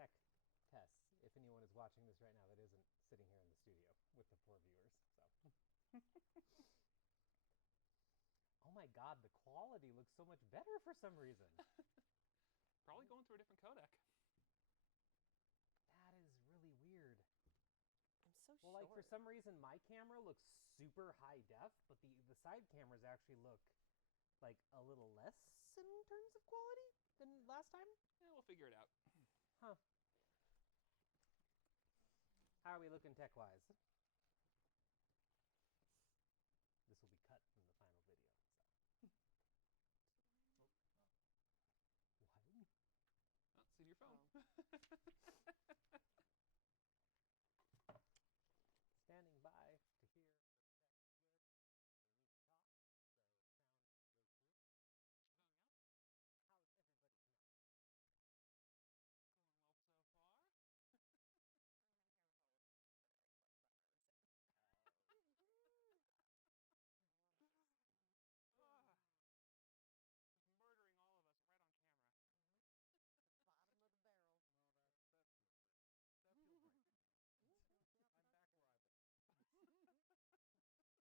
tech tests. If anyone is watching this right now that isn't sitting here in the studio with the 4 viewers, so. Oh my god, the quality looks so much better for some reason. Probably going through a different codec. That is really weird. I'm so Well, short. like for some reason my camera looks super high def, but the side cameras actually look like a little less in terms of quality than last time. Yeah, we'll figure it out. Huh. How are we looking tech-wise? This will be cut from the final video. So. What? Oh, see your phone. Standing by to hear if the tech is good. We need to talk, so sound goes through. How's everybody tonight? Going well so far. Just murdering all of us right on camera. Bottom of the barrel. Well, that feels right. I'm back where I belong. That's not the kind of forceful any of us like. Oh, is it not? No, that's just the sad We are, forceful. Potato sauce? I mean, we can't say that on. I still got it. How's it sound? Look good? Audio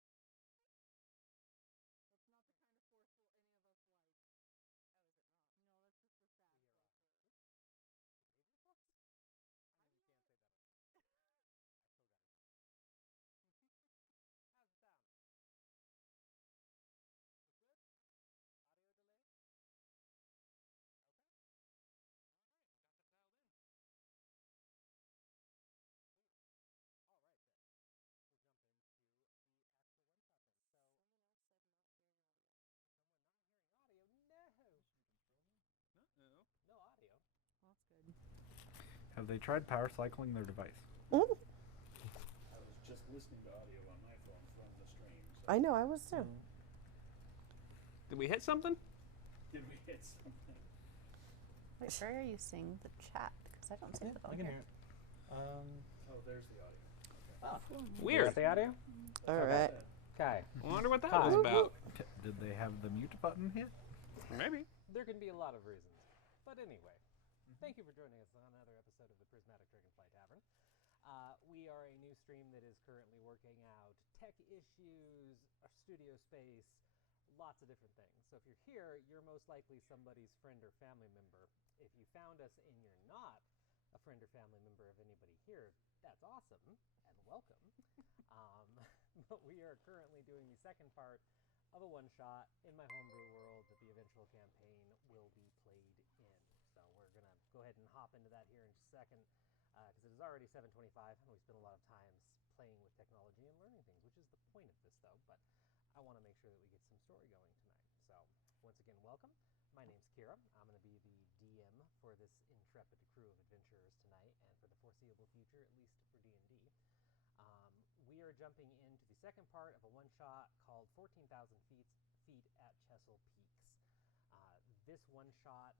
delay? Okay. All right, got that dialed in. Cool. All right then. We'll jump into the actual one-shot then. So Someone else said not hearing audio. someone not hearing audio? No. Uh-oh. No audio. Well, that's good. Have they tried power cycling their device? Ooh, I was just listening to audio on my phone from the stream. So I know, I was too. Did we hit something? did we hit something? Wait, where are you seeing the chat? Because I don't see it I on can here. hear it. Oh, there's the audio. Okay. Weird. Got the audio? All right. Okay. I wonder what that Hi. was about. Did they have the mute button hit? Maybe. There can be a lot of reasons. But anyway, thank you for joining us on another episode of the Prismatic Dragonfly Tavern. We are a new stream that is currently working out tech issues, studio space, lots of different things. So if you're here, you're most likely somebody's friend or family member. If you found us and you're not a friend or family member of anybody here, that's awesome and welcome. But we are currently doing the second part of a one-shot in my homebrew world that the eventual campaign will be played in. So we're going to go ahead and hop into that here in just a second, because it is already 7:25, and we spent a lot of time playing with technology and learning things, which is the point of this, though. But I want to make sure that we get some story going tonight. So once again, welcome. My name's Kira. I'm going to be the DM for this intrepid crew of adventurers tonight, and for the foreseeable future, at least for D&D. We are jumping into the second part of a one-shot called 14,000 feet at Chestle Peaks. This one-shot,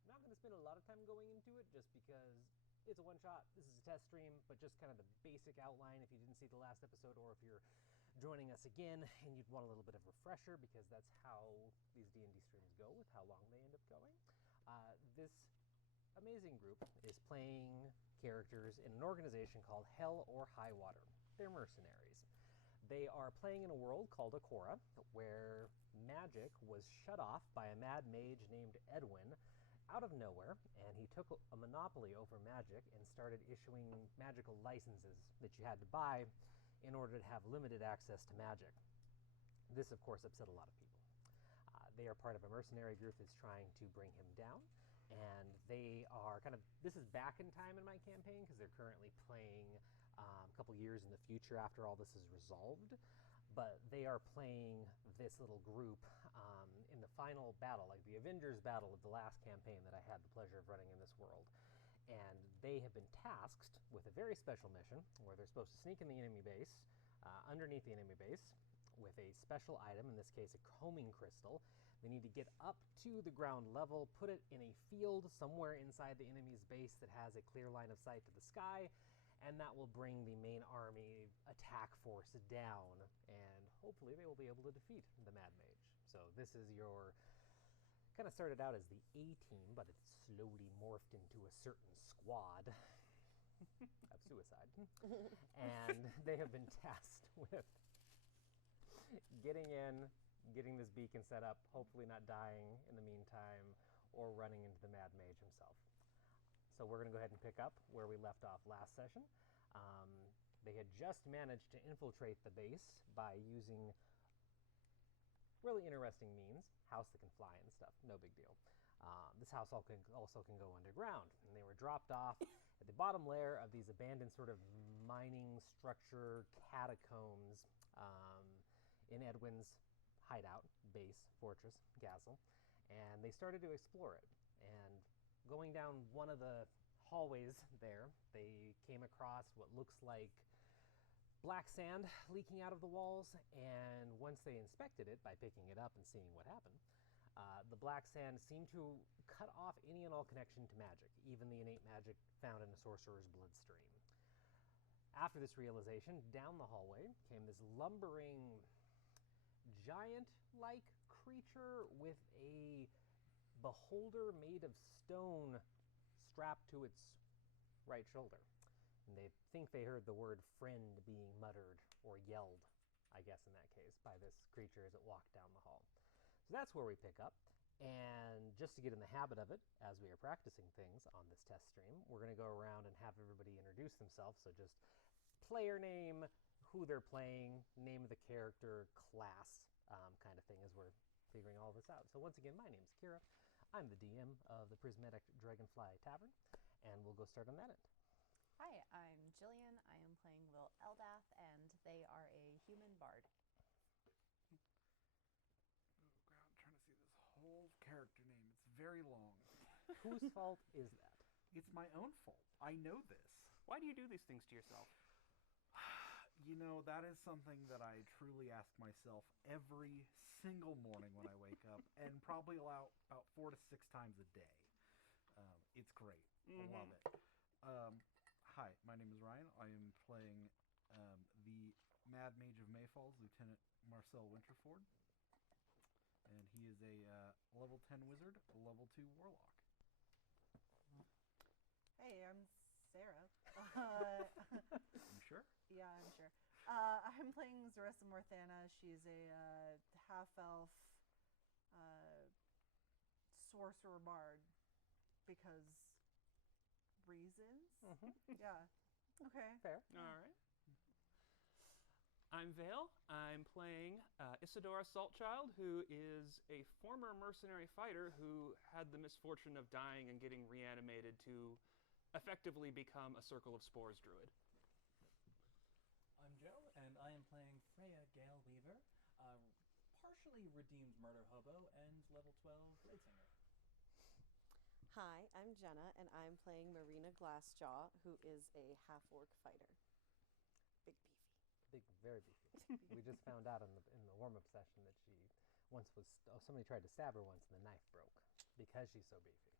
I'm not going to spend a lot of time going into it just because it's a one-shot. This is a test stream, but just kind of the basic outline if you didn't see the last episode, or if you're joining us again and you'd want a little bit of refresher, because that's how these D&D streams go, with how long they end up going. This amazing group is playing characters in an organization called Hell or High Water. They're mercenaries. They are playing in a world called Akorah, where magic was shut off by a mad mage named Edwin out of nowhere, and he took a monopoly over magic and started issuing magical licenses that you had to buy in order to have limited access to magic. This, of course, upset a lot of people. They are part of a mercenary group that's trying to bring him down, and they are kind of, this is back in time in my campaign, because they're currently playing a couple years in the future after all this is resolved, but they are playing this little group in the final battle, like the Avengers battle of the last campaign that I had the pleasure of running in this world. And they have been tasked with a very special mission where they're supposed to sneak in the enemy base, underneath the enemy base, with a special item, in this case a homing crystal. They need to get up to the ground level, put it in a field somewhere inside the enemy's base that has a clear line of sight to the sky, and that will bring the main army attack force down, and hopefully they will be able to defeat the Mad Mage. So this is your Kind of started out as the A team, but it slowly morphed into a certain squad of suicide. And they have been tasked with getting in, getting this beacon set up, hopefully not dying in the meantime, or running into the Mad Mage himself. So we're going to go ahead and pick up where we left off last session. They had just managed to infiltrate the base by using really interesting means. House that can fly and stuff, no big deal. This house also can go underground, and they were dropped off at the bottom layer of these abandoned sort of mining structure catacombs in Edwin's hideout, base, fortress, castle, and they started to explore it. And going down one of the hallways there, they came across what looks like black sand leaking out of the walls, and once they inspected it by picking it up and seeing what happened, the black sand seemed to cut off any and all connection to magic, even the innate magic found in a sorcerer's bloodstream. After this realization, down the hallway came this lumbering, giant-like creature with a beholder made of stone strapped to its right shoulder. And they think they heard the word friend being muttered or yelled, I guess in that case, by this creature as it walked down the hall. So that's where we pick up. And just to get in the habit of it, as we are practicing things on this test stream, we're going to go around and have everybody introduce themselves. So just player name, who they're playing, name of the character, class, kind of thing as we're figuring all this out. So once again, my name's Kira. I'm the DM of the Prismatic Dragonfly Tavern, and we'll go start on that end. Hi, I'm Jillian. I am playing Lil Eldath, and they are a human bard. Oh god, I'm trying to see this whole character name. It's very long. Whose fault is that? It's my own fault. I know this. Why do you do these things to yourself? You know, that is something that I truly ask myself every single morning when I wake up, and probably about 4 to 6 times a day. It's great. I love it. Hi, my name is Ryan. I am playing the Mad Mage of Mayfalls, Lieutenant Marcel Winterford. And he is a level 10 wizard, a level 2 warlock. Hey, I'm Sarah. You sure? Yeah, I'm sure. I'm playing Zarissa Morthana. She's a half-elf sorcerer bard because reasons. Yeah. Okay. Fair. All right. I'm Vale. I'm playing Isadora Saltchild, who is a former mercenary fighter who had the misfortune of dying and getting reanimated to effectively become a Circle of Spores druid. I'm Joe, and I am playing Freya Gale Weaver, partially redeemed murder hobo, and level 12 Bladesinger. Hi, I'm Jenna, and I'm playing Marina Glassjaw, who is a half-orc fighter. Big beefy. Big, very beefy. We just found out in the warm-up session that she once was, somebody tried to stab her once and the knife broke because she's so beefy.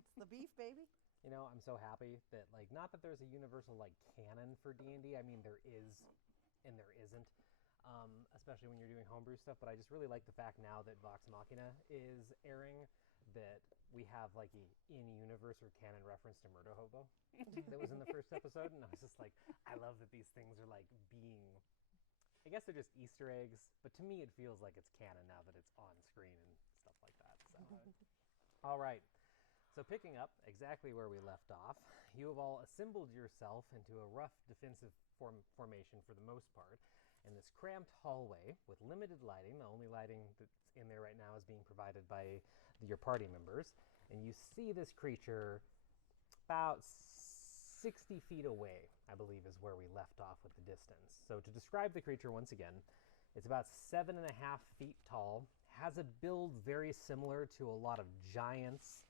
It's the beef, baby. You know, I'm so happy that, like, not that there's a universal, like, canon for D&D. I mean, there is and there isn't, especially when you're doing homebrew stuff, but I just really like the fact now that Vox Machina is airing that we have, like, a in-universe or canon reference to Murder Hobo that was in the first episode, and I was just like, I love that these things are, like, being, I guess they're just Easter eggs, but to me it feels like it's canon now that it's on screen and stuff like that. So, all right. So picking up exactly where we left off, you have all assembled yourself into a rough defensive formation for the most part in this cramped hallway with limited lighting. The only lighting that's in there right now is being provided by your party members. And you see this creature about 60 feet away, I believe is where we left off with the distance. So to describe the creature once again, it's about 7.5 feet tall, has a build very similar to a lot of giants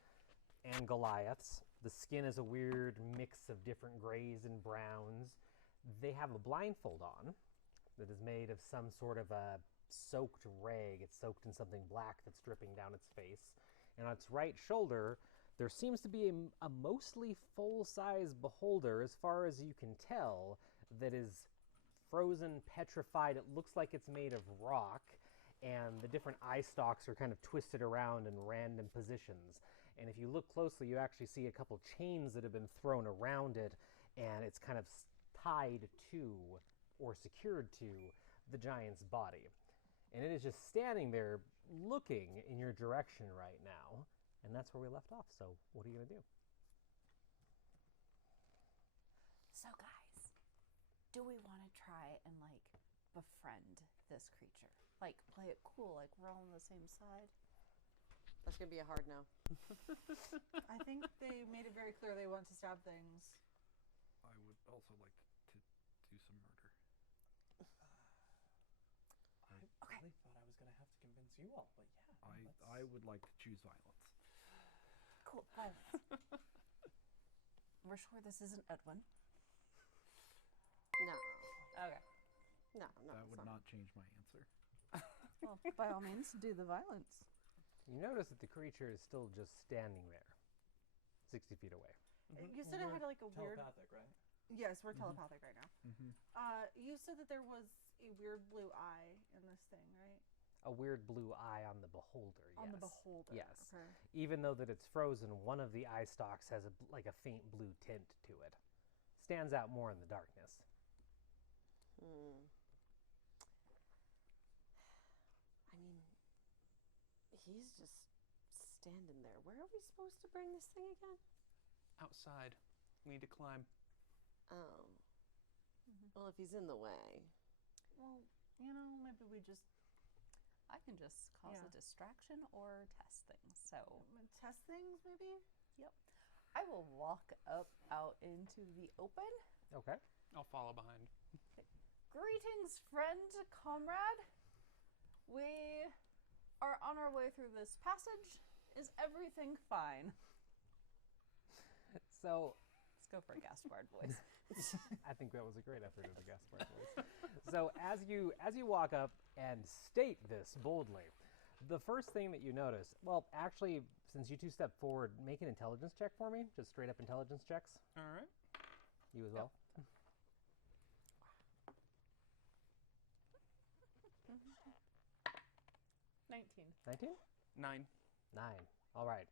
and Goliaths. The skin is a weird mix of different grays and browns. They have a blindfold on that is made of some sort of a soaked rag. It's soaked in something black that's dripping down its face. And on its right shoulder, there seems to be a mostly full-size beholder, as far as you can tell, that is frozen, petrified. It looks like it's made of rock. and the different eye stalks are kind of twisted around in random positions. And if you look closely, you actually see a couple chains that have been thrown around it, and it's kind of tied to or secured to the giant's body. And it is just standing there looking in your direction right now. And that's where we left off. So what are you going to do? So guys, do we want to try and like befriend this creature? Like play it cool, like we're all on the same side? That's going to be a hard no. I think they made it very clear they want to stab things. I would also like to do some murder. I really thought I was going to have to convince you all, but yeah. I would like to choose violence. Cool. Violence. We're sure this isn't Edwin. No. Okay. No, That it's would not change my answer. Well, by all means, do the violence. You notice that the creature is still just standing there, 60 feet away. You said it had like a weird... telepathic, right? Yes, we're telepathic right now. Mm-hmm. You said that there was a weird blue eye in this thing, right? A weird blue eye on the beholder, yes. On the beholder. Yes. Okay. Even though that it's frozen, one of the eye stalks has like a faint blue tint to it. Stands out more in the darkness. I mean, he's just standing there. Where are we supposed to bring this thing again? Outside. We need to climb. Oh. Well, if he's in the way. Well, maybe I can just cause a distraction or test things. So Test things, maybe? Yep. I will walk up out into the open. Okay. I'll follow behind. Greetings, friend, comrade. We are on our way through this passage. Is everything fine? So, Let's go for a Gaspard voice. I think that was a great effort of the Gaspard voice. So as you walk up and state this boldly, the first thing that you notice, well, actually, since you two stepped forward, make an intelligence check for me. Just straight up intelligence checks. All right. You as well. 19. 19? 9. 9. All right.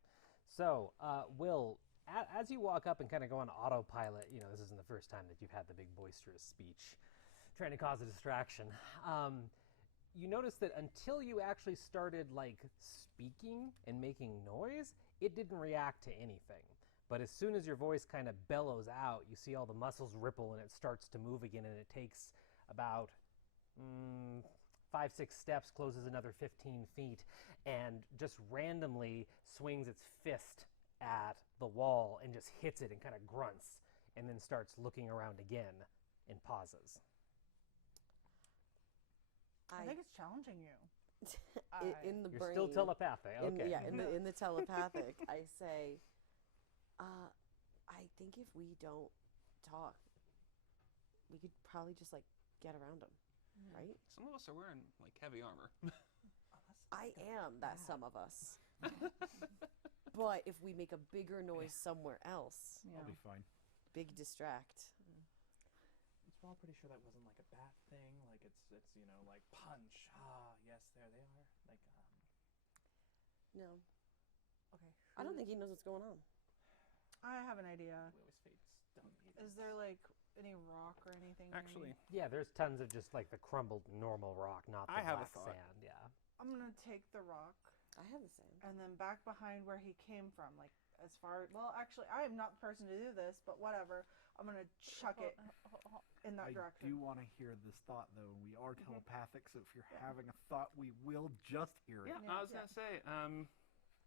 So, Will, as you walk up and kind of go on autopilot, this isn't the first time that you've had the big boisterous speech trying to cause a distraction. You notice that until you actually started, speaking and making noise, it didn't react to anything. But as soon as your voice kind of bellows out, you see all the muscles ripple and it starts to move again, and it takes about 5, 6 steps, closes another 15 feet, and just randomly swings its fist at the wall and just hits it and kind of grunts, and then starts looking around again and pauses. I think it's challenging you. In the You're brain. still telepathic. Okay. In the telepathic, I say, I think if we don't talk, we could probably just get around him, right? Some of us are wearing heavy armor. I am that some of us. But if we make a bigger noise somewhere else, I'll be fine. big distract. We're all pretty sure that wasn't a bat thing. It's punch. Ah, yes, there they are. No, Okay. I don't think he knows what's going on. I have an idea. We always fate dumb Is there any rock or anything? Actually, Yeah, there's tons of just the crumbled normal rock, not the I have a black thought. sand. Yeah. I'm gonna take the rock I have the same. and then back behind where he came from, as far. Well, actually, I am not the person to do this, but whatever. I'm gonna chuck it in that I direction. do want to hear this thought, though. We are telepathic, so if you're having a thought, we will just hear it. yeah, I was going to say,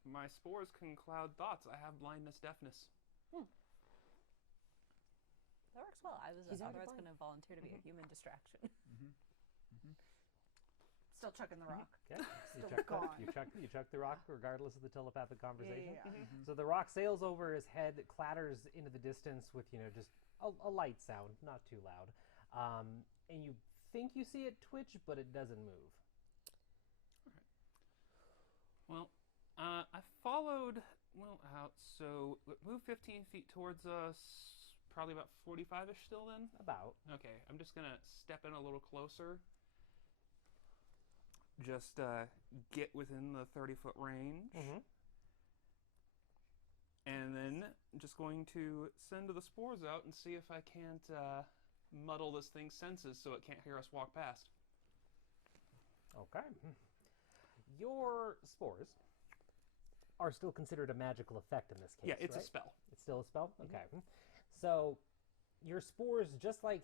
my spores can cloud thoughts. I have blindness, deafness. That works well. I was He's already otherwise blind. going to volunteer to be a human distraction. Still chucking the rock. Okay. You Still chuck, gone. you chuck the rock regardless of the telepathic conversation. Yeah. So the rock sails over his head, it clatters into the distance with just a light sound, not too loud. And you think you see it twitch, but it doesn't move. Well, I followed Will out, so move 15 feet towards us, probably about 45-ish still then? About. Okay, I'm just going to step in a little closer. just get within the 30-foot range. And then just going to send the spores out and see if I can't muddle this thing's senses so it can't hear us walk past. Okay. Your spores are still considered a magical effect in this case, Yeah, it's right? a spell. It's still a spell? Okay. So your spores, just like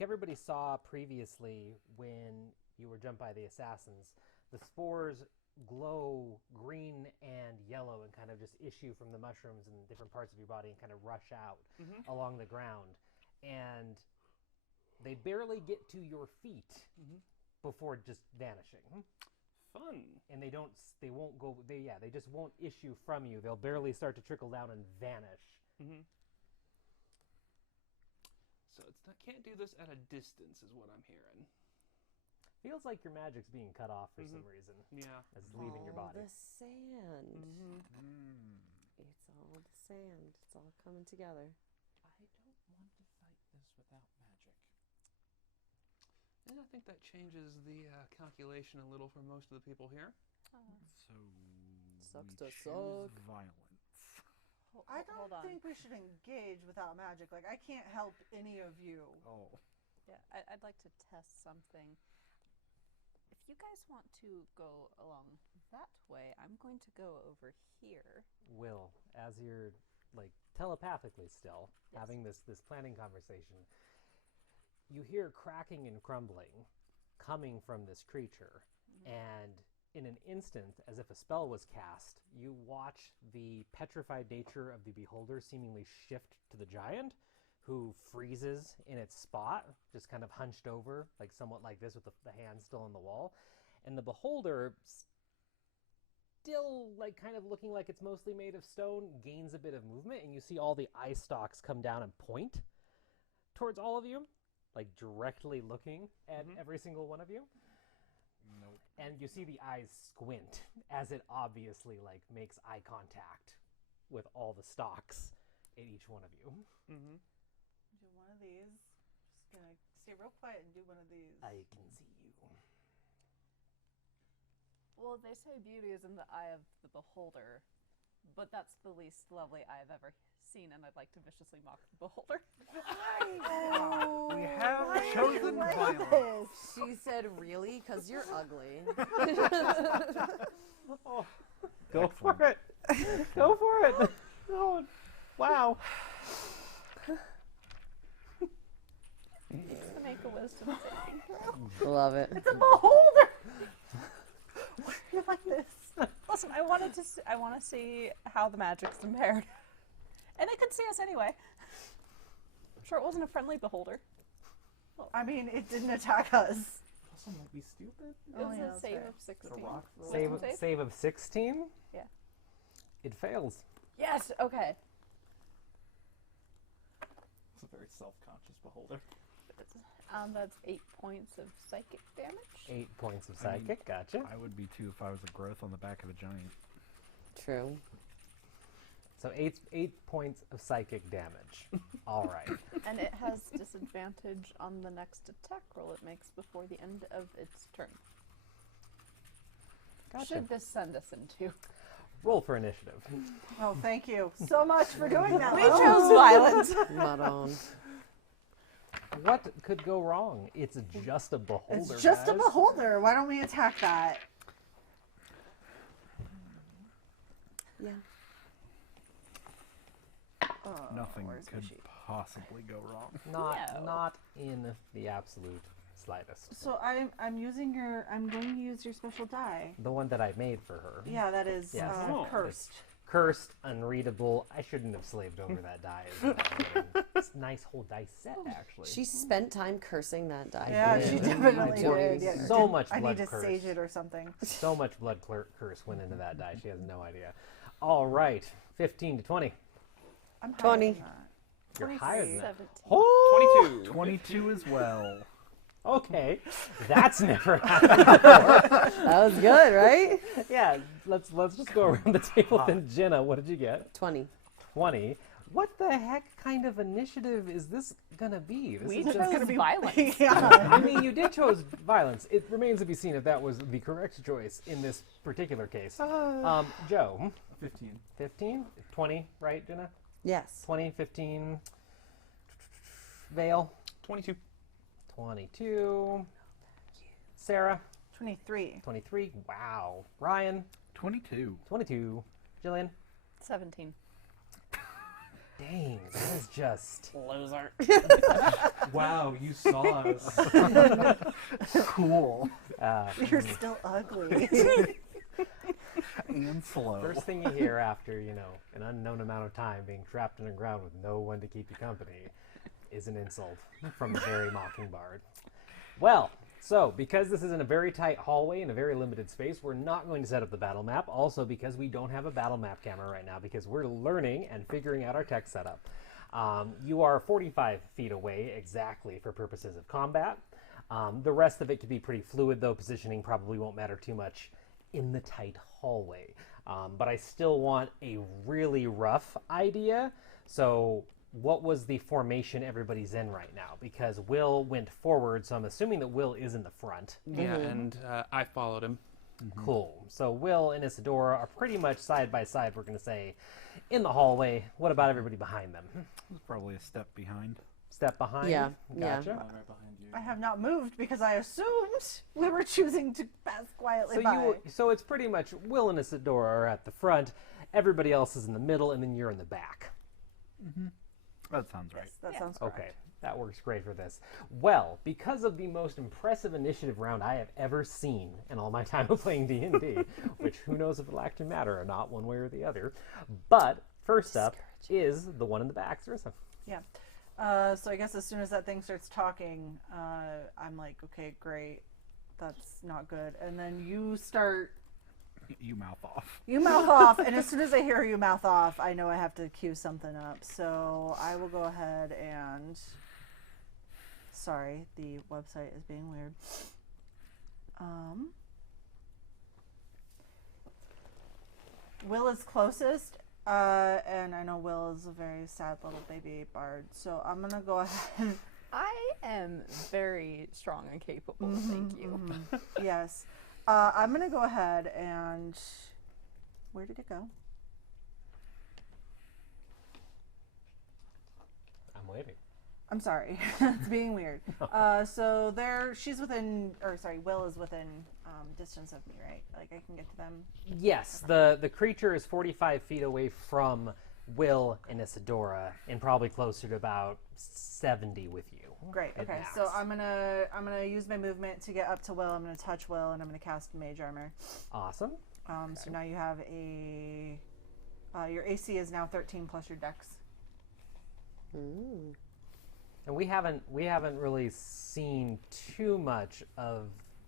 everybody saw previously when you were jumped by the assassins, the spores glow green and yellow and kind of just issue from the mushrooms in different parts of your body and kind of rush out along the ground. And they barely get to your feet before just vanishing. Fun. And they just won't issue from you. They'll barely start to trickle down and vanish. So can't do this at a distance is what I'm hearing. Feels like your magic's being cut off for some reason. Yeah. As it's leaving your body. The sand. It's all the sand. It's all coming together. I don't want to fight this without magic. And I think that changes the calculation a little for most of the people here. So Sucks we to choose suck. violence. I don't Hold on. think we should engage without magic. Like, I can't help any of you. Oh. Yeah, I'd like to test something. If you guys want to go along that way, I'm going to go over here. Will, as you're telepathically still having this planning conversation, you hear cracking and crumbling coming from this creature, and in an instant, as if a spell was cast, you watch the petrified nature of the beholder seemingly shift to the giant, who freezes in its spot, just kind of hunched over, somewhat like this, with the hand still on the wall. And the beholder, still kind of looking like it's mostly made of stone, gains a bit of movement, and you see all the eye stalks come down and point towards all of you, directly looking at every single one of you. Nope. And you see the eyes squint as it obviously makes eye contact with all the stalks at each one of you. Do one of these. Just gonna stay real quiet and do one of these. I can see you. Well, they say beauty is in the eye of the beholder, but that's the least lovely eye I've ever seen, and I'd like to viciously mock the beholder. We have chosen violence. She said, really? Because you're ugly. Go for it. Go for it. Oh, wow. To make a wisdom saving throw. Love it. It's a beholder! Why are you like this? Listen, I want to see how the magic's impaired. And it could see us anyway. Sure, it wasn't a friendly beholder. Well, I mean, it didn't attack us. Also might be stupid. It was yeah, a that's save fair. of 16. It's a rock. Wisdom Save of 16? Yeah. It fails. Yes, okay. It's a very self-conscious beholder. That's 8 points of psychic damage. 8 points of I mean, psychic, gotcha. I would be too if I was a growth on the back of a giant. True. So 8 points of psychic damage. All right. And it has disadvantage on the next attack roll it makes before the end of its turn. Gotcha. Should this send us into? Roll for initiative. Oh, thank you so much for doing that. We chose violence. Not on. What could go wrong? It's just a beholder. It's just a guys. beholder. Why don't we attack that? Yeah. Nothing where's my could sheet? possibly go wrong. No. Not in the absolute slightest. So I'm using your. I'm going to use your special die. The one that I made for her. Yeah, that is Yes. Oh. cursed. Cursed, unreadable. I shouldn't have slaved over that die. It's a nice whole dice set, actually. She spent time cursing that die. Yeah, did. she In definitely my did. 20s. Yeah, So much I blood need to curse. sage it or something. So much blood curse went into that die. She has no idea. All right, 15 to 20. I'm higher 20. than that. You're higher than that. 17. Oh, 22. 22 as well. okay. That's never happened before. That was good, right? Yeah, let's just go around the table then. Jenna, what did you get? 20. 20. what the heck kind of initiative is this gonna be? This We is chose just gonna be- violence. Yeah. I mean, you did chose violence. It remains to be seen if that was the correct choice in this particular case. Joe, 15. 15? 20, right, Jenna? Yes. 20, 15. Vale, 22. 22. Sarah, 23. 23. Wow. Ryan, 22. 22. Jillian, 17. dang, that is just... Loser. Wow, you saw us. Cool. You're still ugly. And slow. First thing you hear after, an unknown amount of time being trapped underground with no one to keep you company is an insult from the very mocking bard. Well, so because this is in a very tight hallway in a very limited space, we're not going to set up the battle map. Also because we don't have a battle map camera right now because we're learning and figuring out our tech setup. You are 45 feet away exactly for purposes of combat. The rest of it could be pretty fluid, though positioning probably won't matter too much in the tight hallway. But I still want a really rough idea. So what was the formation everybody's in right now? Because Will went forward, so I'm assuming that Will is in the front. Yeah, and I followed him. Cool. So Will and Isadora are pretty much side by side, we're going to say, in the hallway. What about everybody behind them? Probably a step behind. Step behind? Yeah, yeah. Gotcha. I'm right behind you. I have not moved because I assumed we were choosing to pass quietly So by. so it's pretty much Will and Isadora are at the front, everybody else is in the middle, and then you're in the back. That sounds right. Yes, that sounds correct. Okay, that works great for this. Well, because of the most impressive initiative round I have ever seen in all my time of playing D&D, which who knows if it'll actually matter or not one way or the other, but first up is the one in the back, Sarissa. Yeah. So I guess as soon as that thing starts talking, I'm like, okay, great. That's not good. And then you start... You mouth off. You mouth off, and as soon as I hear you mouth off, I know I have to cue something up. So I will go ahead and... Sorry, the website is being weird. Will is closest, and I know Will is a very sad little baby bard. So I'm going to go ahead... I am very strong and capable, thank you. Yes. I'm going to go ahead and... Where did it go? I'm waiting. I'm sorry. It's being weird. So she's within, or sorry, Will is within distance of me, right? Like I can get to them. Yes, the creature is 45 feet away from Will and Isadora, and probably closer to about 70 with you. Great. at Okay. max. So I'm gonna use my movement to get up to Will. I'm gonna touch Will, and I'm gonna cast Mage Armor. Awesome. So now you have your AC is now 13 plus your Dex. Ooh. And we haven't really seen too much of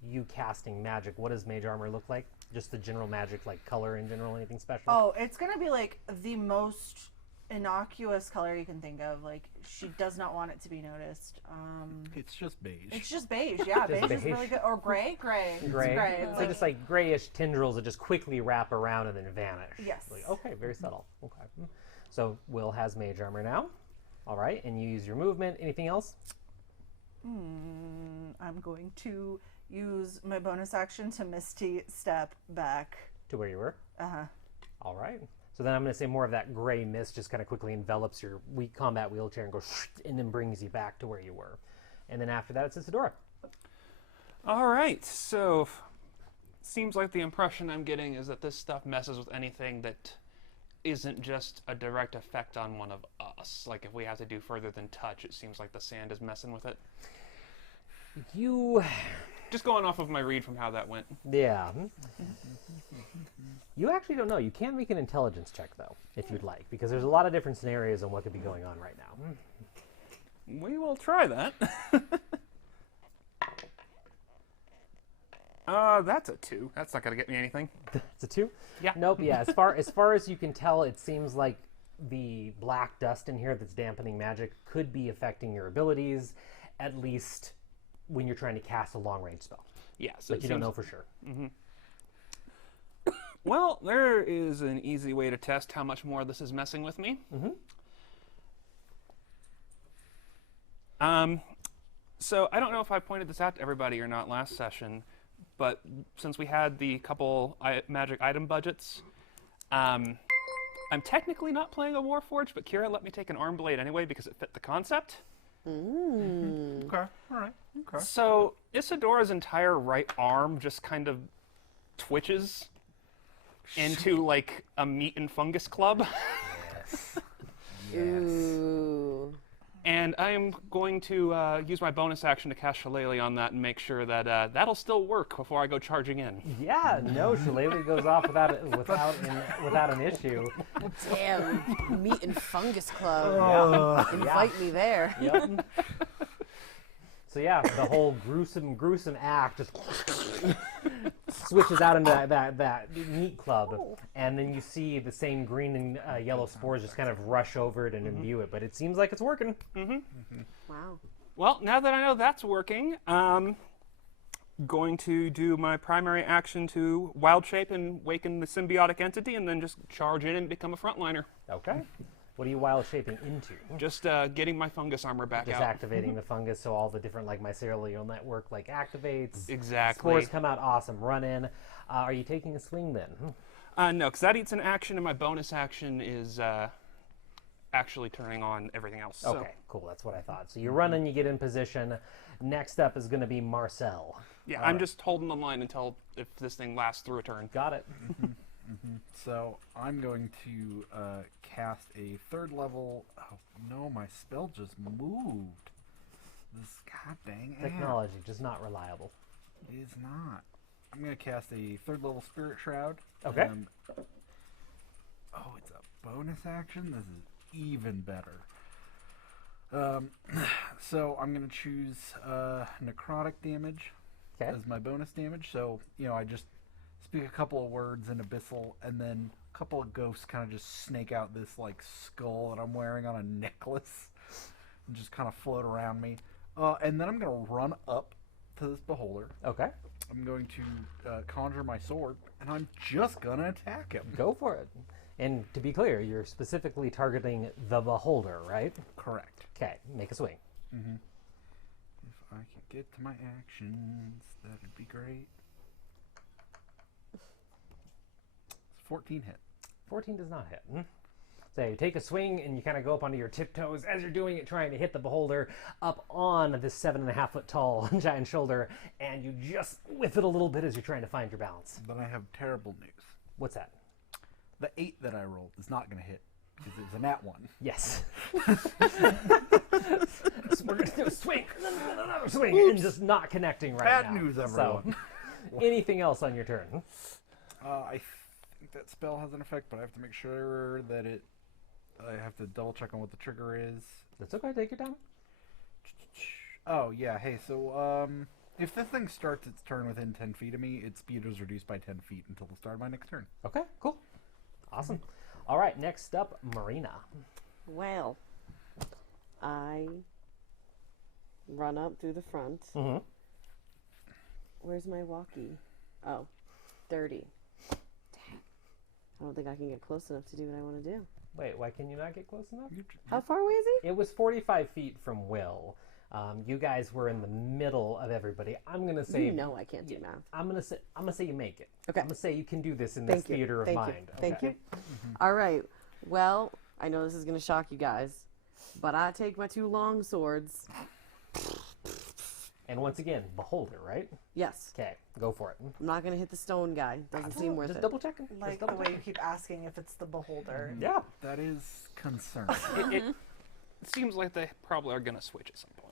you casting magic. What does Mage Armor look like? Just the general magic, like color in general, anything special? Oh, it's gonna be like the most innocuous color you can think of. Like she does not want it to be noticed. It's just beige. It's just beige. Yeah, beige is beige. really good. Or gray. Gray. It's gray. It's So like, just like grayish tendrils that just quickly wrap around and then vanish. Yes. Like, okay, very subtle. Okay. So Will has Mage Armor now. All right, and you use your movement. Anything else? I'm going to use my bonus action to Misty Step back. To where you were? Uh-huh. All right. So then I'm going to say more of that gray mist just kind of quickly envelops your weak combat wheelchair and goes and then brings you back to where you were. And then after that, it's Isadora. All right, so seems like the impression I'm getting is that this stuff messes with anything that isn't just a direct effect on one of us. Like if we have to do further than touch, it seems like the sand is messing with it. Just going off of my read from how that went. Yeah. You actually don't know. You can make an intelligence check, though, if you'd like, because there's a lot of different scenarios on what could be going on right now. We will try that. That's a 2. That's not gonna get me anything. It's a 2? Yeah. Nope, yeah. As far as you can tell, it seems like the black dust in here that's dampening magic could be affecting your abilities, at least when you're trying to cast a long-range spell. Yeah, so But you don't know for sure. Well, there is an easy way to test how much more this is messing with me. So I don't know if I pointed this out to everybody or not last session, but since we had the couple magic item budgets, I'm technically not playing a Warforged, but Kira let me take an arm blade anyway because it fit the concept. Okay, all right, okay. So Isadora's entire right arm just kind of twitches into like a meat and fungus club. Yes. Ooh. And I am going to use my bonus action to cast Shillelagh on that and make sure that that'll still work before I go charging in. Yeah, no, Shillelagh goes off without an issue. Damn, meat and fungus club. Invite me there. Yep. So yeah, the whole gruesome act just switches out into that meat club, and then you see the same green and yellow spores just kind of rush over it and imbue it. But it seems like it's working. Wow. Well, now that I know that's working, going to do my primary action to wild shape and waken the symbiotic entity, and then just charge in and become a frontliner. Okay. What are you wild shaping into? Just getting my fungus armor back Just out. activating the fungus, so all the different like mycelial network like activates. Exactly. Spores come out. Awesome. Run in. Are you taking a swing then? No, because that eats an action, and my bonus action is actually turning on everything else. So. Okay, cool. That's what I thought. So you run in, you get in position. Next up is going to be Marcel. Yeah, I'm just holding the line until if this thing lasts through a turn. Got it. So I'm going to cast a 3rd level. Oh no, my spell just moved. This god dang app. Technology, just not reliable. It is not. I'm going to cast a 3rd level Spirit Shroud. Okay. Oh, it's a bonus action? This is even better. So I'm going to choose necrotic damage as my bonus damage. So, I just speak a couple of words in Abyssal, and then a couple of ghosts kind of just snake out this, like, skull that I'm wearing on a necklace and just kind of float around me. And then I'm going to run up to this beholder. Okay. I'm going to conjure my sword, and I'm just going to attack him. Go for it. And to be clear, you're specifically targeting the beholder, right? Correct. Okay, make a swing. Mm-hmm. If I could get to my actions, that'd be great. 14 hit. 14 does not hit. So you take a swing and you kind of go up onto your tiptoes as you're doing it, trying to hit the beholder up on this 7.5 foot tall giant shoulder, and you just whiff it a little bit as you're trying to find your balance. But I have terrible news. What's that? The 8 that I rolled is not going to hit because it was a nat 1. Yes. So we're going to do a swing, and then another swing, and just not connecting right now. Bad news, everyone. So, anything else on your turn? I think that spell has an effect, but I have to make sure that I have to double check on what the trigger is. That's okay. Take your time. Oh, yeah. Hey, so, if this thing starts its turn within 10 feet of me, its speed is reduced by 10 feet until the start of my next turn. Okay, cool. Awesome. All right, next up, Marina. Well, I run up through the front. Mm-hmm. Where's my walkie? Oh, 30. Dang. I don't think I can get close enough to do what I want to do. Wait, why can you not get close enough? How far away is he? It was 45 feet from Will. You guys were in the middle of everybody. I'm gonna say I can't do math. I'm gonna say you make it. Okay. I'm gonna say you can do this in this theater of mind. Thank you. All right. Well, I know this is gonna shock you guys, but I take my 2 long swords. And once again, beholder, right? Yes. Okay, go for it. I'm not gonna hit the stone guy. Doesn't seem worth Just it. double checking. Like the way you keep asking if it's the beholder. Yeah. That is concerning. It seems like they probably are going to switch at some point.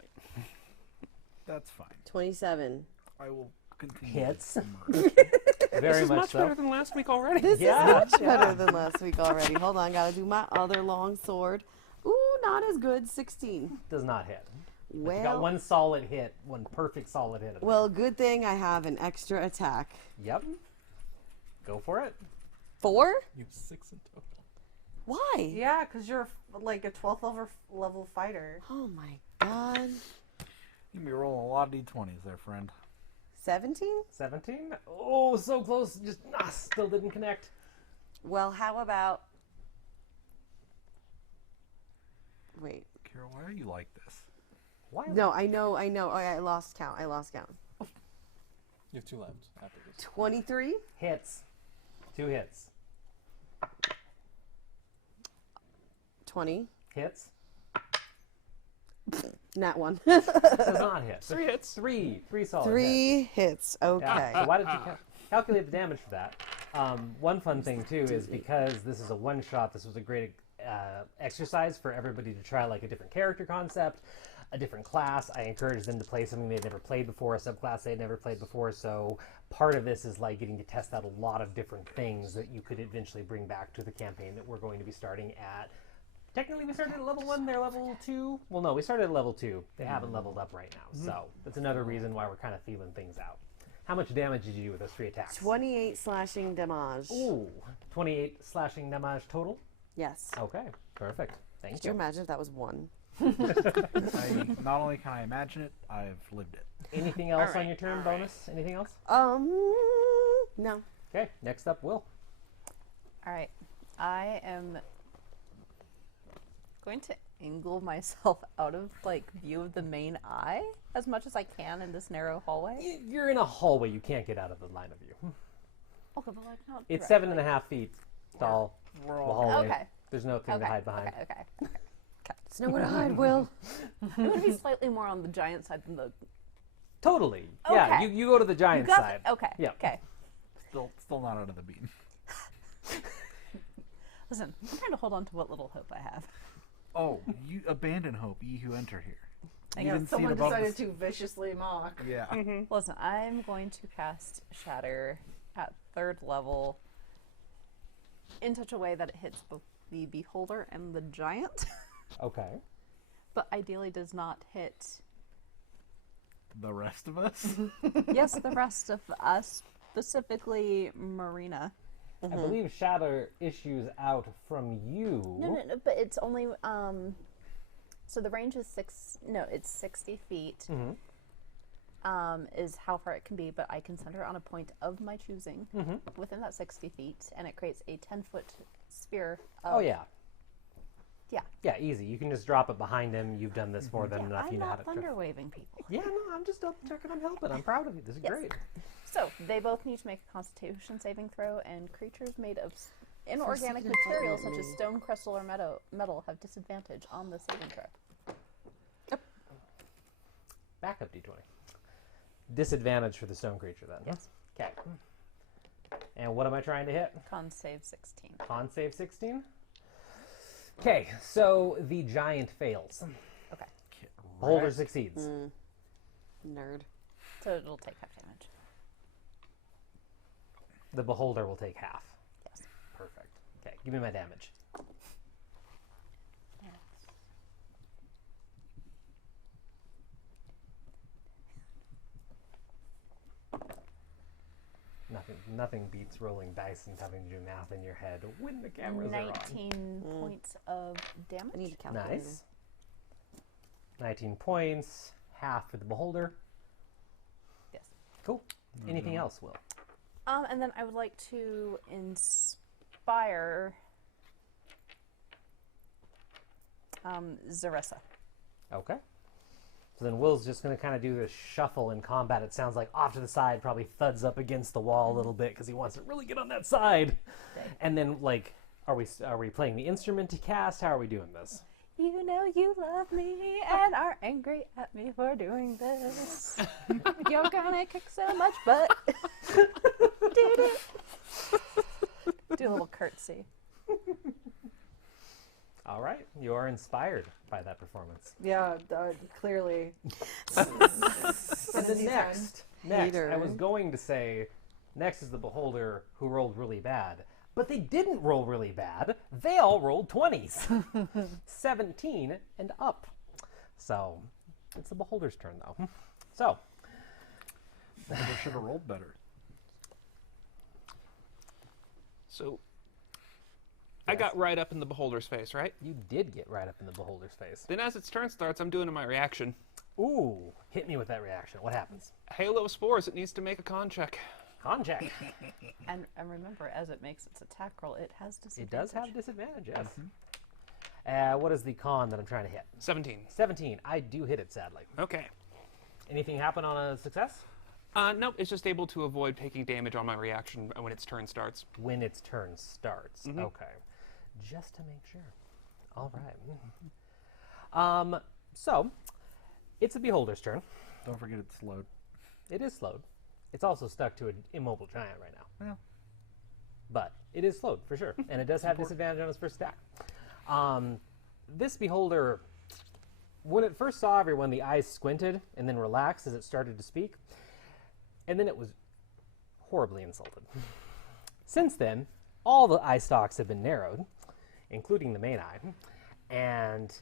That's fine. 27. I will continue. Hits. Very Very This is much much so. better than last week already. This Yeah. is much better than last week already. Hold on, gotta do my other long sword. Ooh, not as good. 16. Does not hit. But you got Well, one solid hit, one perfect solid hit. well, good thing I have an extra attack. Yep. Go for it. 4? You have 6 in total. Why? Yeah, because you're like a 12th level fighter. Oh my god. You can be rolling a lot of d20s there, friend. 17? 17. Oh, so close. Just still didn't connect. Well, how about... Wait. Carol, why are you like this? Why? No, I know. Oh, I lost count. You have 2 left after this. 23? Hits. 2 hits. 20. Hits. Nat 1. Does not hit. 3 hits. 3 solid hits. 3 hits. Okay. Yeah. So why did you calculate the damage for that? One fun thing too is because this is a one-shot, this was a great exercise for everybody to try like a different character concept, a different class. I encouraged them to play something they'd never played before, a subclass they'd never played before. So part of this is like getting to test out a lot of different things that you could eventually bring back to the campaign that we're going to be starting at. Technically, we started at level 1, they're level 2. Well, no, we started at level 2. They haven't leveled up right now. So that's another reason why we're kind of feeling things out. How much damage did you do with those 3 attacks? 28 slashing damage. Ooh, 28 slashing damage total? Yes. Okay, perfect. Thank Could you you. imagine if that was 1? Not only can I imagine it, I've lived it. Anything else on your turn bonus? Anything else? No. Okay, next up, Will. All right. I am going to angle myself out of like view of the main eye as much as I can in this narrow hallway. You're in a hallway. You can't get out of the line of view. Okay, but like not. It's directly. 7.5 feet tall. We're The all hallway. Okay. There's no thing to hide behind. Okay. There's nowhere to hide, Will. I'm going to be slightly more on the giant side than the. Totally. Yeah, Okay. you go to the giant You got side. it. Okay. Yeah. Okay. still not out of the beam. Listen, I'm trying to hold on to what little hope I have. Oh, you abandon hope, ye who enter here. You Yeah, didn't see it someone above the decided to viciously mock. Yeah. Listen, I'm going to cast Shatter at 3rd level in such a way that it hits both the beholder and the giant, Okay. but ideally does not hit, The rest of us? yes, the rest of us, specifically Marina. I believe Shatter issues out from you. No, but it's only, so the range is it's 60 feet. Is how far it can be, but I can center on a point of my choosing within that 60 feet, and it creates a 10-foot sphere. Oh, yeah. Yeah. Yeah, easy. You can just drop it behind him. You've done this more than enough. I'm You know how not to thunder waving people. Yeah, no, I'm just double checking. I'm helping. I'm proud of you. This is Yes. great. So they both need to make a Constitution saving throw, and creatures made of inorganic second, I thought materials you such as meant stone, crystal, or metal have disadvantage on the saving throw. Backup d20. Disadvantage for the stone creature then. Yes. Okay. And what am I trying to hit? Con save 16. Con save 16. Okay, so the giant fails. Okay. Beholder succeeds. Nerd. So it'll take half damage. The beholder will take half. Yes. Perfect. Okay, give me my damage. Nothing beats rolling dice and having to do math in your head when the cameras are on. 19 points of damage. I need a calculator. Nice. 19 points, half for the beholder. Yes. Cool. Anything else, Will? And then I would like to inspire Zaressa. Okay. So then Will's just going to kind of do this shuffle in combat. It sounds like off to the side, probably thuds up against the wall a little bit because he wants to really get on that side. Okay. And then, like, are we playing the instrument to cast? How are we doing this? You know you love me and are angry at me for doing this. You're gonna kick so much butt. Do a little curtsy. All right. You are inspired by that performance. Yeah, clearly. And then next, Hater. I was going to say, next is the beholder who rolled really bad. But they didn't roll really bad. They all rolled 20s. 17 and up. So, it's the beholder's turn, though. So, They should have rolled better. So, I got right up in the beholder's face, right? you did get right up in the beholder's face. Then as its turn starts, I'm doing my reaction. Ooh, hit me with that reaction. What happens? Halo of Spores, it needs to make a con check. Con check. And remember, as it makes its attack roll, it has It disadvantage. does have disadvantage, yes. What is the con that I'm trying to hit? 17. 17. I do hit it, sadly. Okay. Anything happen on a success? Nope, it's just able to avoid taking damage on my reaction when its turn starts. When its turn starts. Okay. Just to make sure. All right. So, it's the Beholder's turn. Don't forget it's slowed. It is slowed. It's also stuck to an immobile giant right now. Yeah. But it is slowed, for sure. And it does have disadvantage on its first attack. This Beholder, when it first saw everyone, the eyes squinted and then relaxed as it started to speak. And then it was horribly insulted. Since then, all the eye stalks have been narrowed, including the main eye. And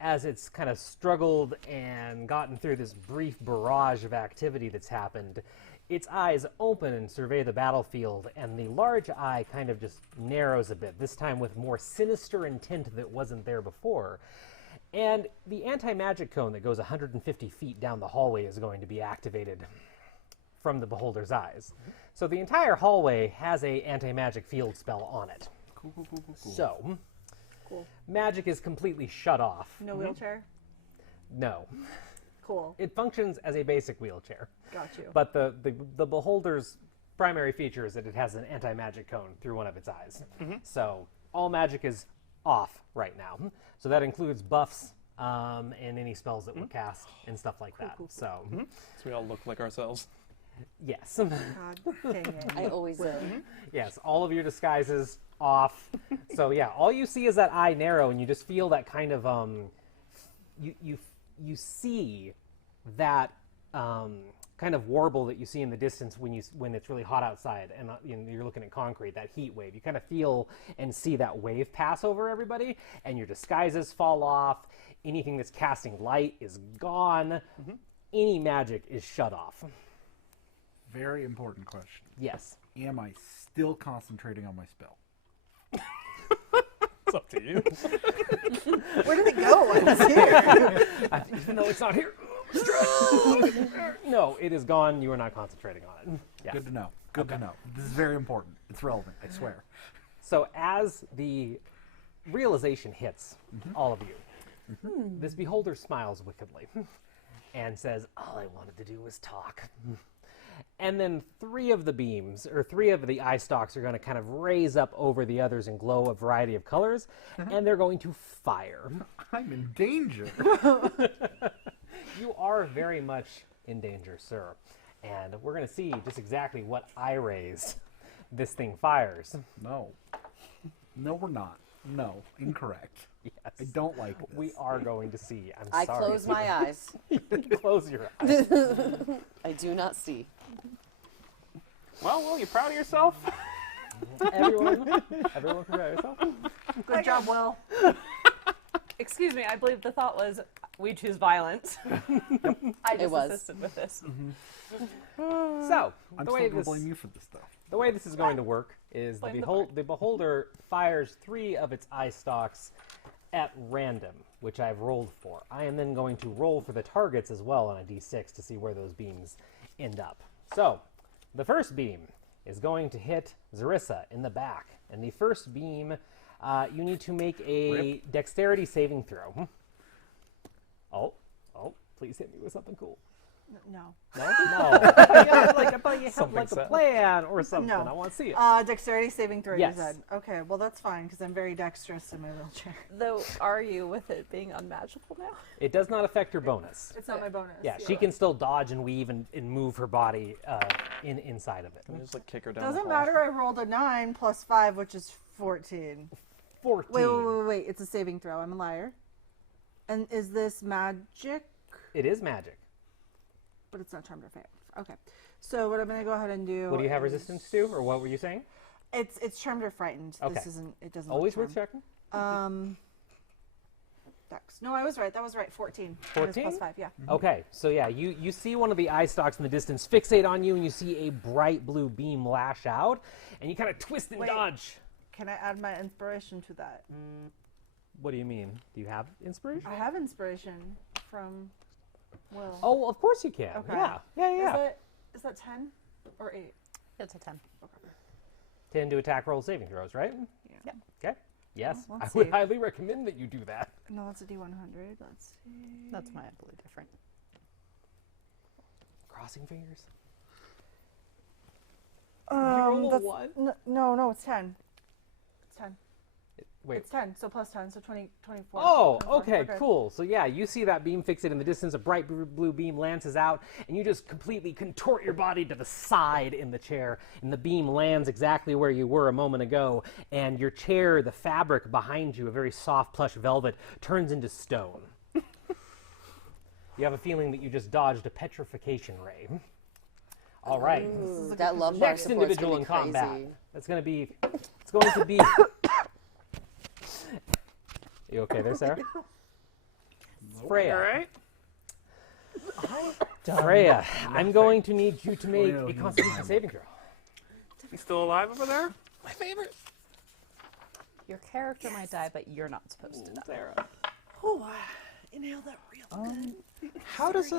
as it's kind of struggled and gotten through this brief barrage of activity that's happened, its eyes open and survey the battlefield, and the large eye kind of just narrows a bit, this time with more sinister intent that wasn't there before. And the anti-magic cone that goes 150 feet down the hallway is going to be activated from the Beholder's eyes. So the entire hallway has a anti-magic field spell on it. Cool. So, Cool. magic is completely shut off. No wheelchair? No. Cool. It functions as a basic wheelchair. Got you. But the Beholder's primary feature is that it has an anti-magic cone through one of its eyes. So all magic is off right now. So that includes buffs and any spells that were cast and stuff like that. Cool. So, So we all look like ourselves. yes. God dang it. I always do. Yes, all of your disguises off. So yeah, all you see is that eye narrow, and you just feel that kind of you see that kind of warble that you see in the distance when it's really hot outside and you're looking at concrete, that heat wave. You kind of feel and see that wave pass over everybody, and your disguises fall off. Anything that's casting light is gone. Any magic is shut off. Very important question. Yes. Am I still concentrating on my spell? It's up to you. Where did it go? It's here. Even though it's not here. No, it is gone. You are not concentrating on it. Yes. Good to know. Good to know. This is very important. It's relevant, I swear. So as the realization hits all of you, this Beholder smiles wickedly and says, all I wanted to do was talk. And then three of the eye stalks are going to kind of raise up over the others and glow a variety of colors, and they're going to fire. I'm in danger. You are very much in danger, sir. And we're going to see just exactly what eye rays this thing fires. No. No, we're not. No, incorrect. Yes. I don't like this. We are going to see. I sorry. close my eyes. Close your eyes. I do not see. Well, Will, you proud of yourself? Everyone prepare yourself. Good job, Will. Excuse me, I believe the thought was we choose violence. I just was. assisted with this. So, I'm the still way going to this blame you for this stuff. the way this is going to work is Blame the Beholder fires 3 of its eye stalks at random, which I've rolled for. I am then going to roll for the targets as well on a d6 to see where those beams end up. So, the first beam is going to hit Zarissa in the back. And the first beam, you need to make a dexterity saving throw. Oh, please hit me with something cool. No. No? I thought you had Something like a set. plan or something. No. I want to see it. Dexterity saving throw, Yes. you said. Okay, well, that's fine, because I'm very dexterous in my wheelchair. Though, are you with it being unmagical now? It does not affect her bonus. It's not my bonus. Yeah, she can still dodge and weave and move her body inside of it. Can I just like kick her down the Doesn't hall? matter, I rolled a 9 plus 5, which is 14. 14. Wait, it's a saving throw. I'm a liar. And is this magic? It is magic. But it's not charmed or fair. Okay. So what I'm going to go ahead and do What do you have is- resistance to, or what were you saying? It's charmed or frightened. Okay. This isn't, it doesn't Always look worth charmed. checking. Dex. No, I was right. That was right. 14. 14? Plus 5, yeah. Okay, so yeah, you see one of the eye stalks in the distance fixate on you, and you see a bright blue beam lash out, and you kind of twist and Wait. dodge. Can I add my inspiration to that? What do you mean? Do you have inspiration? I have inspiration from Will. Oh, of course you can. Okay. Yeah. Is that 10 or 8? It's a 10. 10 to attack roll saving throws, right? Yeah. Okay. Yes, Well, I let's would see. highly recommend that you do that. No, that's a D100. Let's see. That's mildly different. Crossing fingers. Did you roll a That's, one? no, it's 10. It's 10. Wait. It's 10, so plus 10, so 24. Oh, 24. okay, cool. So yeah, you see that beam fixated in the distance. A bright blue beam lances out, and you just completely contort your body to the side in the chair, and the beam lands exactly where you were a moment ago, and your chair, the fabric behind you, a very soft plush velvet, turns into stone. You have a feeling that you just dodged a petrification ray. All right. Ooh, that lumbar Next support's individual gonna in be crazy. combat. It's going to be. You okay there, Sarah? Freya. All right. Freya, I'm going to need you to make a Constitution saving throw. You still alive over there? My favorite. Your character might die, but you're not supposed to die. Sarah. Oh, inhale that real good. How does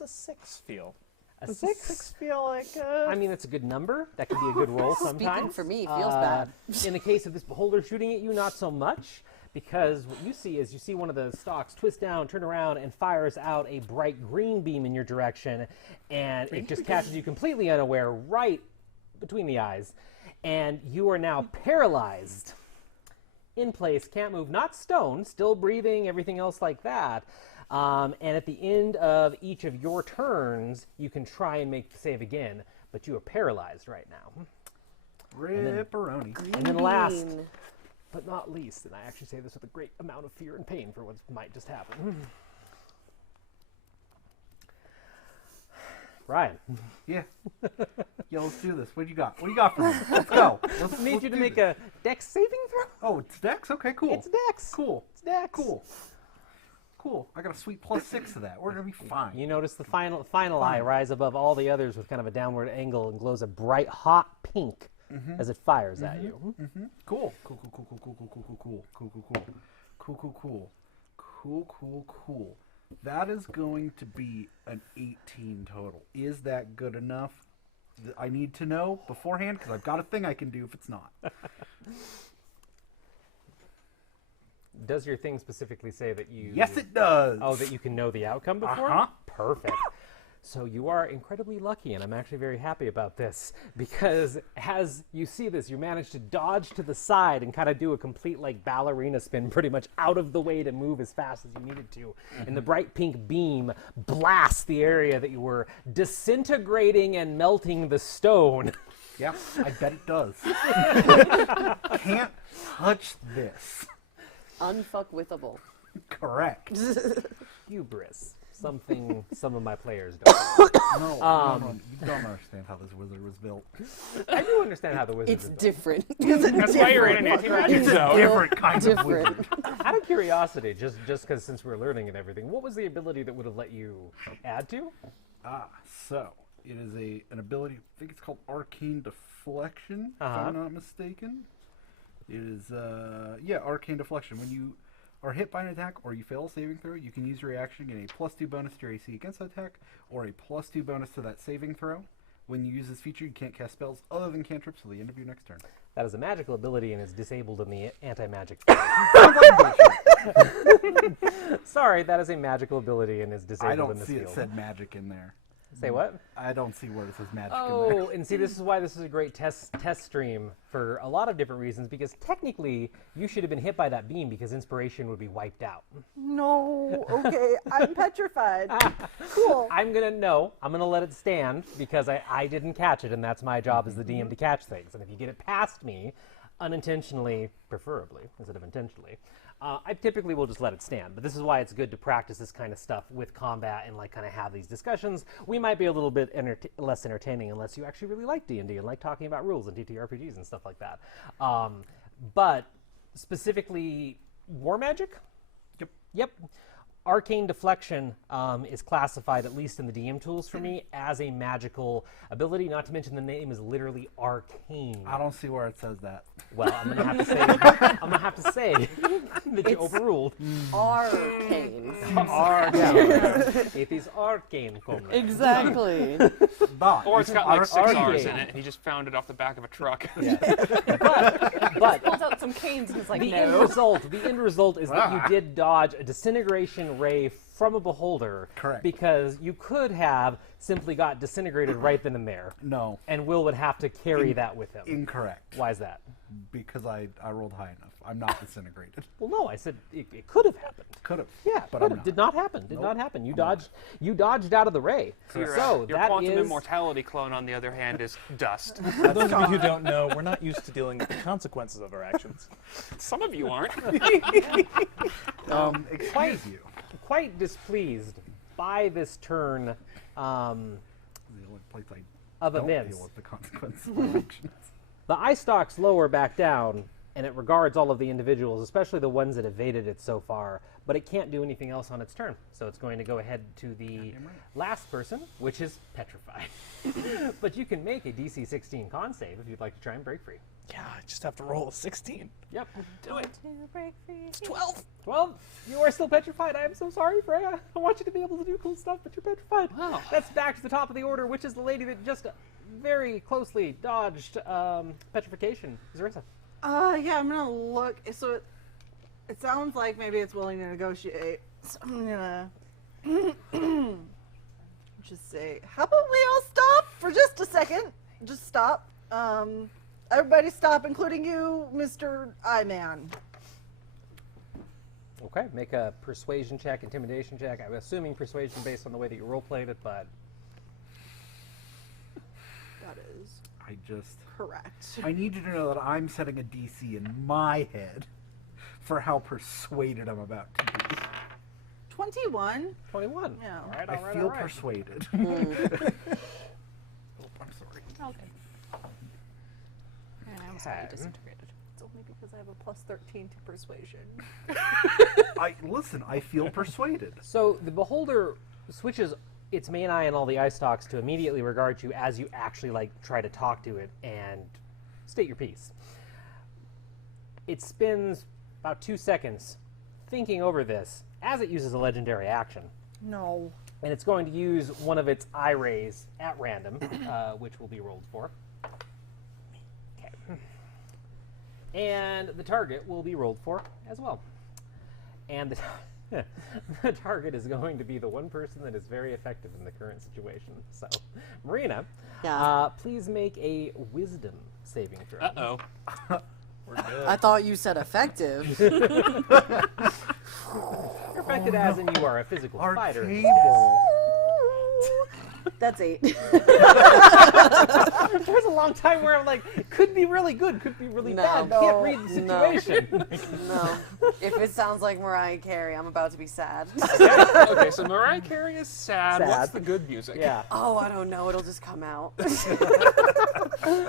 a 6 feel? A Does 6? 6 feel like? I mean, it's a good number. That could be a good roll sometimes. Speaking for me, it feels bad. In the case of this beholder shooting at you, not so much, because what you see is you see one of the stalks twist down, turn around, and fires out a bright green beam in your direction, and it just catches you completely unaware right between the eyes, and you are now paralyzed. In place, can't move, not stone, still breathing, everything else like that. And at the end of each of your turns, you can try and make the save again, but you are paralyzed right now. Ripperoni. And then last, but not least, and I actually say this with a great amount of fear and pain for what might just happen. Ryan. Yeah. Yeah, let's do this. What do you got? What do you got for me? Let's go. I need you to make a Dex saving throw. Oh, it's Dex? Okay, cool. It's Dex. Cool. It's Dex. Cool. Cool. I got a sweet +6 to that. We're going to be fine. You notice the final eye rise above all the others with kind of a downward angle and glows a bright, hot pink as it fires at you. Cool. Cool, cool, cool, cool, cool, cool, cool, cool, cool, cool, cool, cool, cool, cool, cool, cool, cool. That is going to be an 18 total. Is that good enough? I need to know beforehand because I've got a thing I can do if it's not. Does your thing specifically say that you... Yes, it does. Oh, that you can know the outcome before? Uh-huh. Perfect. So you are incredibly lucky, and I'm actually very happy about this, because as you see this, you manage to dodge to the side and kind of do a complete, like, ballerina spin, pretty much out of the way to move as fast as you needed to. And the bright pink beam blasts the area that you were, disintegrating and melting the stone. Yeah, I bet it does. Can't touch this. Unfuckwithable. Correct. Hubris. Something some of my players don't. No, you don't understand how this wizard was built. I do understand how the wizard It's is built. different. That's why you're in an anti-magic It's a zone. different kind of wizard. Out of curiosity, just because since we're learning and everything, what was the ability that would have let you add to? So it is an ability. I think it's called Arcane Deflection, if I'm not mistaken. It is Arcane Deflection. When you are hit by an attack or you fail a saving throw, you can use your reaction and get a +2 bonus to your AC against that attack, or a +2 bonus to that saving throw. When you use this feature, you can't cast spells other than cantrips till the end of your next turn. That is a magical ability and is disabled in the anti-magic. Sorry, that is a magical ability and is disabled I don't in this see field. it said magic in there. Say what? I don't see where it says magic in Oh, there. and see, this is why this is a great test stream for a lot of different reasons, because technically you should have been hit by that beam because inspiration would be wiped out. No, okay, I'm petrified. Cool. I'm gonna let it stand because I didn't catch it, and that's my job as the DM to catch things. And if you get it past me, unintentionally, preferably instead of intentionally, I typically will just let it stand. But this is why it's good to practice this kind of stuff with combat and like kind of have these discussions. We might be a little bit less entertaining unless you actually really like D&D and like talking about rules and TTRPGs and stuff like that. But specifically, war magic. Yep. Arcane Deflection is classified, at least in the DM tools for me, as a magical ability. Not to mention the name is literally arcane. I don't see where it says that. Well, I'm gonna have to say that you overruled. Arcane. Arcane. It is arcane, comrade. Exactly. But Or it's got like 6 R's Arcane. in it, and he just found it off the back of a truck. But Pulls out some canes and is like, the no. end result is that you did dodge a disintegration ray from a beholder. Correct. Because you could have simply got disintegrated right then and there. no, And Will would have to carry that with him. incorrect. Why is that? Because I rolled high enough. I'm not disintegrated. Well, no, I said it could have happened. Could have. Yeah, but could I'm have. not. Did not happen. Did not happen. You dodged out of the ray. Your, So your that quantum is immortality clone, on the other hand, is dust. For those of you who don't know, we're not used to dealing with the consequences of our actions. Some of you aren't. Excuse you. quite displeased by this turn The only place I of don't events. deal with the consequences of my actions. The eye stalks lower back down, and it regards all of the individuals, especially the ones that evaded it so far, but it can't do anything else on its turn. So it's going to go ahead to the last person, which is petrified. But you can make a DC 16 con save if you'd like to try and break free. Yeah, I just have to roll a 16. Yep. Do it. It's 12. Well, you are still petrified. I am so sorry, Freya. I want you to be able to do cool stuff, but you're petrified. Wow. That's back to the top of the order, which is the lady that just very closely dodged petrification. Zarissa. Yeah, I'm gonna look. So it sounds like maybe it's willing to negotiate. So I'm gonna just say, how about we all stop for just a second? Just stop. Everybody stop, including you, Mr. I-Man. Okay, make a persuasion check, intimidation check. I'm assuming persuasion based on the way that you role-played it, but... That is I just. correct. I need you to know that I'm setting a DC in my head for how persuaded I'm about to be. 21. 21. Yeah. All right, I all right, feel all right. persuaded. Oh, I'm sorry. Okay. And I'm sorry, disintegrated. It's only because I have a plus 13 to persuasion. I feel persuaded. So the beholder switches its main eye and all the eye stalks to immediately regard you as you actually try to talk to it and state your piece. It spends about 2 seconds thinking over this as it uses a legendary action. No. And it's going to use one of its eye rays at random, which will be rolled for. Okay. And the target will be rolled for as well. And the target is going to be the one person that is very effective in the current situation. So, Marina, Yeah. please make a wisdom saving throw. Uh-oh. We're good. I thought you said effective. You're affected as in you are a physical Our fighter. table. That's 8. There's a long time where I'm like, it could be really good, could be really bad. Can't read the situation. No. If it sounds like Mariah Carey, I'm about to be sad. Okay, so Mariah Carey is sad. Sad. What's the good music? Yeah. Oh, I don't know. It'll just come out.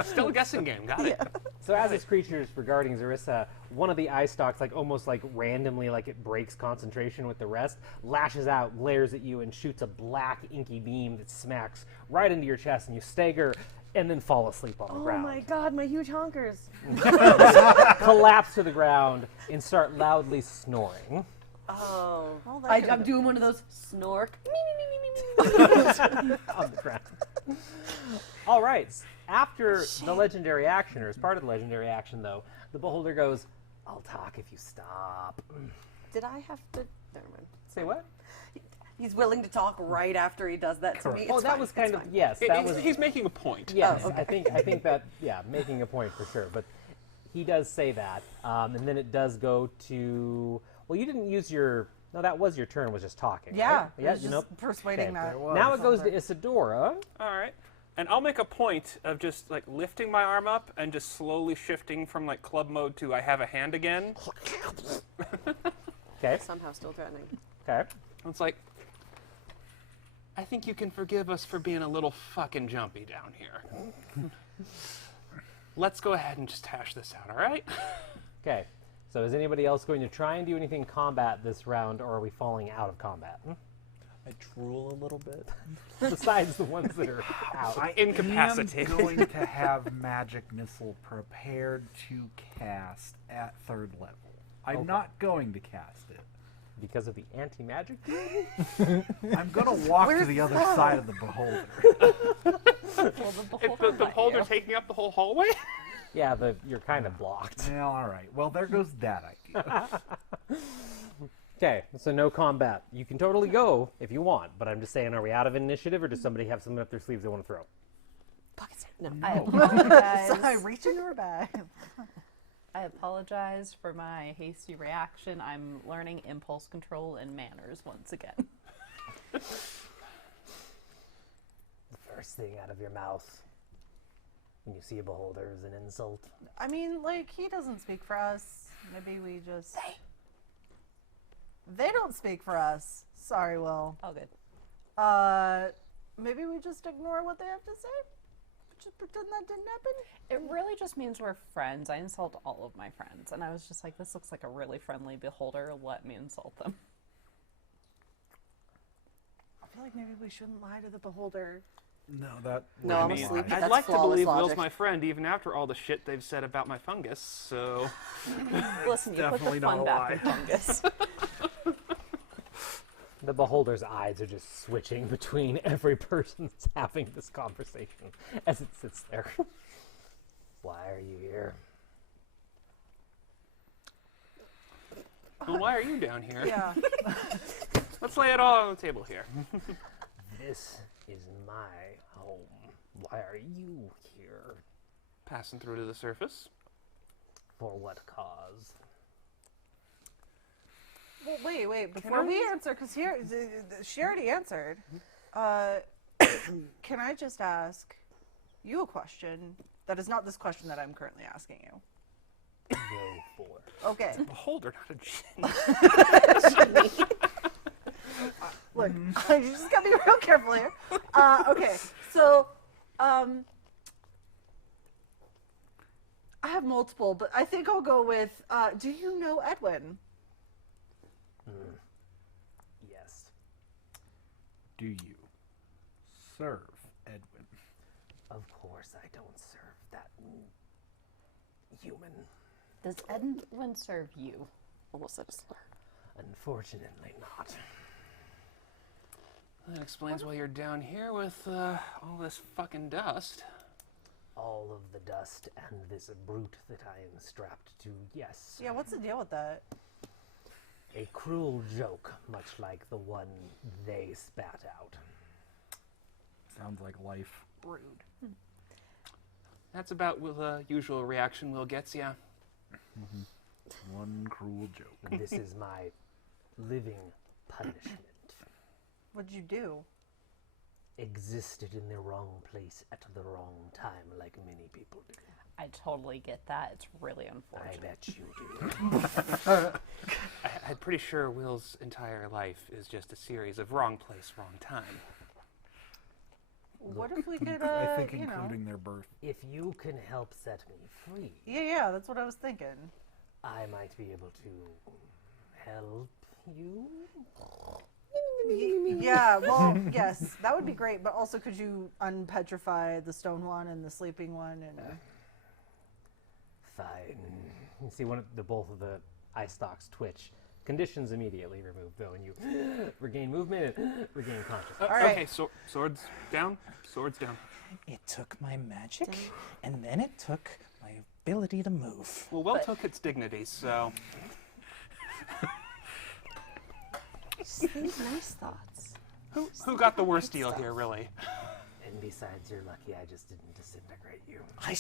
Still a guessing game. Got it. So as this creature is regarding Zarissa, one of the eye stalks, almost randomly, it breaks concentration with the rest, lashes out, glares at you, and shoots a black inky beam that smacks right into your chest, and you stagger and then fall asleep on the Oh ground. my god, my huge honkers. Collapse to the ground and start loudly snoring. Oh. I'm doing one of those. Snork. On the ground. All right. After the legendary action, or as part of the legendary action, though, the beholder goes, "I'll talk if you stop." Did I have to? Never mind. Say what? He's willing to talk right after he does that to me. Oh, It's that fine, was it's kind of fine. yes. That was He's making a point. yes. Oh, okay. I think that making a point for sure. But he does say that, and then it does go to. Well, you didn't use your. No, that was your turn. Was just talking. Yeah. Right? Yeah. It was just persuading Okay. that. Now it goes to Isadora. All right. And I'll make a point of just lifting my arm up and just slowly shifting from club mode to I have a hand again. Okay. Somehow still threatening. Okay. It's like, I think you can forgive us for being a little fucking jumpy down here. Let's go ahead and just hash this out, all right? Okay. So is anybody else going to try and do anything combat this round, or are we falling out of combat? I drool a little bit. Besides the ones that are out. I Incapacitated. am going to have Magic Missile prepared to cast at 3rd level. I'm not going to cast it. Because of the anti-magic duel? I'm going to walk to the other side of the beholder. Is the beholder taking up the whole hallway? Yeah, you're kind of blocked. Well, all right. Well, there goes that idea. Okay, so no combat. You can totally go if you want, but I'm just saying, are we out of initiative, or does somebody have something up their sleeves they want to throw? No. I apologize. So I reach into her bag. I apologize for my hasty reaction. I'm learning impulse control and manners once again. The first thing out of your mouth when you see a beholder is an insult. I mean, like, he doesn't speak for us. Maybe we just... They don't speak for us. Sorry, Will. All good. Maybe we just ignore what they have to say? Just pretend that didn't happen? It really just means we're friends. I insult all of my friends. And I was just like, this looks like a really friendly beholder. Let me insult them. I feel like maybe we shouldn't lie to the beholder. No, that... No, I'm asleep. I'd That's like to flawless believe Will's logic. my friend, even after all the shit they've said about my fungus, so... Listen, you put definitely the not fun a back in lie. fungus. The beholder's eyes are just switching between every person that's having this conversation as it sits there. Why are you here? Well, why are you down here? Yeah. Let's lay it all on the table here. This is my home. Why are you here? Passing through to the surface. For what cause? Well, wait. Before we answer, because she already answered. Can I just ask you a question that is not this question that I'm currently asking you? Go for it. Okay. Beholder, not a djinn. Look, you just gotta be real careful here. Okay, so, I have multiple, but I think I'll go with, do you know Edwin? Yes. Do you serve Edwin? Of course I don't serve that human. Does Edwin serve you? Almost said a slur. Unfortunately not. That explains why you're down here with all this fucking dust. All of the dust and this brute that I am strapped to, yes. Yeah, what's the deal with that? A cruel joke, much like the one they spat out. Sounds like life. Rude. That's about the usual reaction Will gets ya. One cruel joke. This is my living punishment. What'd you do? Existed in the wrong place at the wrong time, like many people do. I totally get that. It's really I unfortunate. bet you do. I'm pretty sure Will's entire life is just a series of wrong place, wrong time. What if we could, I think you know... including their birth. If you can help set me free, Yeah, that's what I was thinking. I might be able to help you. Yeah, well, yes, that would be great, but also could you unpetrify the stone one and the sleeping one and... Fine. You see both of the eye stalks twitch. Conditions immediately removed, though, and you regain movement and regain consciousness. All right. Okay, so swords down, swords down. It took my magic, and then it took my ability to move. Well, Will took its dignity, so... These nice thoughts. Who got the worst deal here, really? And besides, you're lucky I just didn't disintegrate you. I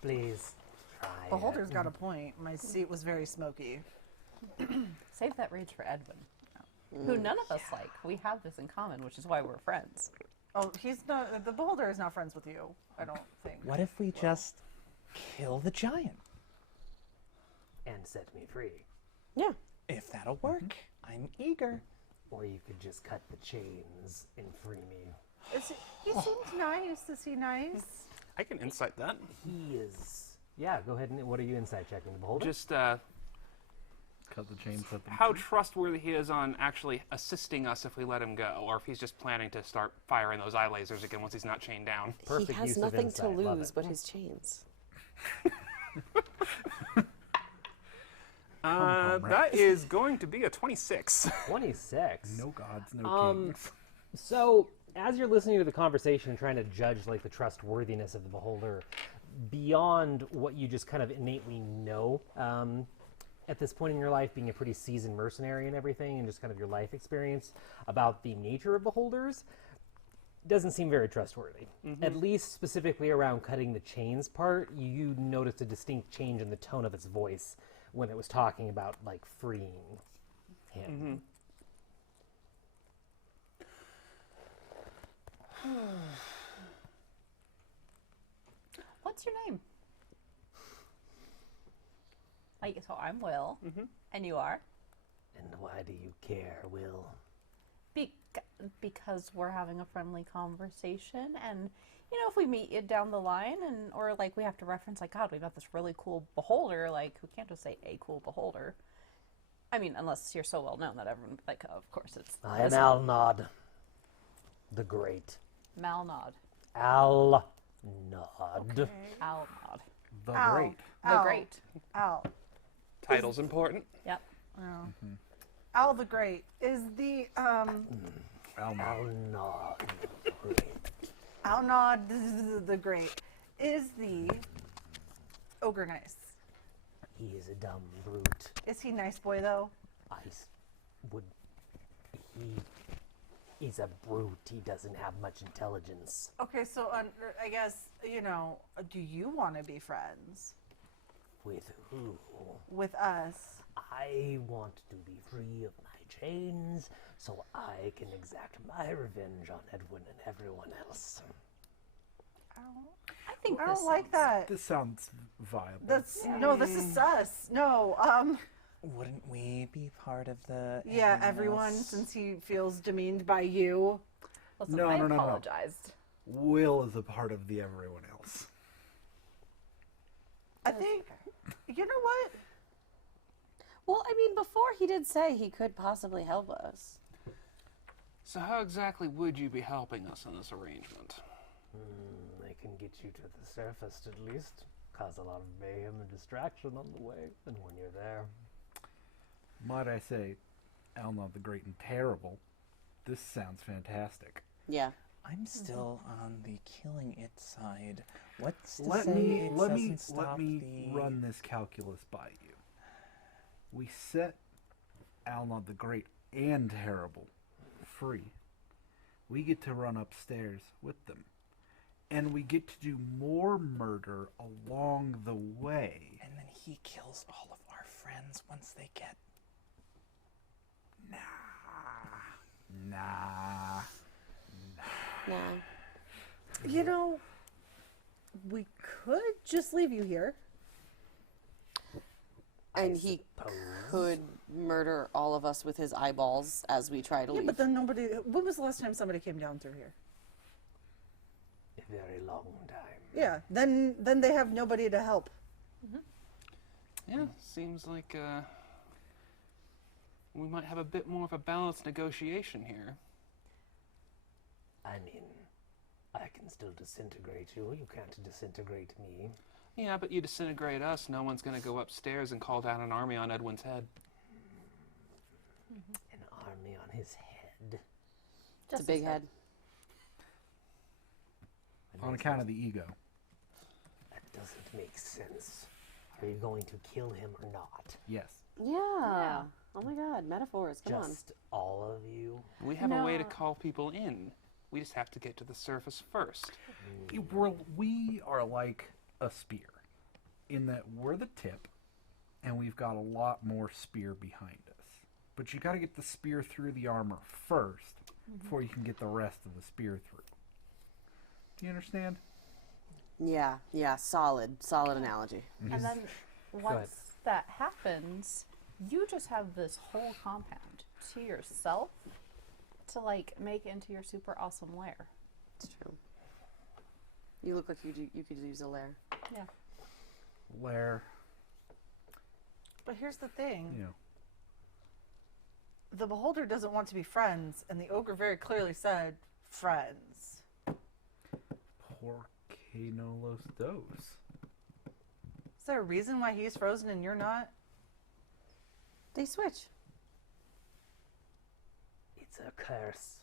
Please try. Beholder's got a point. My seat was very smoky. Save that rage for Edwin, who none of us like. We have this in common, which is why we're friends. Oh, he's not... The Beholder is not friends with you, I don't think. What if we just kill the giant? And set me free. Yeah. If that'll work, I'm eager. Or you could just cut the chains and free me. He seemed nice. Is he nice? I can insight that. He is Yeah, go ahead and what are you insight checking the beholder? Just Cut the chain, set them how free. trustworthy he is on actually assisting us if we let him go, or if he's just planning to start firing those eye lasers again once he's not chained down. Perfect he has use of nothing to insight, love lose it. but his chains. That is going to be a 26. 26. No gods, no kings. So, as you're listening to the conversation and trying to judge like the trustworthiness of the beholder, beyond what you just kind of innately know, at this point in your life, being a pretty seasoned mercenary and everything, and just kind of your life experience about the nature of beholders, doesn't seem very trustworthy. At least specifically around cutting the chains part, you noticed a distinct change in the tone of its voice when it was talking about like freeing him. What's your name? So I'm Will, and you are? And why do you care, Will? Because we're having a friendly conversation, and you know, if we meet you down the line, and or like we have to reference like, God, we got this really cool beholder. Like, we can't just say a cool beholder. I mean, unless you're so well known that everyone like, of course it's. I am Alnod, the Great. Malnod. Alnod. Alnod. The Ow. Great. The Ow. Great. Ow. Title's important. Yep. Al the Great is the Alnod the Great. Alnod the Great is the ogre nice. He is a dumb brute. Is he nice boy though? He's a brute. He doesn't have much intelligence. Okay, so I guess you know. Do you want to be friends With who? with us? I want to be free of my chains so I can exact my revenge on Edwin and everyone else. I think I this don't like sounds- that. This sounds viable. That's no. This is sus. No. Wouldn't we be part of the? Yeah, everyone, else? since he feels demeaned by you. Listen, No, I no, no, no. apologized. Will is a part of the everyone else. I think. You know what? Well, I mean, before he did say he could possibly help us. So how exactly would you be helping us in this arrangement? I can get you to the surface at least. Cause a lot of mayhem and distraction on the way. And when you're there, Might I say, Alnod the Great and Terrible, this sounds fantastic. Yeah. I'm still on the killing it side. What's to Let say me it let me doesn't stop let me the... run this calculus by you. We set Alnod the Great and Terrible free. We get to run upstairs with them. And we get to do more murder along the way. And then he kills all of our friends once they get... Nah. Nah. You know, we could just leave you here. And he could murder all of us with his eyeballs as we try to Yeah, leave. but then nobody. When was the last time somebody came down through here? a very long time. Yeah. Then they have nobody to help. Yeah, seems like we might have a bit more of a balanced negotiation here. I mean, I can still disintegrate you. You can't disintegrate me. Yeah, but you disintegrate us, no one's going to go upstairs and call down an army on Edwin's head. An army on his head. It's a big head. On account of the ego. That doesn't make sense. Are you going to kill him or not? Yes. Yeah. Oh my god, metaphors, come on. Just all of you? We have a way to No. call people in. We just have to get to the surface first. We are like a spear in that we're the tip and we've got a lot more spear behind us. But you got to get the spear through the armor first before you can get the rest of the spear through. Do you understand? Yeah, solid analogy. And then once that happens, you just have this whole compound to yourself to like make into your super awesome lair. It's true. You look like you could use a lair. Yeah. lair. But here's the thing. You know. The beholder doesn't want to be friends, and the ogre very clearly said friends. Por que no los dos? Is there a reason why he's frozen and you're not? They switch. It's a curse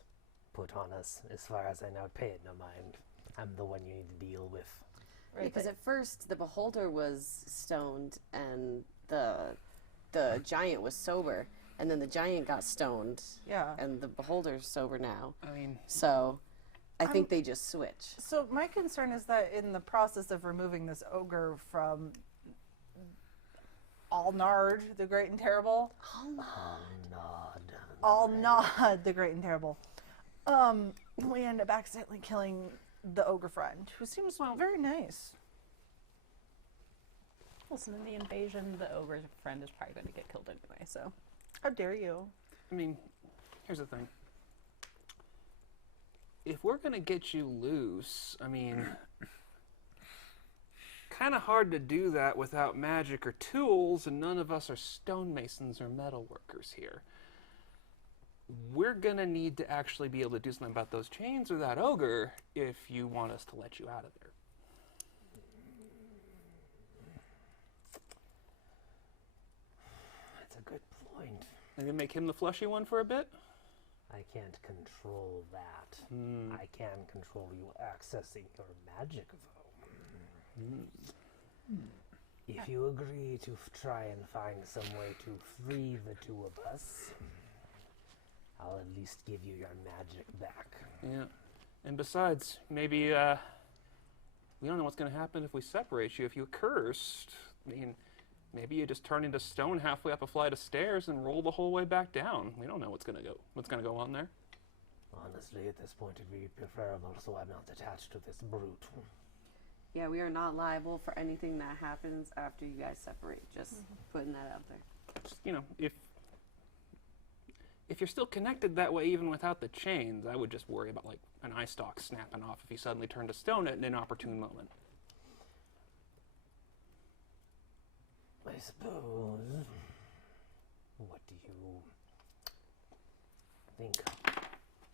put on us, as far as I know. Pay it no mind. I'm the one you need to deal with. Right, because at first the beholder was stoned and the giant was sober, and then the giant got stoned. Yeah. And the beholder's sober now. I mean, so I think they just switch. So my concern is that in the process of removing this ogre from Alnard, the Great and Terrible. Alnard, the Great and Terrible. We end up accidentally killing the ogre friend, who seems very nice. Listen, in the invasion, the ogre's friend is probably going to get killed anyway, so. How dare you? I mean, here's the thing. If we're going to get you loose, I mean, kind of hard to do that without magic or tools, and none of us are stonemasons or metal workers here. We're going to need to actually be able to do something about those chains or that ogre if you want us to let you out of there. That's a good point. Maybe make him the fleshy one for a bit? I can't control that. I can control you accessing your magic, though. If you agree to try and find some way to free the two of us, I'll at least give you your magic back. Yeah. And besides, maybe, we don't know what's going to happen if we separate you. If you're cursed, I mean, maybe you just turn into stone halfway up a flight of stairs and roll the whole way back down. We don't know what's going to go on there. Honestly, at this point, it'd be preferable so I'm not attached to this brute. Yeah, we are not liable for anything that happens after you guys separate. Just putting that out there. Just, you know, if you're still connected that way even without the chains, I would just worry about, like, an eye stalk snapping off if he suddenly turned to stone at an inopportune moment. I suppose. What do you think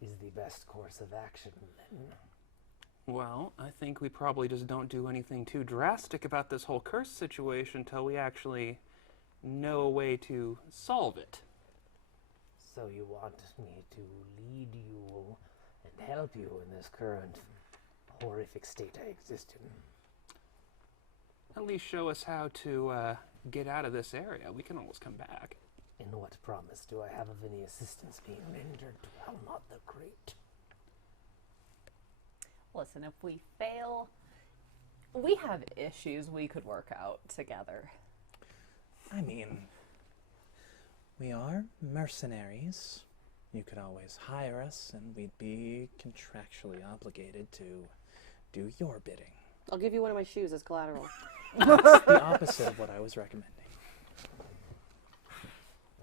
is the best course of action, then? Well, I think we probably just don't do anything too drastic about this whole curse situation until we actually know a way to solve it. So you want me to lead you and help you in this current horrific state I exist in? At least show us how to get out of this area. We can always come back. And what promise do I have of any assistance being rendered to Almod the Great? Listen, if we fail, we have issues we could work out together. I mean, we are mercenaries. You could always hire us, and we'd be contractually obligated to do your bidding. I'll give you one of my shoes as collateral. That's the opposite of what I was recommending.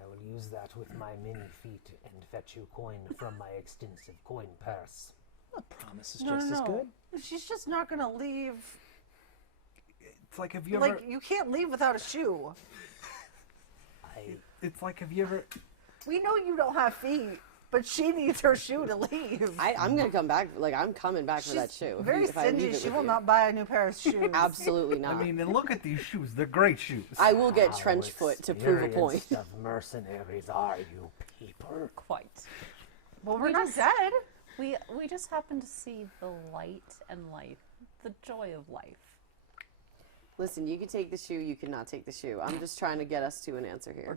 I will use that with my many feet and fetch you coin from my extensive coin purse. A promise is just as good. She's just not gonna leave. It's like, have you ever... Like, you can't leave without a shoe. It's like, have you ever... We know you don't have feet, but she needs her shoe to leave. I'm gonna come back. Like, I'm coming back for that shoe. Very if I leave stingy. it She with will you. not buy a new pair of shoes. Absolutely not. I mean, and look at these shoes. They're great shoes. I will get trench foot to prove a point. Experienced of mercenaries are you people? Quite. Well, we're We not just- dead. We just happen to see the light and life, the joy of life. Listen, you can take the shoe. You cannot take the shoe. I'm just trying to get us to an answer here.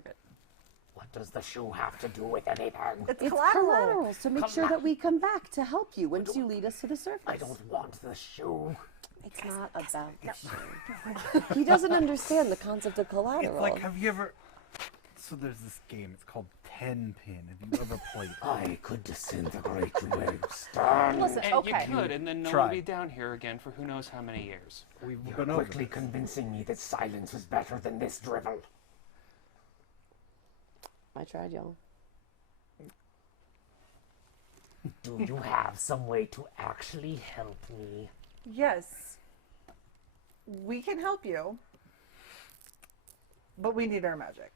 What does the shoe have to do with anything? It's It's collateral. collateral, so make sure that we come back to help you once you lead us to the surface. I don't want the shoe. It's not about the shoe. He doesn't understand the concept of collateral. It's like, have you ever... So there's this game. It's called 10 Pin. Have you ever played it? I could disintegrate you in stone. Listen, And okay. you could, and then no Try. one would be down here again for who knows how many years. We've You're been over quickly this. convincing me that silence is better than this drivel. I tried, y'all. Do you have some way to actually help me? Yes. We can help you. but we need our magic.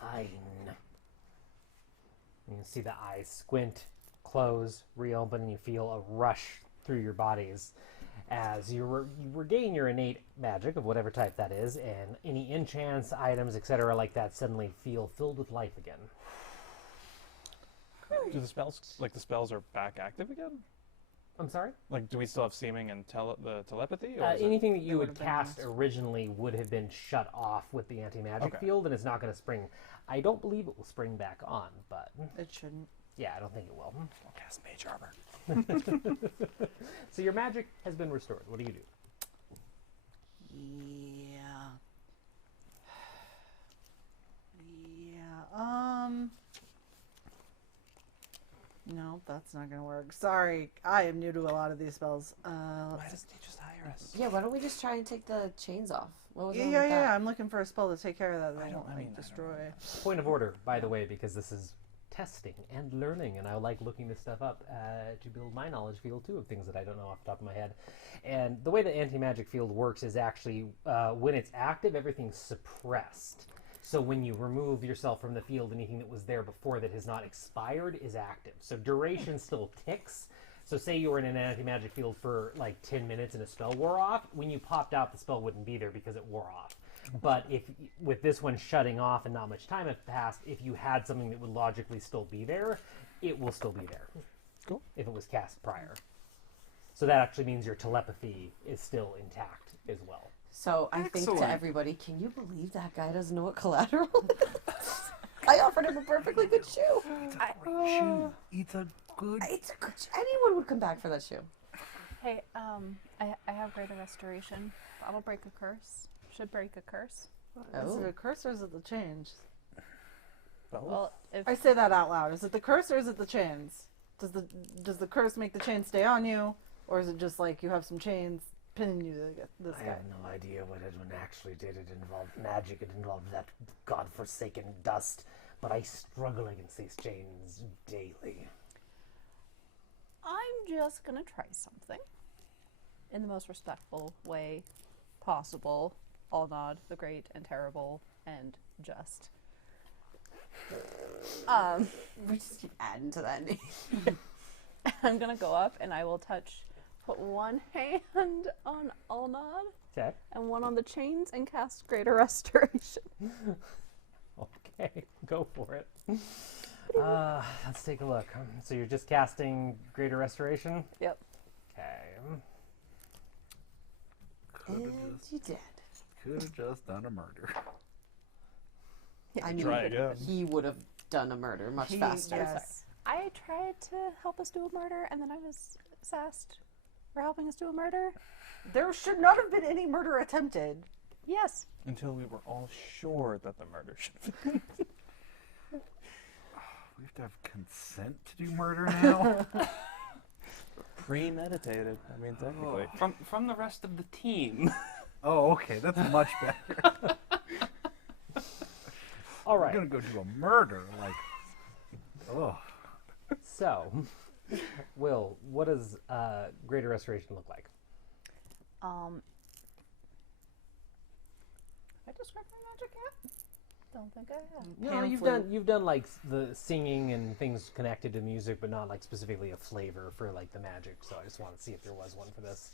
Fine. You can see the eyes squint, close, reopen, and you feel a rush through your bodies as you regain your innate magic of whatever type that is, and any enchants, items, etc. like that suddenly feel filled with life again. Do the spells are back active again? I'm sorry? Like, do we still have seeming and the telepathy? Or is Anything that you would would have been cast used. originally would have been shut off with the anti-magic Okay. field, and it's not going to spring. I don't believe it will spring back on, but It shouldn't. yeah, I don't think it will. I'll cast mage armor. So your magic has been restored. What do you do? Yeah. No, that's not gonna work. Sorry, I am new to a lot of these spells. Why doesn't he just hire us? Yeah, why don't we just try and take the chains off? What was wrong Yeah, with yeah. that? I'm looking for a spell to take care of that. That I won't don't- I mean, I don't destroy. Point of order, by the way, because this is testing and learning, and I like looking this stuff up to build my knowledge field too of things that I don't know off the top of my head. And the way the anti-magic field works is actually when it's active, everything's suppressed. So when you remove yourself from the field, anything that was there before that has not expired is active. So duration still ticks. So say you were in an anti-magic field for like 10 minutes and a spell wore off, when you popped out, the spell wouldn't be there because it wore off. But if with this one shutting off and not much time had passed, if you had something that would logically still be there, it will still be there. Cool. If it was cast prior. So that actually means your telepathy is still intact as well. So I think Excellent. to everybody, can you believe that guy doesn't know what collateral is? I offered him a perfectly good shoe. Shoe. It's a good. It's a good anyone would come back for that shoe. Hey, I have greater restoration. That'll break a curse. Should break a curse. Is it a curse or is it the chains? Well, if I say that out loud. Is it the curse or is it the chains? Does the curse make the chains stay on you, or is it just like you have some chains pinning you to this I guy? have no idea what Edwin actually did. It involved magic. It involved that godforsaken dust. But I struggle against these chains daily. I'm just gonna try something in the most respectful way possible. I'll nod the great and terrible and just. We just keep adding to that name. I'm gonna go up and I will put one hand on Alnod Okay. and one on the chains and cast Greater Restoration. Okay, go for it. Let's take a look. So you're just casting Greater Restoration? Yep. Okay. And you did. Could have just done a murder. I mean, Try again. he would have done a murder much faster. Yes. I tried to help us do a murder and then I was sassed for helping us do a murder. There should not have been any murder attempted. Yes. Until we were all sure that the murder should have been. We have to have consent to do murder now. Premeditated. I mean, technically. From the rest of the team. Oh, okay, that's much better. All We're right. gonna go do a murder, like. Oh. So, Will, what does Greater Restoration look like? I described my magic yet? Don't think I have. No, you've done like the singing and things connected to music, but not like specifically a flavor for like the magic. So I just wanted to see if there was one for this.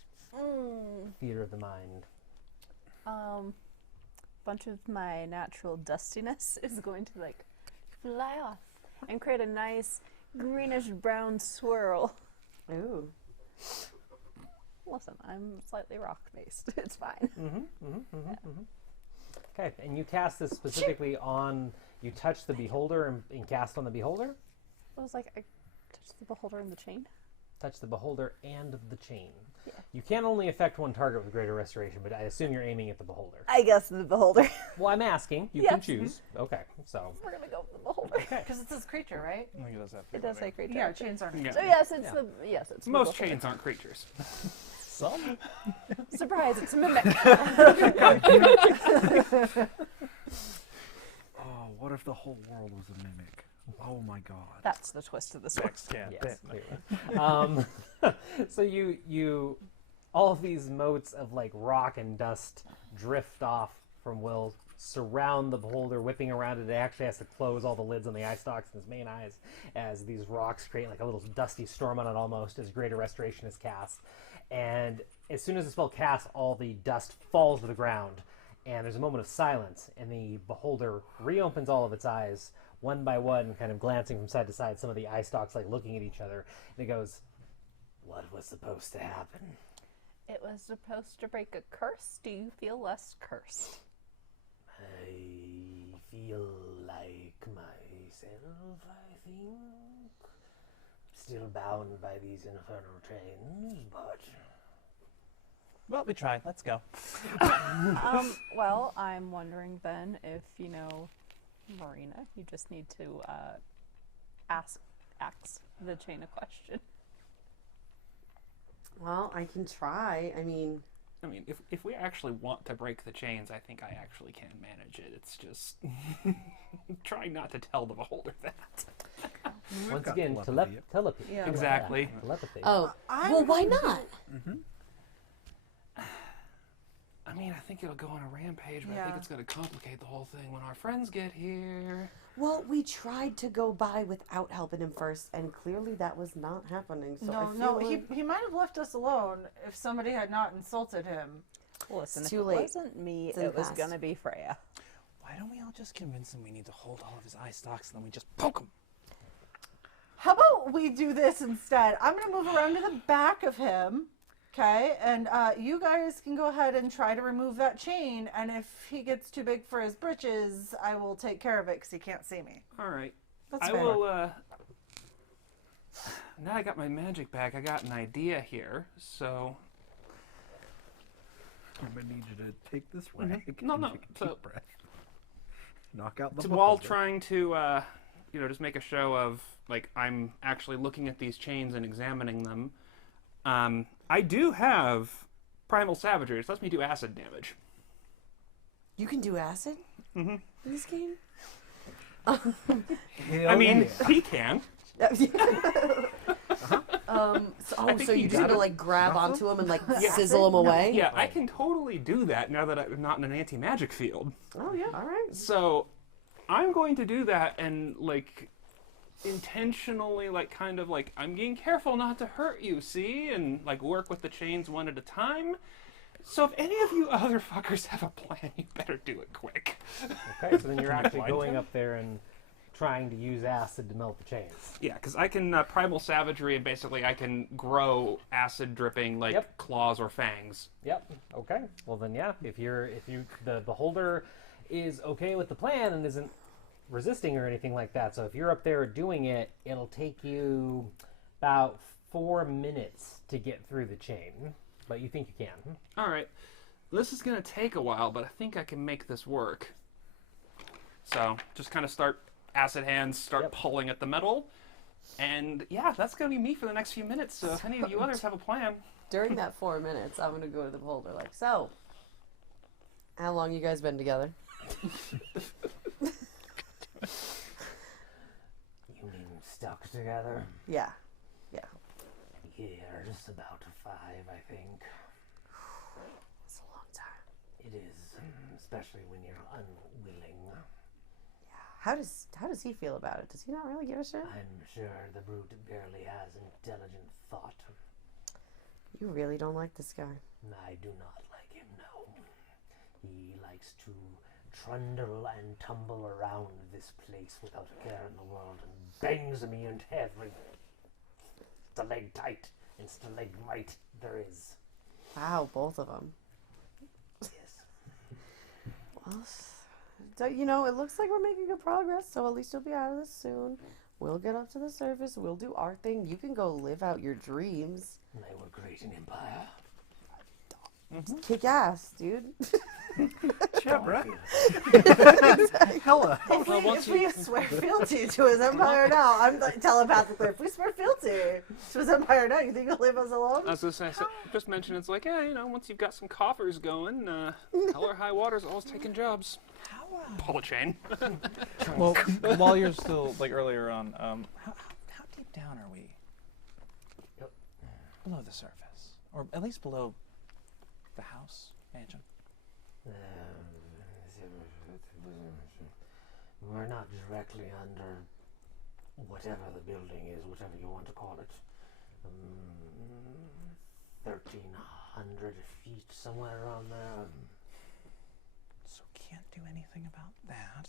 Theater of the mind. Bunch of my natural dustiness is going to like fly off and create a nice greenish brown swirl. Ooh. Listen, I'm slightly rock based. It's fine. Okay, and you cast this specifically on. You touch the beholder and cast on the beholder. It was like I touched the beholder in the chain. Touch the beholder and the chain. Yeah. You can only affect one target with Greater Restoration, but I assume you're aiming at the beholder. I guess the beholder. Well, I'm asking. You can Yes. choose. Okay, so. We're gonna go with the beholder. Because it's this creature, right? I think it does have It does say creature. Yeah, chains aren't. Yeah. So yes, it's Yeah. the it's the Most beholder. chains aren't creatures. Some. Surprise! It's a mimic. Oh, what if the whole world was a mimic? Oh my god. That's the twist of the story. Next can. Yes, clearly. So you all of these motes of like rock and dust drift off from Will, surround the beholder, whipping around it. It actually has to close all the lids on the eye stalks in his main eyes as these rocks create like a little dusty storm on it almost as Greater Restoration is cast. And as soon as the spell casts, all the dust falls to the ground. And there's a moment of silence, and the beholder reopens all of its eyes, one by one, kind of glancing from side to side, some of the eye stalks like looking at each other. And it goes, "What was supposed to happen?" It was supposed to break a curse. Do you feel less cursed? I feel like myself, I think. Still bound by these infernal chains, but... Well, we tried. Let's go. Well, I'm wondering then if, Marina, you just need to ask the chain a question. Well, I can try. I mean, if we actually want to break the chains, I think I actually can manage it. It's just trying not to tell the beholder that. Once again, telepathy. Yeah. Exactly. Yeah, telepathy. oh, well, why not? I mean, I think it'll go on a rampage, but I Yeah. think it's going to complicate the whole thing when our friends get here. Well, we tried to go by without helping him first, and clearly that was not happening. So I No, feel like he might have left us alone if somebody had not insulted him. Listen, It's if too it late. wasn't me, It's in the it was past. going to be Freya. Why don't we all just convince him we need to hold all of his eye stalks and then we just poke him? How about we do this instead? I'm going to move around to the back of him, okay? And you guys can go ahead and try to remove that chain. And if he gets too big for his britches, I will take care of it because he can't see me. All right. That's I fair. will, now I got my magic back, I got an idea here, so... I'm gonna need you to take this rag. No, and no, take a so- deep breath. Knock out the So while beholder. trying to, just make a show of, like, I'm actually looking at these chains and examining them, I do have Primal Savagery, which lets me do acid damage. you can do acid in this game. Hell I mean, yeah. he can. So you you just got need to it. like grab Awesome. onto him and like Yeah. sizzle him away. Yeah, I can totally do that now that I'm not in an anti-magic field. Oh yeah. All right. So, I'm going to do that and, like, intentionally, like, kind of, like, I'm being careful not to hurt you, see? And, like, work with the chains one at a time. So if any of you other fuckers have a plan, you better do it quick. Okay, so then you're actually blind going him? up there and trying to use acid to melt the chains. Yeah, because I can Primal Savagery, and basically I can grow acid dripping, like, Yep. claws or fangs. Yep. Okay. Well then, yeah. If the beholder is okay with the plan and isn't resisting or anything like that. So if you're up there doing it, it'll take you about 4 minutes to get through the chain, but you think you can. All right. This is going to take a while, but I think I can make this work. So just kind of start acid hands, start Yep. pulling at the metal. And yeah, that's going to be me for the next few minutes. So if any of you others have a plan. During that 4 minutes, I'm gonna go to the beholder. Like, so, how long you guys been together? You mean stuck together? Yeah. Years, about 5, I think. It's a long time. It is, especially when you're unwilling. How does he feel about it? Does he not really give a shit? I'm sure the brute barely has intelligent thought. You really don't like this guy. I do not like him, no. He likes to trundle and tumble around this place without a care in the world and bangs me into every stalactite and stalagmite there is. Wow, both of them. Yes. Well, so, it looks like we're making good progress, so at least you'll be out of this soon. We'll get up to the surface. We'll do our thing. You can go live out your dreams. They were great in Empire. Kick ass, dude. Yeah, bro. Exactly. Hella. If we swear fealty to his empire now, I'm like, telepathically, if we swear fealty to his empire now, you think he'll leave us alone? I was going to say, just mention it's like, yeah, once you've got some coffers going, hell or high water's always taking jobs. Pull a chain. Well, while you're still, like, earlier on, how deep down are we? Yep. Below the surface. Or at least below the house, Agent? We're not directly under whatever the building is, whatever you want to call it. 1,300 feet, somewhere around there. So can't do anything about that.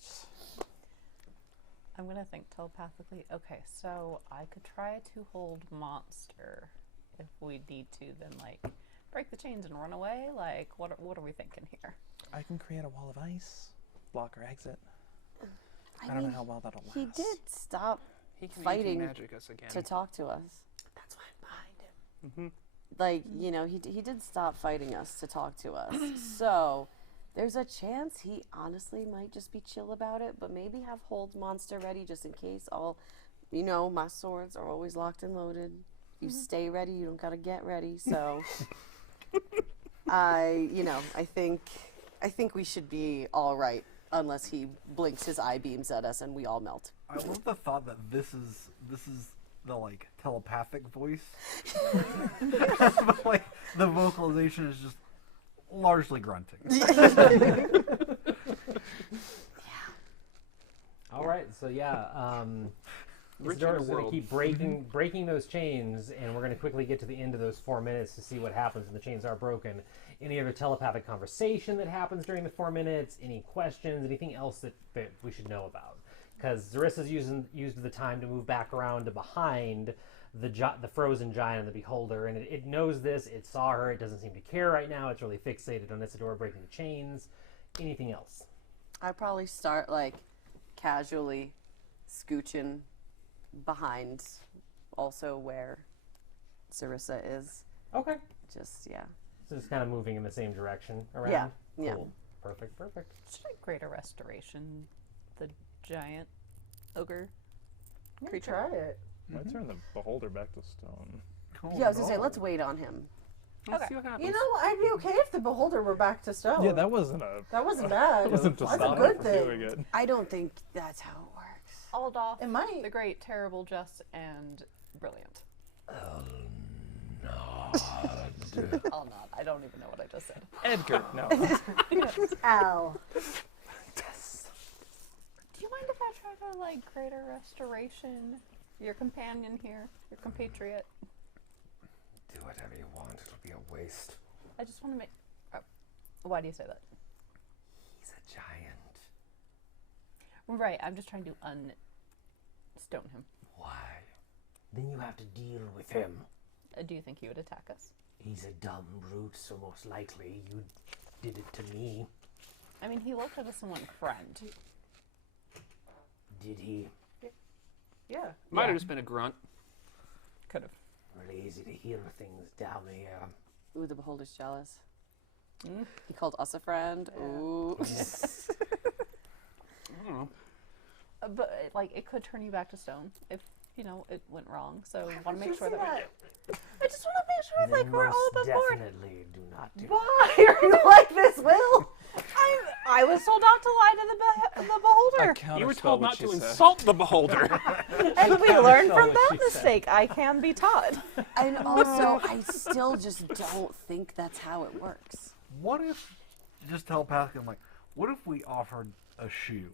I'm going to think telepathically. Okay, so I could try to hold monster if we need to, then like break the chains and run away. Like what are we thinking here? I can create a wall of ice, block our exit. I don't mean, know how well that'll last. He did stop He can fighting magic us again. to talk to us. That's why I'm behind him. Like, you know, he did stop fighting us to talk to us. So there's a chance he honestly might just be chill about it, but maybe have hold monster ready just in case. You know, my swords are always locked and loaded. You stay ready, you don't gotta get ready. So I think we should be all right unless he blinks his eye beams at us and we all melt. I love the thought that this is the like telepathic voice, but like the vocalization is just largely grunting. All right, so Isidora's going to keep breaking those chains, and we're going to quickly get to the end of those 4 minutes to see what happens when the chains are broken. Any other telepathic conversation that happens during the 4 minutes? Any questions? Anything else that we should know about? Because Zarissa's used the time to move back around to behind the frozen giant and the beholder, and it knows this. It saw her. It doesn't seem to care right now. It's really fixated on Isidora breaking the chains. Anything else? I'd probably start like casually scooching behind also where Zarissa is. Okay. Just, So just kind of moving in the same direction around? Yeah, yeah. Cool. Perfect. Should I greater restoration the giant ogre creature? Try it. Might turn the beholder back to stone. Yeah, I was gonna say, let's wait on him. Let's see what happens. You know, I'd be okay if the beholder were back to stone. Yeah, that wasn't bad. It wasn't to That's stop a good him from thing. doing it. I don't think that's how it works. Aldolf, It might. the great, terrible, just, and brilliant. I'll nod. I don't even know what I just said. Edgar, no. Ow. Do you mind if I try to, like, greater restoration your companion here, your compatriot? Do whatever you want. It'll be a waste. I just want to make... Oh, why do you say that? He's a giant. Right, I'm just trying to unstone him. Why? Then you have to deal with him. Do you think he would attack us? He's a dumb brute, so most likely you did it to me. I mean, he looked at us and went, friend. Did he? Yeah. Might have just been a grunt. Could have. Really easy to hear things down here. Ooh, the beholder's jealous. He called us a friend. Ooh. I don't know. But, like, it could turn you back to stone if, you know, it went wrong. So I want to make sure that we do. I just want to make sure, like, we're all Most aboard. definitely do not do Why are you like this, Will? I was told not to lie to the beholder. You were told not to insult the beholder. And we learned from that mistake. I can be taught. And also, I still just don't think that's how it works. What if, just telepathically, I'm like, what if we offered a shoe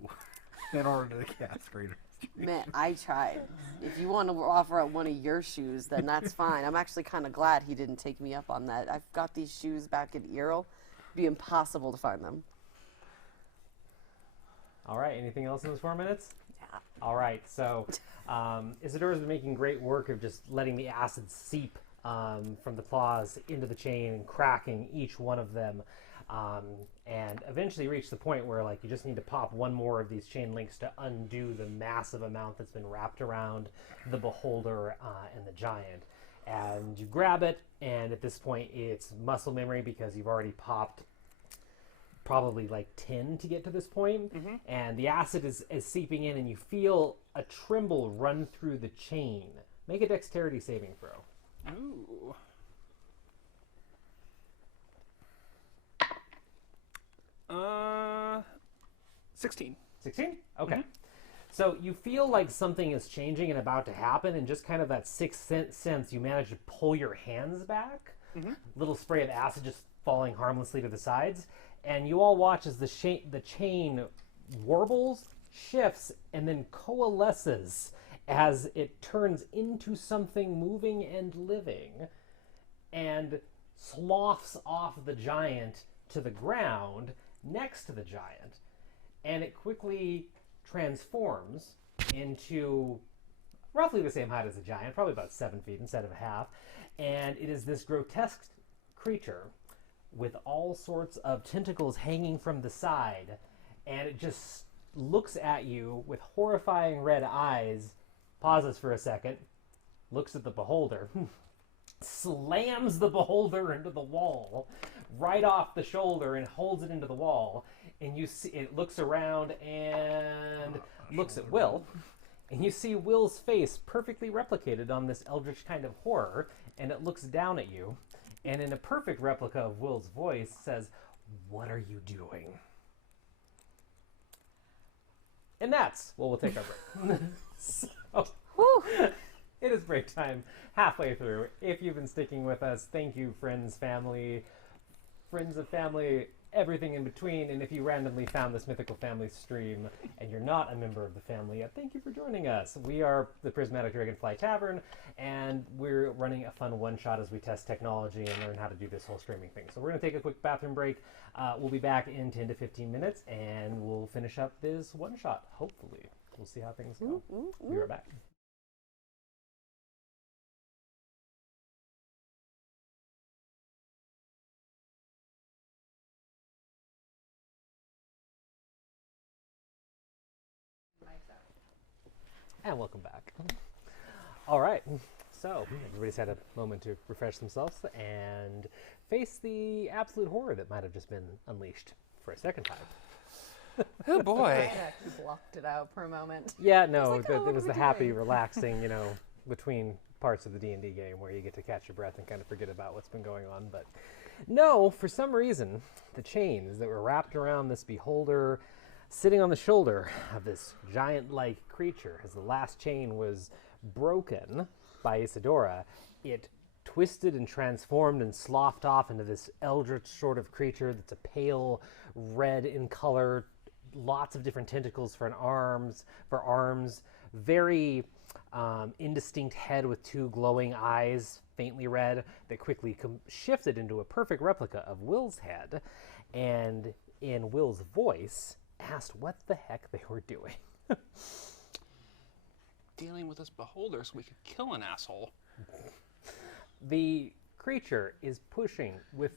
in order to cast greater? Man, I tried. If you want to offer up one of your shoes, then that's fine. I'm actually kind of glad he didn't take me up on that. I've got these shoes back in Earl. It'd be impossible to find them. All right, anything else in those 4 minutes? Yeah. All right, so Isidora's been making great work of just letting the acid seep from the claws into the chain and cracking each one of them, and eventually reach the point where, like, you just need to pop one more of these chain links to undo the massive amount that's been wrapped around the beholder and the giant. And you grab it, and at this point it's muscle memory because you've already popped probably like 10 to get to this point, and the acid is seeping in, and you feel a tremble run through the chain. Make a dexterity saving throw. Ooh. Uh, 16. 16? Okay. So you feel like something is changing and about to happen, and just kind of that sixth sense, you manage to pull your hands back. Little spray of acid just falling harmlessly to the sides. And you all watch as the chain warbles, shifts, and then coalesces as it turns into something moving and living and sloughs off the giant to the ground next to the giant. And it quickly transforms into roughly the same height as a giant, probably about 7 feet instead of a half. And it is this grotesque creature with all sorts of tentacles hanging from the side. And it just looks at you with horrifying red eyes, pauses for a second, looks at the beholder, slams the beholder into the wall right off the shoulder and holds it into the wall. And you see it looks around and looks at Will. And you see Will's face perfectly replicated on this eldritch kind of horror. And it looks down at you. And in a perfect replica of Will's voice says, "What are you doing?" And that's well, we'll take our break. So, it is break time halfway through. If you've been sticking with us, thank you, friends, family, friends of family, everything in between. And if you randomly found this Mythical Family stream and you're not a member of the family yet, thank you for joining us. We are the Prismatic Dragonfly Tavern, and we're running a fun one-shot as we test technology and learn how to do this whole streaming thing. So we're going to take a quick bathroom break. We'll be back in 10 to 15 minutes, and we'll finish up this one-shot, hopefully. We'll see how things go. Be right back. And welcome back. All right, so everybody's had a moment to refresh themselves and face the absolute horror that might have just been unleashed for a second time. Oh boy. I actually blocked it out for a moment. Yeah, no, like, oh, it was the happy, relaxing, between parts of the D&D game where you get to catch your breath and kind of forget about what's been going on. But no, for some reason, the chains that were wrapped around this beholder sitting on the shoulder of this giant-like creature, as the last chain was broken by Isadora, it twisted and transformed and sloughed off into this eldritch sort of creature that's a pale red in color, lots of different tentacles for arms, very indistinct head with two glowing eyes, faintly red, that quickly shifted into a perfect replica of Will's head, and in Will's voice asked what the heck they were doing. Dealing with this beholder so we could kill an asshole. The creature is pushing with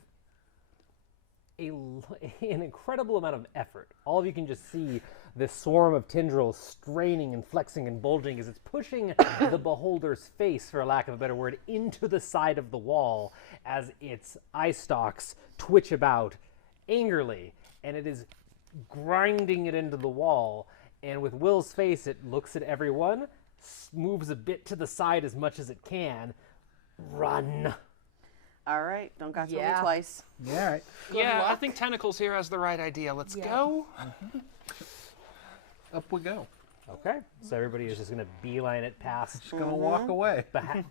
an incredible amount of effort. All of you can just see this swarm of tendrils straining and flexing and bulging as it's pushing the beholder's face, for lack of a better word, into the side of the wall as its eye stalks twitch about angrily, and it is grinding it into the wall. And with Will's face, it looks at everyone, moves a bit to the side as much as it can. Run. All right, don't got to me twice. Yeah, all right. Yeah, I think Tentacles here has the right idea. Let's go. Up we go. Okay, so everybody is just going to beeline it past. Just going to walk away.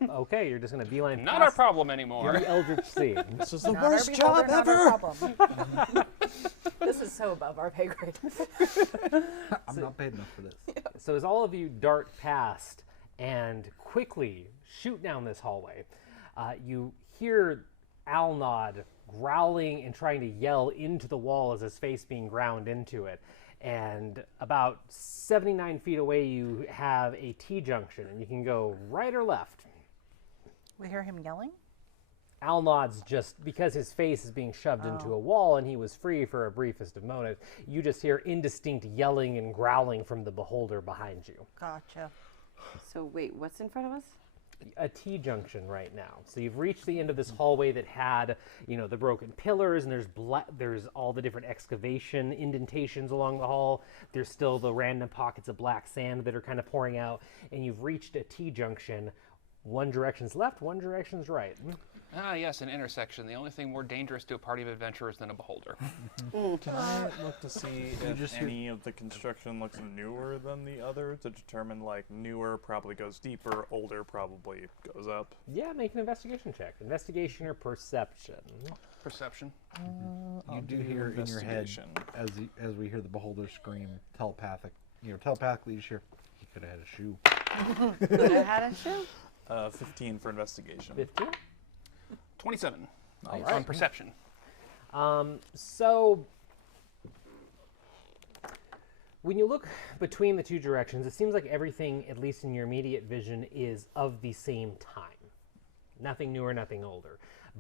Okay, you're just going to beeline Not past our problem anymore. the eldritch sea. This is the Not worst our job beholder, ever. not our problem. This is so above our pay grade. I'm not paid enough for this. So as all of you dart past and quickly shoot down this hallway, you hear Alnod growling and trying to yell into the wall as his face being ground into it. And about 79 feet away, you have a T-junction, and you can go right or left. We hear him yelling? Alnod's just, because his face is being shoved into a wall and he was free for a briefest of moments, you just hear indistinct yelling and growling from the beholder behind you. Gotcha. So wait, what's in front of us? A T-junction right now. So you've reached the end of this hallway that had, the broken pillars, and there's all the different excavation indentations along the hall. There's still the random pockets of black sand that are kind of pouring out, and you've reached a T-junction. One direction's left, one direction's right. Ah, yes, an intersection. The only thing more dangerous to a party of adventurers than a beholder. Can I look to see if any of the construction looks newer than the other to determine, like, newer probably goes deeper, older probably goes up? Yeah, make an investigation check. Investigation or perception? Perception. You do hear in your head, as we hear the beholder scream, telepathically you hear, he could have had a shoe. Could have had a shoe? 15 for investigation. 15? 27 All on perception. So when you look between the two directions, it seems like everything, at least in your immediate vision, is of the same time. Nothing newer, nothing older.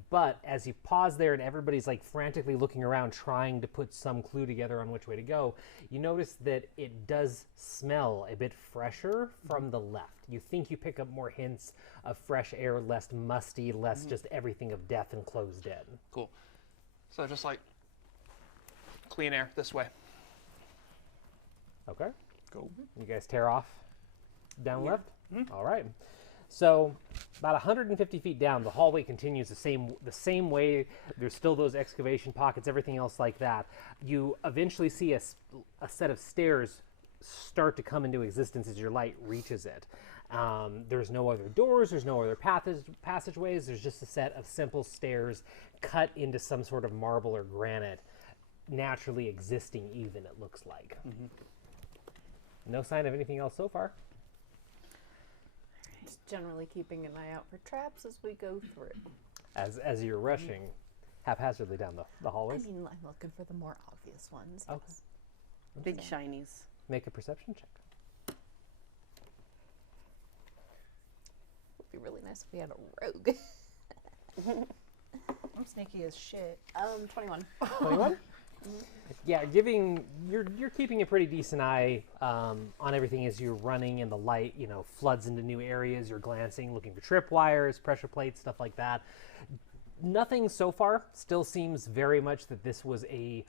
But as you pause there and everybody's like frantically looking around trying to put some clue together on which way to go, you notice that it does smell a bit fresher from the left. You think you pick up more hints of fresh air, less musty, less just everything of death and closed in. Cool. So just like clean air this way. Okay. Cool. You guys tear off down left? All right. So about 150 feet down, the hallway continues the same way. There's still those excavation pockets, everything else like that. You eventually see a set of stairs start to come into existence as your light reaches it. There's no other doors, there's no other passageways, there's just a set of simple stairs cut into some sort of marble or granite, naturally existing even, it looks like. No sign of anything else so far. Just generally keeping an eye out for traps as we go through. As you're rushing haphazardly down the hallways? I mean, I'm looking for the more obvious ones. Okay. Yes. Big shinies. Make a perception check. Would be really nice if we had a rogue. I'm sneaky as shit. 21. 21? Yeah, you're keeping a pretty decent eye on everything as you're running, and the light, floods into new areas. You're glancing, looking for tripwires, pressure plates, stuff like that. Nothing so far. Still seems very much that this was a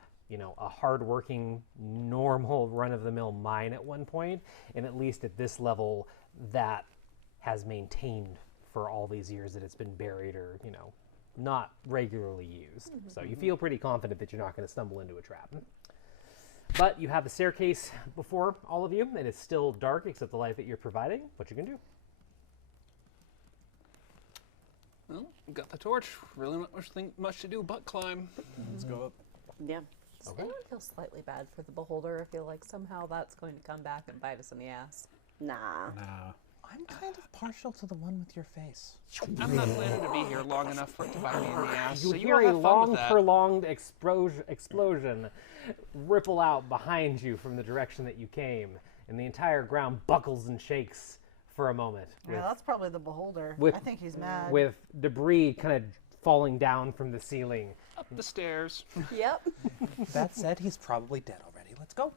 hard-working, normal, run-of-the-mill mine at one point, and at least at this level, that has maintained for all these years that it's been buried or, not regularly used. So you feel pretty confident that you're not going to stumble into a trap. But you have the staircase before all of you, and it's still dark except the light that you're providing. What you can do? Well, got the torch. Really not much to do but climb. Let's go up. Yeah. Does anyone feel slightly bad for the beholder? I feel like somehow that's going to come back and bite us in the ass. Nah. I'm kind of partial to the one with your face. I'm not planning to be here long enough for it to bite me in the ass. You so hear you a all have fun with long, that. prolonged explosion ripple out behind you from the direction that you came, and the entire ground buckles and shakes for a moment. Yeah, that's probably the beholder. I think he's mad. With debris kind of falling down from the ceiling. Up the stairs. Yep. That said, he's probably dead already. Let's go.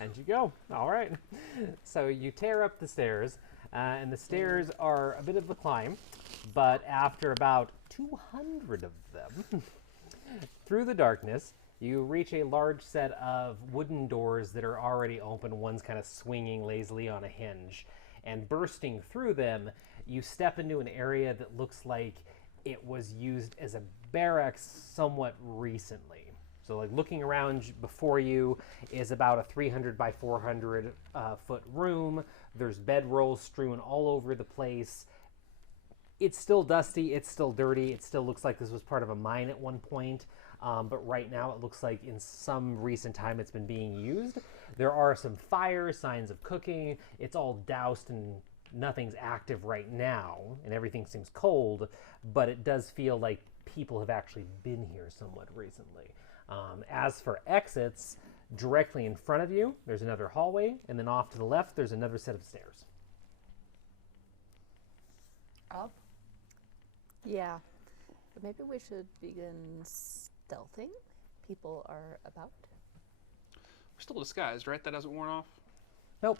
And you go. All right. So you tear up the stairs, and the stairs are a bit of a climb, but after about 200 of them, through the darkness, you reach a large set of wooden doors that are already open. One's kind of swinging lazily on a hinge. And bursting through them, you step into an area that looks like it was used as a barracks somewhat recently. So like looking around before you is about a 300 by 400 foot room. There's bedrolls strewn all over the place. It's still dusty, it's still dirty, it still looks like this was part of a mine at one point, but right now it looks like in some recent time it's been being used. There are some fires, signs of cooking. It's all doused and nothing's active right now, and everything seems cold, but it does feel like people have actually been here somewhat recently. As for exits, directly in front of you, there's another hallway, and then off to the left, there's another set of stairs. Up? Yeah. But maybe we should begin stealthing. People are about. We're still disguised, right? That hasn't worn off? Nope.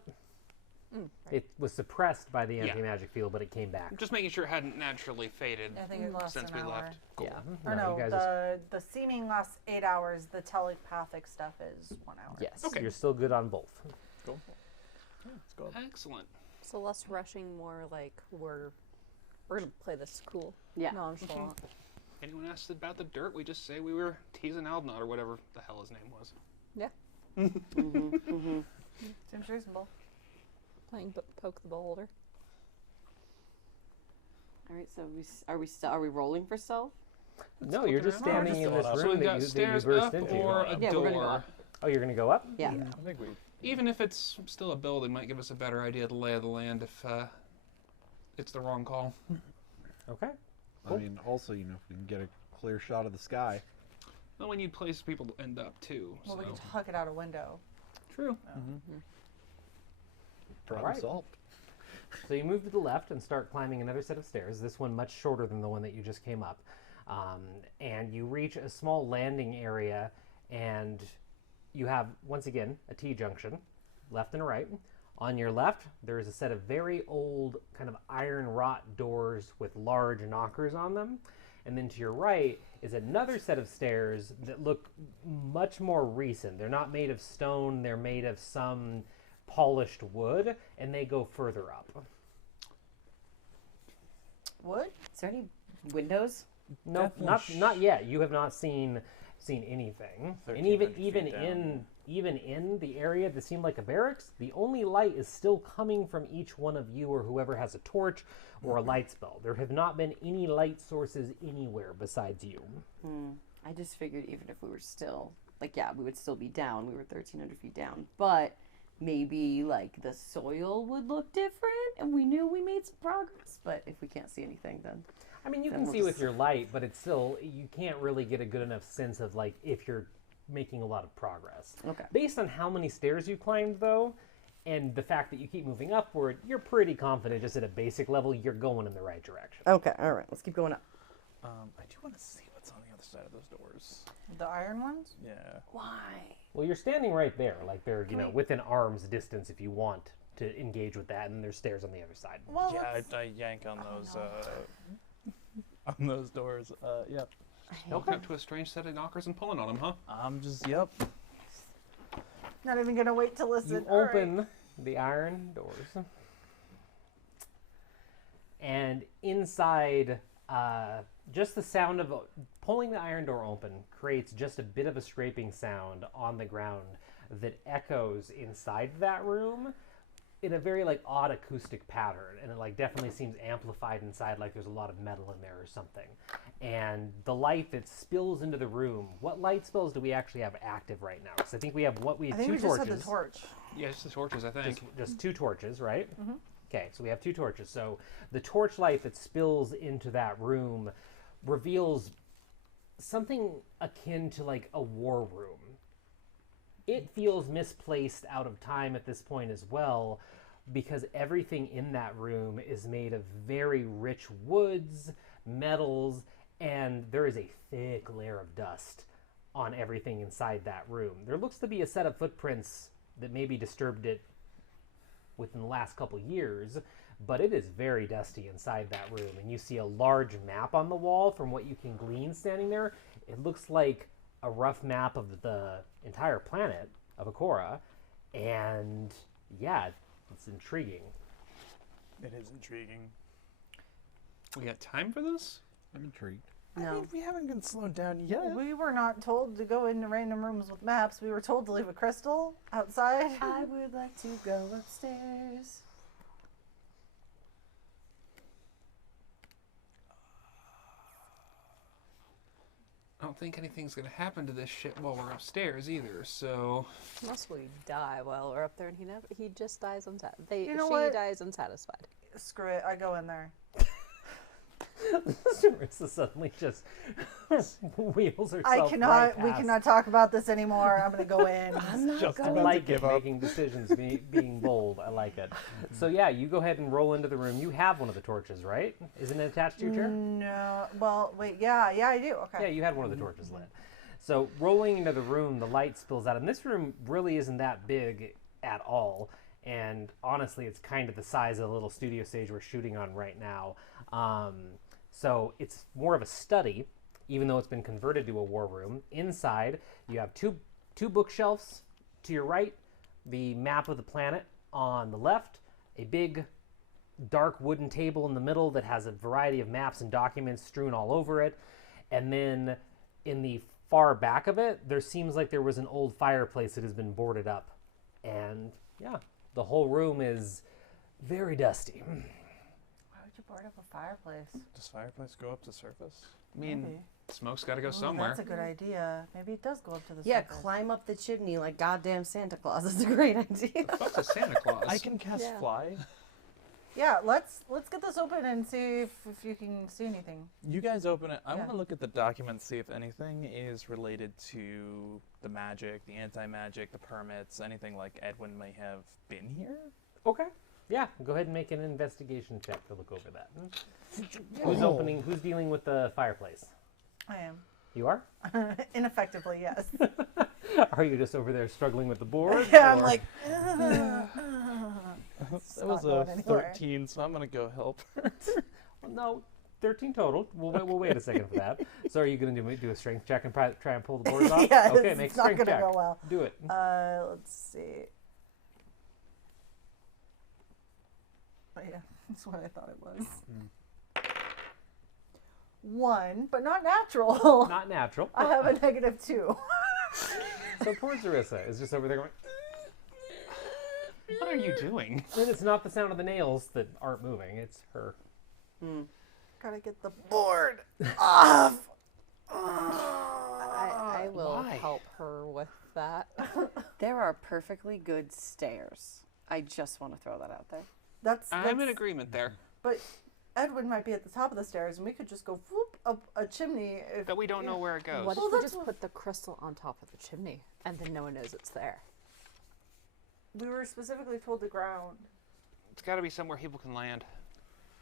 Right. It was suppressed by the anti-magic field, but it came back. Just making sure it hadn't naturally faded I think it lasts since an we hour. left. Cool. Yeah. Or no, you guys the seeming lasts 8 hours. The telepathic stuff is 1 hour. yes, Okay. you're still good on both. Cool. Let's go up. Excellent. So less rushing, more like we're We're gonna play this cool. Yeah. Nonchalant. Anyone asked about the dirt, we just say we were teasing Aldnott or whatever the hell his name was. Yeah. Seems reasonable. Playing poke the beholder. All right, so are we rolling for stealth? No, you're just standing in this So room we've that got you stairs burst up into. or a Yeah, we're gonna go door. up. Oh, you're gonna go up? Yeah. I think we. Even if it's still a building, might give us a better idea of the lay of the land if it's the wrong call. Okay. I mean, also, if we can get a clear shot of the sky. Well, we need places people to end up too. Well, we so. can huck it out a window. True. Problem Alright. solved. So you move to the left and start climbing another set of stairs, this one much shorter than the one that you just came up. And you reach a small landing area, and you have, once again, a T-junction, left and right. On your left, there is a set of very old kind of iron wrought doors with large knockers on them. And then to your right is another set of stairs that look much more recent. They're not made of stone, they're made of some polished wood, and they go further up. Wood? Is there any windows? No, not yet. You have not seen anything. And 1,300 even feet in the area that seemed like a barracks, the only light is still coming from each one of you or whoever has a torch or a light spell. There have not been any light sources anywhere besides you. I just figured even if we were still, we would still be down. We were 1,300 feet down. But maybe, the soil would look different and we knew we made some progress. But if we can't see anything, then... I mean, you then can we'll see just- with your light, but it's still, you can't really get a good enough sense of, if you're making a lot of progress. Okay. Based on how many stairs you climbed, though, and the fact that you keep moving upward, you're pretty confident just at a basic level you're going in the right direction. Okay, all right. Let's keep going up. I do want to see what's on the other side of those doors. The iron ones? Yeah. Why? Well, you're standing right there, they're, within arm's distance if you want to engage with that, and there's stairs on the other side. Well, Yeah, I yank on those. On those doors. Yep. Walking up to a strange set of knockers and pulling on them, huh? I'm just yep. Not even gonna wait to listen. You open the iron doors, and inside, just the sound of pulling the iron door open creates just a bit of a scraping sound on the ground that echoes inside that room in a very odd acoustic pattern, and it definitely seems amplified inside, like there's a lot of metal in there or something. And the light that spills into the room, what light spells do we actually have active right now? Because I think we have I think two we torches. just had the torch. Yeah, just the torches, I think. Just two torches, right? Okay, so we have two torches. So the torch light that spills into that room reveals something akin to a war room. It feels misplaced out of time at this point as well, because everything in that room is made of very rich woods, metals, and there is a thick layer of dust on everything inside that room. There looks to be a set of footprints that maybe disturbed it within the last couple years, but it is very dusty inside that room, and you see a large map on the wall. From what you can glean standing there, it looks like a rough map of the entire planet of Akorah, and yeah, it's intriguing. It is intriguing. We got time for this? I'm intrigued. I mean, we haven't been slowed down yet. We were not told to go into random rooms with maps. We were told to leave a crystal outside. I would like to go upstairs. I don't think anything's gonna happen to this shit while we're upstairs either, so... Unless we die while we're up there, and he just dies unsatisfied. You know she what? dies unsatisfied. Screw it. I go in there. Marissa suddenly just wheels herself We right past. cannot talk about this anymore. I'm gonna go in. I'm not Just I going. about like to give it, up. making decisions, being bold. I like it. So yeah, you go ahead and roll into the room. You have one of the torches, right? Isn't it attached to your chair? No. Well, wait. Yeah, I do. Okay. Yeah, you had one of the torches lit. So rolling into the room, the light spills out. And this room really isn't that big at all. And honestly, it's kind of the size of the little studio stage we're shooting on right now. So it's more of a study, even though it's been converted to a war room. Inside, you have two bookshelves to your right, the map of the planet on the left, a big dark wooden table in the middle that has a variety of maps and documents strewn all over it. And then in the far back of it, there seems like there was an old fireplace that has been boarded up. And yeah, the whole room is very dusty. Why would you board up a fireplace? Does fireplace go up to surface? I mean, Maybe. smoke's got to go Ooh, somewhere. That's a good idea. Maybe it does go up to the Yeah, surface. climb up the chimney like goddamn Santa Claus. That's a great idea. Fuck's a Santa Claus? I can cast Yeah. fly. Yeah, let's get this open and see if you can see anything. You guys open it. I Yeah. want to look at the documents, see if anything is related to the magic, the anti-magic, the permits, anything like Edwin may have been here. Okay. Yeah, go ahead and make an investigation check to look over that. Who's dealing with the fireplace? I am. You are? Ineffectively, yes. Are you just over there struggling with the board? Yeah, I'm or- like, That was a 13, so I'm going to go help her. No, 13 total. We'll wait a second for that. So are you going to do a strength check and try and pull the boards off? Yeah, okay, it's make a not strength gonna check. go well. Do it. Let's see. Oh, yeah, that's what I thought it was. 1, but not natural. Not natural. I have a -2. So poor Zarissa is just over there going, What are you doing? and it's not the sound of the nails that aren't moving, it's her. Gotta get the board off. I will Why? help her with that. There are perfectly good stairs. I just want to throw that out there. I'm in agreement there. But Edwin might be at the top of the stairs, and we could just go whoop up a chimney. But we don't know where it goes. What Well, if we that's just what- put the crystal on top of the chimney and then no one knows it's there? We were specifically told to ground. It's got to be somewhere people can land.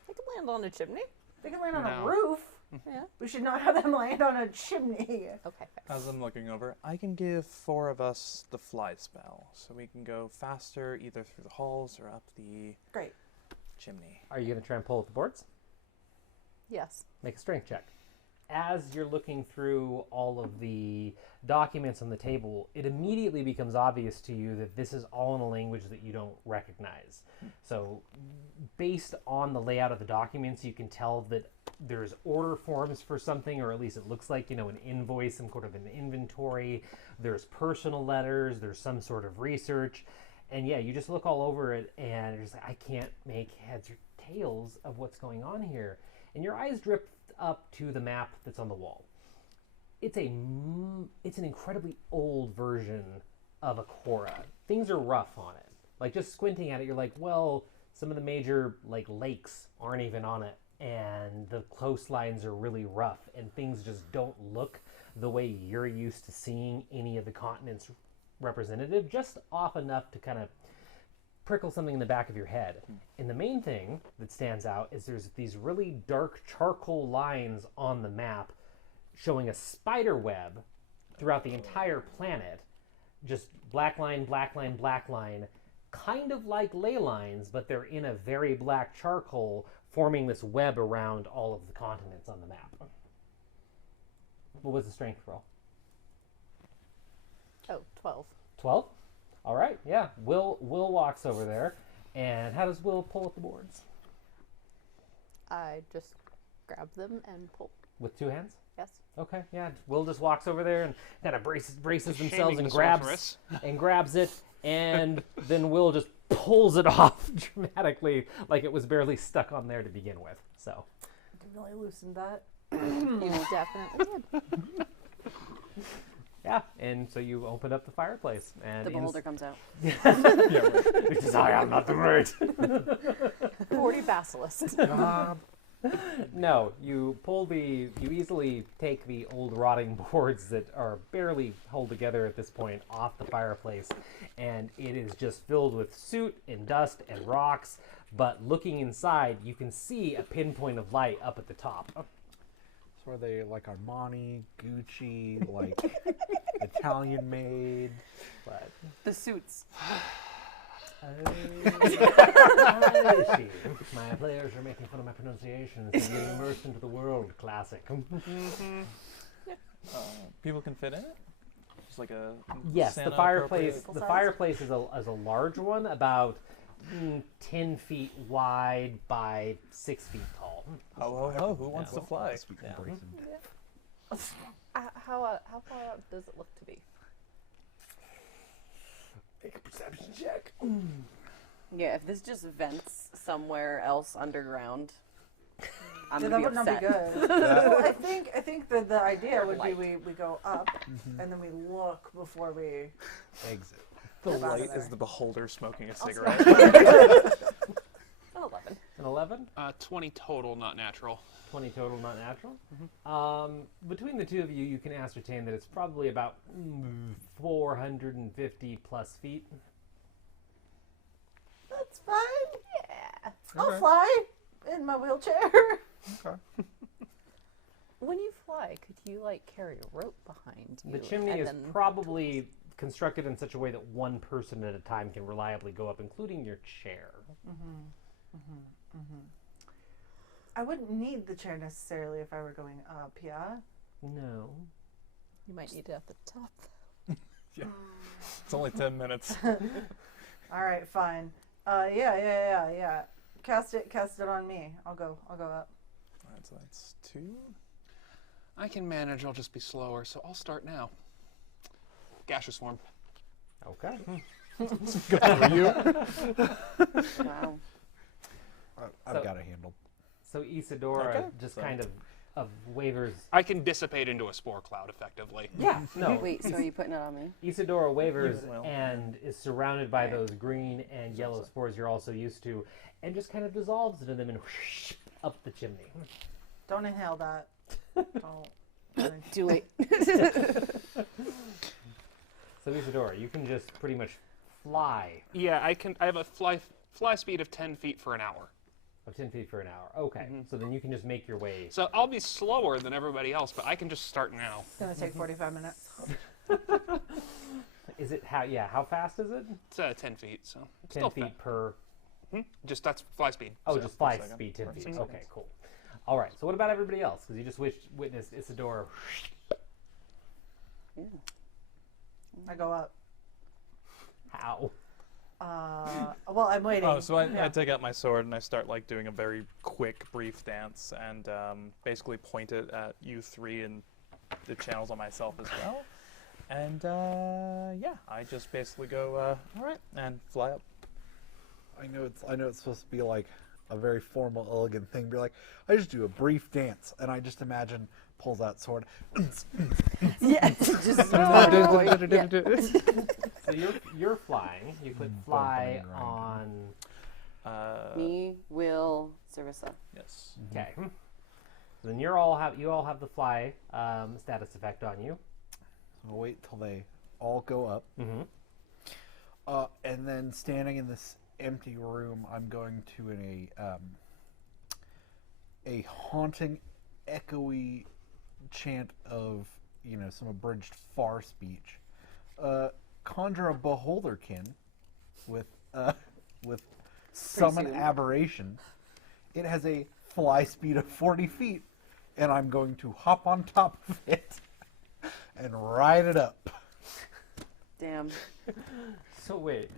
They can land on a chimney. They can land on No. a roof. Yeah. We should not have them land on a chimney. Okay. As I'm looking over, I can give 4 of us the fly spell, so we can go faster either through the halls or up the Great. chimney. Are you going to try and pull at the boards? Yes. Make a strength check. As you're looking through all of the documents on the table, it immediately becomes obvious to you that this is all in a language that you don't recognize. So, based on the layout of the documents, you can tell that there's order forms for something, or at least it looks like, an invoice, some sort of an inventory. There's personal letters, there's some sort of research. And yeah, you just look all over it and you're just like, I can't make heads or tails of what's going on here. And your eyes drift up to the map that's on the wall. It's an incredibly old version of Akorah. Things are rough on it. Like, just squinting at it, you're like, well, some of the major lakes aren't even on it, and the coastlines are really rough, and things just don't look the way you're used to seeing any of the continents representative, just off enough to kind of prickle something in the back of your head. And the main thing that stands out is there's these really dark charcoal lines on the map showing a spider web throughout the entire planet. Just black line, black line, black line, kind of like ley lines, but they're in a very black charcoal, forming this web around all of the continents on the map. What was the strength roll? Oh, 12. 12? All right, yeah. Will walks over there, and how does Will pull up the boards? I just grab them and pull. With 2 hands? Yes. Okay, yeah. Will just walks over there and kind of braces themselves Shaming and the grabs sorceress. it, and then Will just pulls it off dramatically, like it was barely stuck on there to begin with. So. Didn't really loosen that. You definitely did. Yeah, and so you open up the fireplace, and The beholder comes out. Which is, I am not the great. 40 basilisks. No, you easily take the old rotting boards that are barely held together at this point off the fireplace, and it is just filled with soot and dust and rocks, but looking inside, you can see a pinpoint of light up at the top. So are they like Armani, Gucci, like Italian made? But The suits. My players are making fun of my pronunciations. Being immersed into the world, classic. People can fit in it? Just like a Yes, Santa the fireplace. appropriate- The fireplace is a large one, about 10 feet wide by 6 feet tall. Ho, ho, ho, who wants to fly? Yeah. How far out does it look to be? Make a perception check. Yeah, if this just vents somewhere else underground, I'm Yeah, gonna that be would not be upset. good. Well, I think that the idea would be we go up and then we look before we Exit. The Get out of light is there. the beholder smoking a cigarette. An 11. An 11? 20 total, not natural. 20 total, not natural. Between the two of you, you can ascertain that it's probably about 450 plus feet. That's fine. Yeah. I'll fly in my wheelchair. Okay. When you fly, could you like carry a rope behind you? The chimney and is then probably constructed in such a way that one person at a time can reliably go up, including your chair. I wouldn't need the chair necessarily if I were going up, yeah? No. You might need it at the top. Yeah. It's only 10 minutes. All right, fine. Yeah. Cast it on me. I'll go up. Alright, so that's 2. I can manage, I'll just be slower, so I'll start now. Gaseous form. Okay. Good for you. Wow. I've got it handled. So Isadora just kind of wavers. I can dissipate into a spore cloud effectively. Yeah, no. Wait, so are you putting it on me? Isadora wavers You will. and is surrounded by those green and yellow spores you're also used to, and just kind of dissolves into them and whoosh, up the chimney. Don't inhale that. Don't. Do it. So Isadora, you can just pretty much fly Yeah, I have a fly speed of 10 feet for an hour. of 10 feet for an hour. Okay, so then you can just make your way. So I'll be slower than everybody else, but I can just start now. It's gonna take 45 minutes. Is it how fast is it? It's 10 feet, so 10 still feet per. Just that's fly speed. Oh, so. just fly second. speed 10 For feet. 6 Okay, seconds. cool. All right. So what about everybody else? Because you just witnessed Isadora. I go up. How? Well, I'm waiting. Oh, so I take out my sword and I start like doing a very quick, brief dance and basically point it at you three and the channels on myself as well. And yeah, I just basically go all right and fly up. I know it's supposed to be like a very formal, elegant thing. Be like, I just do a brief dance, and I just imagine pulls out sword. Yeah, just So you're flying. You put fly bumping on. me, Will, Sarissa. Yes. Okay. So then you all have the fly status effect on you. I'll wait till they all go up. And then standing in this empty room, I'm going to in a haunting, echoey chant of some abridged far speech. Conjure a beholderkin with summon soon. aberration. It has a fly speed of 40 feet, and I'm going to hop on top of it and ride it up. Damn. So wait,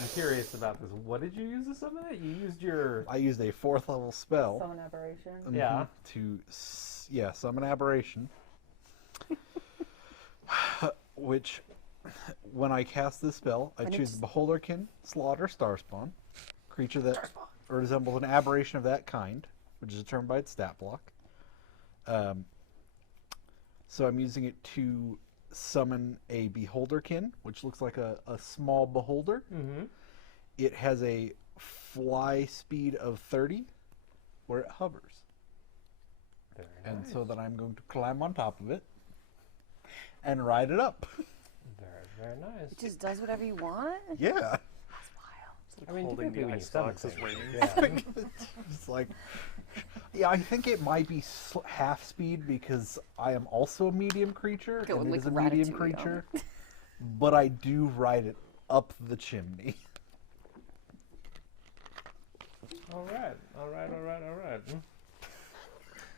I'm curious about this. What did you use to summon it? You used your. I used a 4th level spell. Summon aberration. Yeah. To summon aberration. Which, when I cast this spell, I choose the Beholderkin, Slaughter, Starspawn, creature that resembles an aberration of that kind, which is determined by its stat block. So I'm using it to summon a Beholderkin, which looks like a small beholder. It has a fly speed of 30, where it hovers. Very And nice. so then I'm going to climb on top of it and ride it up. Very, very nice. It just does whatever you want? Yeah. That's wild. I mean, Holding typically the when you ice summon box is things, raining. yeah. It's like, yeah, I think it might be half speed because I am also a medium creature, Go and it with, is a like, medium Ratatouille on creature, but I do ride it up the chimney. All right.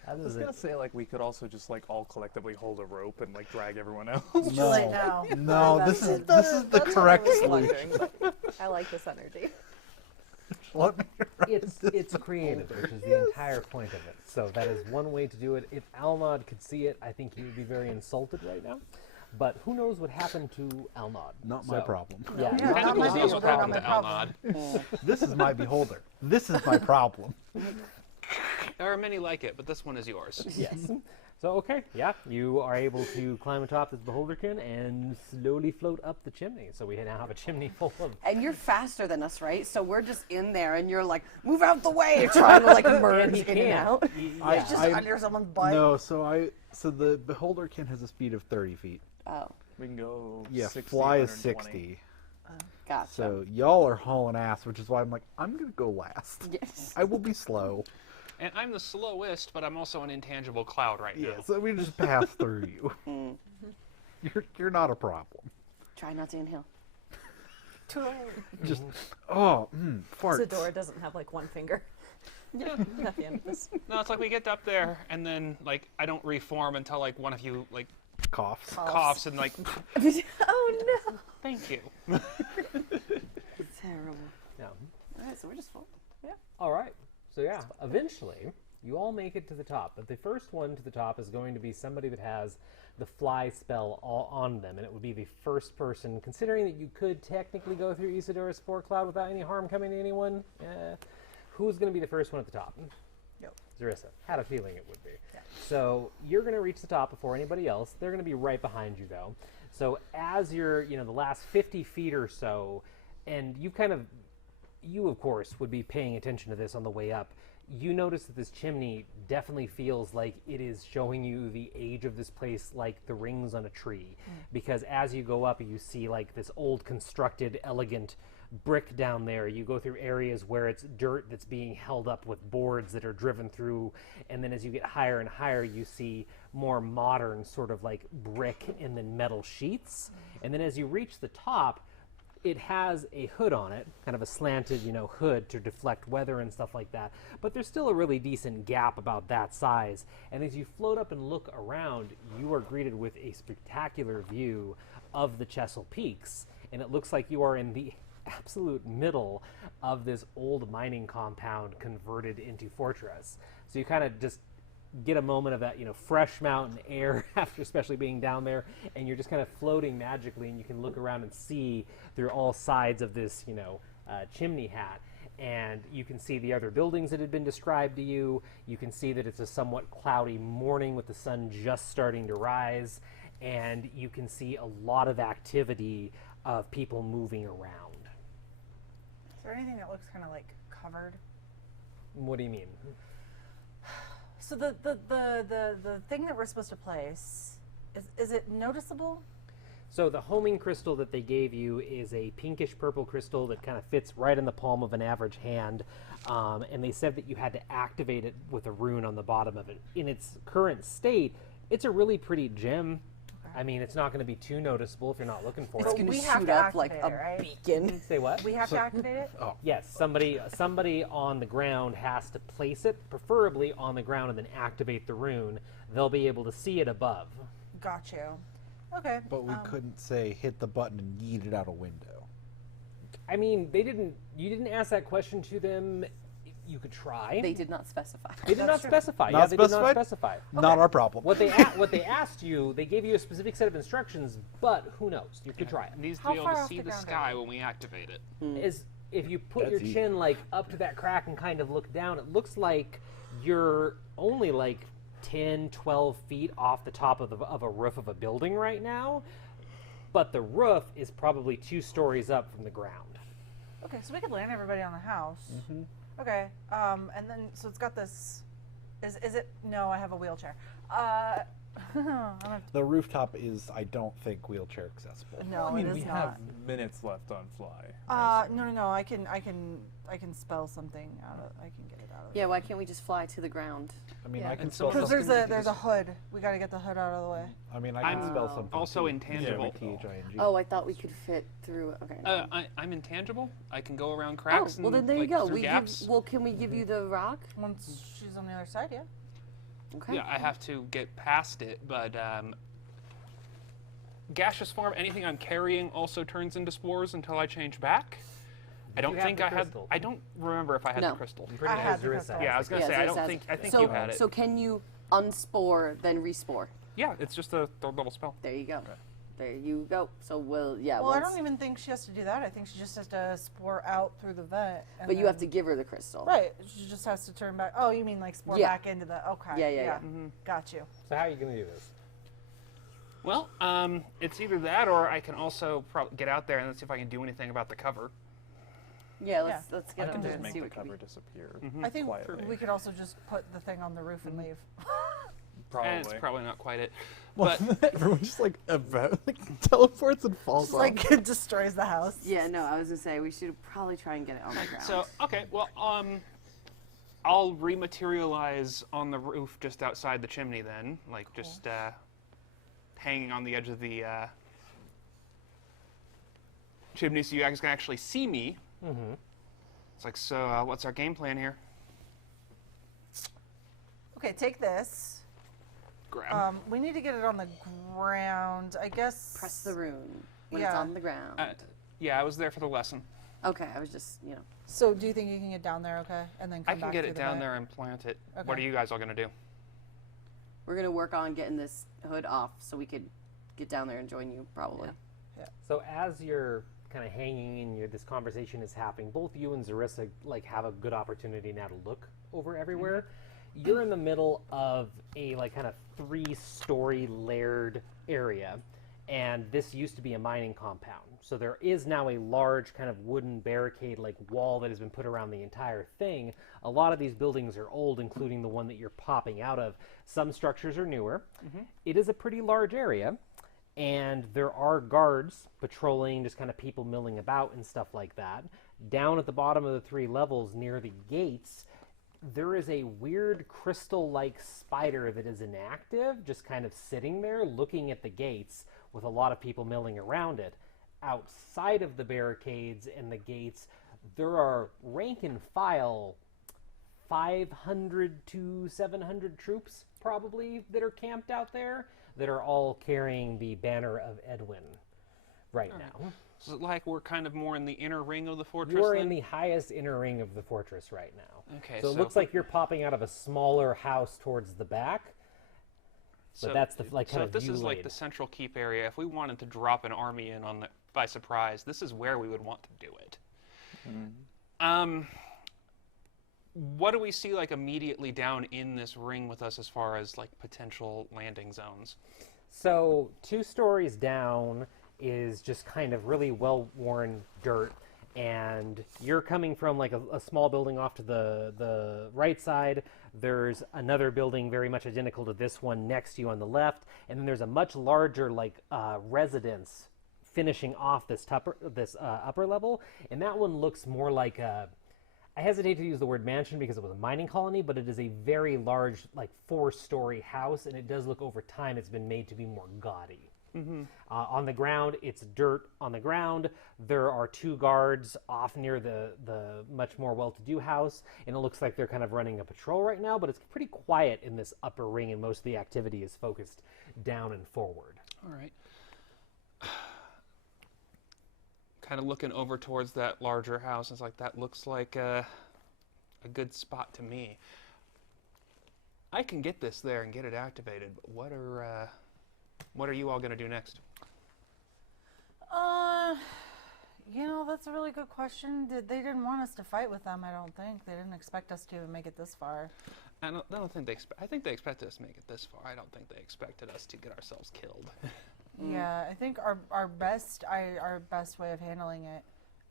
I was gonna say like we could also just like all collectively hold a rope and like drag everyone else. Too late now. No, this is the That's correct what I was solution. I like this energy. Let me It's creative, which is the entire point of it. So that is one way to do it. If Alnod could see it, I think he would be very insulted right now. But who knows what happened to Alnod? Not my problem. Yeah, Technically, knows what happened to Alnod. This is my beholder. This is my problem. There are many like it, but this one is yours. Yes. So, okay, yeah, you are able to climb atop this beholderkin and slowly float up the chimney. So we now have a chimney full of... And you're faster than us, right? So we're just in there, and you're like, move out the way, trying to like merge in and out. It's just under someone's butt. No, so the beholderkin has a speed of 30 feet. Oh. We can go. Yeah, 60, fly is 120. 60. Gotcha. So y'all are hauling ass, which is why I'm like, I'm gonna go last. Yes. I will be slow. And I'm the slowest, but I'm also an intangible cloud right now. Yeah, so we just pass through you. You're not a problem. Try not to inhale. Just farts. Isadora doesn't have like one finger. Yeah. At the end of this. No, it's like we get up there, and then like I don't reform until like one of you like coughs and like. Oh no! Thank you. It's terrible. Yeah. All right, so we're just floating. Yeah. All right. So yeah, eventually you all make it to the top, but the first one to the top is going to be somebody that has the fly spell all on them, and it would be the first person, considering that you could technically go through Isadora's Spore Cloud without any harm coming to anyone. Who's going to be the first one at the top? Yep. Zarissa. Had a feeling it would be. Yeah. So you're going to reach the top before anybody else. They're going to be right behind you, though. So as you're, the last 50 feet or so, and you, of course, would be paying attention to this on the way up. You notice that this chimney definitely feels like it is showing you the age of this place like the rings on a tree. Because as you go up, you see like this old constructed, elegant brick down there. You go through areas where it's dirt that's being held up with boards that are driven through. And then as you get higher and higher, you see more modern sort of like brick and then metal sheets. And then as you reach the top, it has a hood on it, kind of a slanted, hood to deflect weather and stuff like that. But there's still a really decent gap about that size. And as you float up and look around, you are greeted with a spectacular view of the Chestle Peaks. And it looks like you are in the absolute middle of this old mining compound converted into fortress. So you kind of just get a moment of that, fresh mountain air after especially being down there, and you're just kind of floating magically, and you can look around and see through all sides of this, chimney hat. And you can see the other buildings that had been described to you. You can see that it's a somewhat cloudy morning with the sun just starting to rise, and you can see a lot of activity of people moving around. Is there anything that looks kind of like covered? What do you mean? So the thing that we're supposed to place, is it noticeable? So the homing crystal that they gave you is a pinkish purple crystal that kind of fits right in the palm of an average hand. And they said that you had to activate it with a rune on the bottom of it. In its current state, it's a really pretty gem. I mean, it's not going to be too noticeable if you're not looking for It's it. going to we have shoot to up like activate a it, right? beacon. Say what? We have to activate it? Oh. Yes, somebody on the ground has to place it, preferably on the ground, and then activate the rune. They'll be able to see it above. Got you. Okay. But we couldn't say hit the button and yeet it out a window. I mean, you didn't ask that question to them. You could try. They did not specify. They did not specify. Not Yeah, they did not specified? specify. Not our problem. What they asked you, they gave you a specific set of instructions, but who knows? You could try it. It needs to How be able far to off see the the ground sky are we? when we activate it. Is if you put That's your easy. chin like up to that crack and kind of look down, it looks like you're only like 10, 12 feet off the top of a roof of a building right now, but the roof is probably 2 stories up from the ground. Okay, so we could land everybody on the house. Okay, and then, so it's got this, is it, no, I have a wheelchair. The rooftop is, I don't think, wheelchair accessible. No, I mean, it we is have not. minutes left on fly. No, I can spell something out of, I can get it out of Yeah, why can't we just fly to the ground? I mean, Yeah. I can And spell Because something. there's a hood. We gotta get the hood out of the way. I mean, I can I'm spell something. also too. intangible. Yeah, THING. Oh, I thought we could fit through. Okay. I'm intangible. I can go around cracks well, then and there you like, go. through gaps. Can we give you the rock? Once she's on the other side, yeah. Okay. Yeah, I have to get past it, but gaseous form, anything I'm carrying also turns into spores until I change back. I don't You have think the I had. crystal. I don't remember if I had No. the crystal. I'm pretty I had sure the Zarissa crystal. has Yeah, I was the gonna say I Zarissa don't has think. it. I think so, you had it. So can you unspore then respore? Yeah, it's just a third level spell. There you go. There you go. So we'll Well, I once- don't even think she has to do that. I think she just has to spore out through the vent. And But you have to then- give her the crystal. Right. She just has to turn back. Oh, you mean like spore Yeah. back into the. Okay. Yeah. Got you. So how are you going to do this? Well, it's either that or I can also get out there and let's see if I can do anything about the cover. Yeah, let's I get can under just and make see the what can cover be. disappear. I think quietly. we could also just put the thing on the roof and leave. Probably. And it's probably not quite it. Well, But everyone just like teleports and falls Just off. like it destroys the house. Yeah, no, I was gonna say we should probably try and get it on the ground. so okay, well, I'll rematerialize on the roof just outside the chimney then, like just hanging on the edge of the chimney, so you guys can actually see me. Mm-hmm. It's like, so what's our game plan here? Okay, take this. Grab. We need to get it on the ground. I guess. Press the rune when Yeah. it's on the ground. Yeah, I was there for the lesson. Okay, I was just, So, do you think you can get down there? Okay, and then come I can back get through it the down vent? there and plant it. Okay. What are you guys all gonna do? We're gonna work on getting this hood off so we could get down there and join you, probably. So as you're kind of hanging and this conversation is happening, both you and Zarissa like have a good opportunity now to look over everywhere. You're in the middle of a like kind of 3-story layered area, and this used to be a mining compound. So there is now a large kind of wooden barricade like wall that has been put around the entire thing. A lot of these buildings are old, including the one that you're popping out of. Some structures are newer. It is a pretty large area, and there are guards patrolling, just kind of people milling about and stuff like that. Down at the bottom of the 3 levels near the gates, there is a weird crystal-like spider that is inactive, just kind of sitting there looking at the gates with a lot of people milling around it. Outside of the barricades and the gates, there are rank and file 500 to 700 troops probably that are camped out there that are all carrying the banner of Edwin right now. So like we're kind of more in the inner ring of the fortress. You're then? in the highest inner ring of the fortress right now. Okay, So it so looks if we- like you're popping out of a smaller house towards the back. But that's the like kind so of if this view is like laid. the central keep area, if we wanted to drop an army in on the by surprise, this is where we would want to do it. What do we see like immediately down in this ring with us as far as like potential landing zones? So 2 stories down is just kind of really well-worn dirt, and you're coming from like a small building off to the right side. There's another building very much identical to this one next to you on the left, and then there's a much larger like residence finishing off this upper level, and that one looks more like a, I hesitate to use the word mansion because it was a mining colony, but it is a very large, like 4-story house, and it does look over time it's been made to be more gaudy. On the ground, it's dirt on the ground. There are 2 guards off near the much more well-to-do house, and it looks like they're kind of running a patrol right now, but it's pretty quiet in this upper ring, and most of the activity is focused down and forward. All right. Kind of looking over towards that larger house, it's like that looks like a good spot to me. I can get this there and get it activated, but what are you all going to do next? That's a really good question. They didn't want us to fight with them, I don't think. They didn't expect us to even make it this far. I don't think I think they expected us to make it this far. I don't think they expected us to get ourselves killed. Yeah, I think our best way of handling it.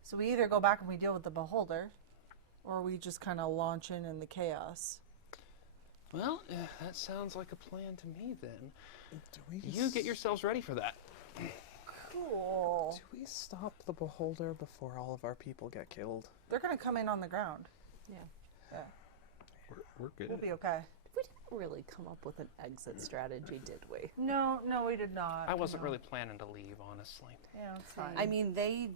So we either go back and we deal with the beholder, or we just kind of launch in the chaos. Well, that sounds like a plan to me then. Do we You get yourselves ready for that. Cool. Do we stop the beholder before all of our people get killed? They're gonna come in on the ground. Yeah. We're good. We'll be okay. We didn't really come up with an exit strategy, did we? No, we did not. I wasn't really planning to leave, honestly. Yeah, it's fine. I mean, they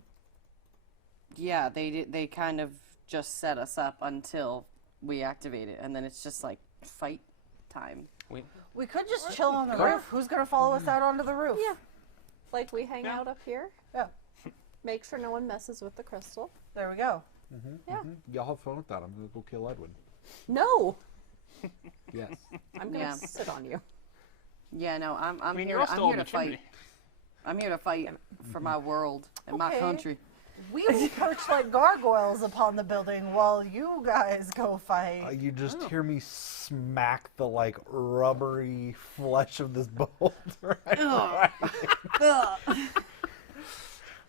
kind of just set us up until we activate it, and then it's just like fight time. We could just chill on the roof. Who's gonna follow us out onto the roof? Yeah. Like we hang out up here. Yeah. Make sure no one messes with the crystal. There we go. Yeah. Y'all have fun with that. I'm gonna go kill Edwin. No. Yes. I'm gonna sit on you. Yeah, no, I'm I mean, here. you're I'm still here in to the fight. chimney. I'm here to fight for my world and my Okay. country. We will perch like gargoyles upon the building while you guys go fight. You just hear me smack the like rubbery flesh of this beholder.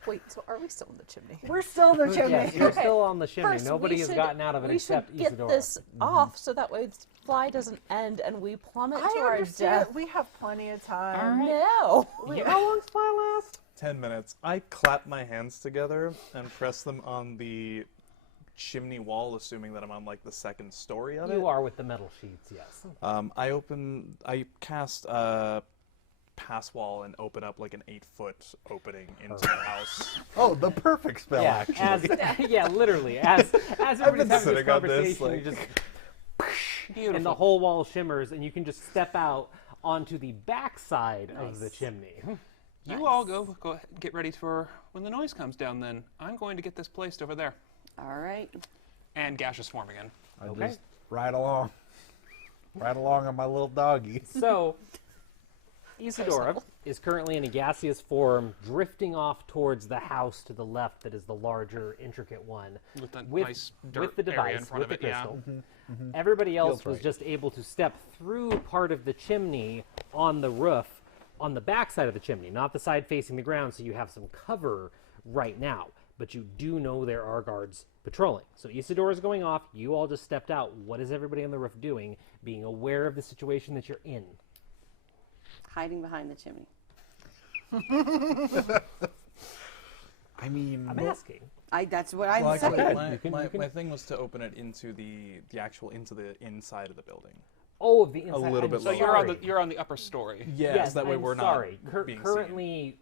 Wait, so are we still in the chimney? We're still in the chimney. Yes, you're still on the chimney. First, Nobody we has should- gotten out of it we except should get Isadora. this off so that way the fly doesn't end and we plummet to I our understand. death. We have plenty of time. No. How long's fly last? 10 minutes. I clap my hands together and press them on the chimney wall, assuming that I'm on like the second story of it. You are with the metal sheets, yes. I cast a pass wall and open up like an 8-foot opening into the house. Oh, the perfect spell, Yeah, actually. yeah, literally. As everybody's having this sitting on this, conversation, you just and the whole wall shimmers, and you can just step out onto the backside of the chimney. You all go ahead, get ready for when the noise comes down. Then I'm going to get this placed over there. All right. And gaseous form again. I Okay. just ride along. Ride along on my little doggy. So, Isadora is currently in a gaseous form, drifting off towards the house to the left that is the larger, intricate one. With the with, nice with dirt the area device, in front with of the it, yeah. crystal. Everybody else Feels was right. just able to step through part of the chimney on the roof, on the back side of the chimney, not the side facing the ground, so you have some cover right now. But you do know there are guards patrolling. So Isadora is going off. You all just stepped out. What is everybody on the roof doing, being aware of the situation that you're in? Hiding behind the chimney. I mean, I'm asking. That's what I'm Well, actually, saying. my thing was to open it into the inside of the building. Oh, the inside. A little I'm bit So lower. you're on the upper story. Yes, Yes, that way I'm we're sorry. not being seen. Currently,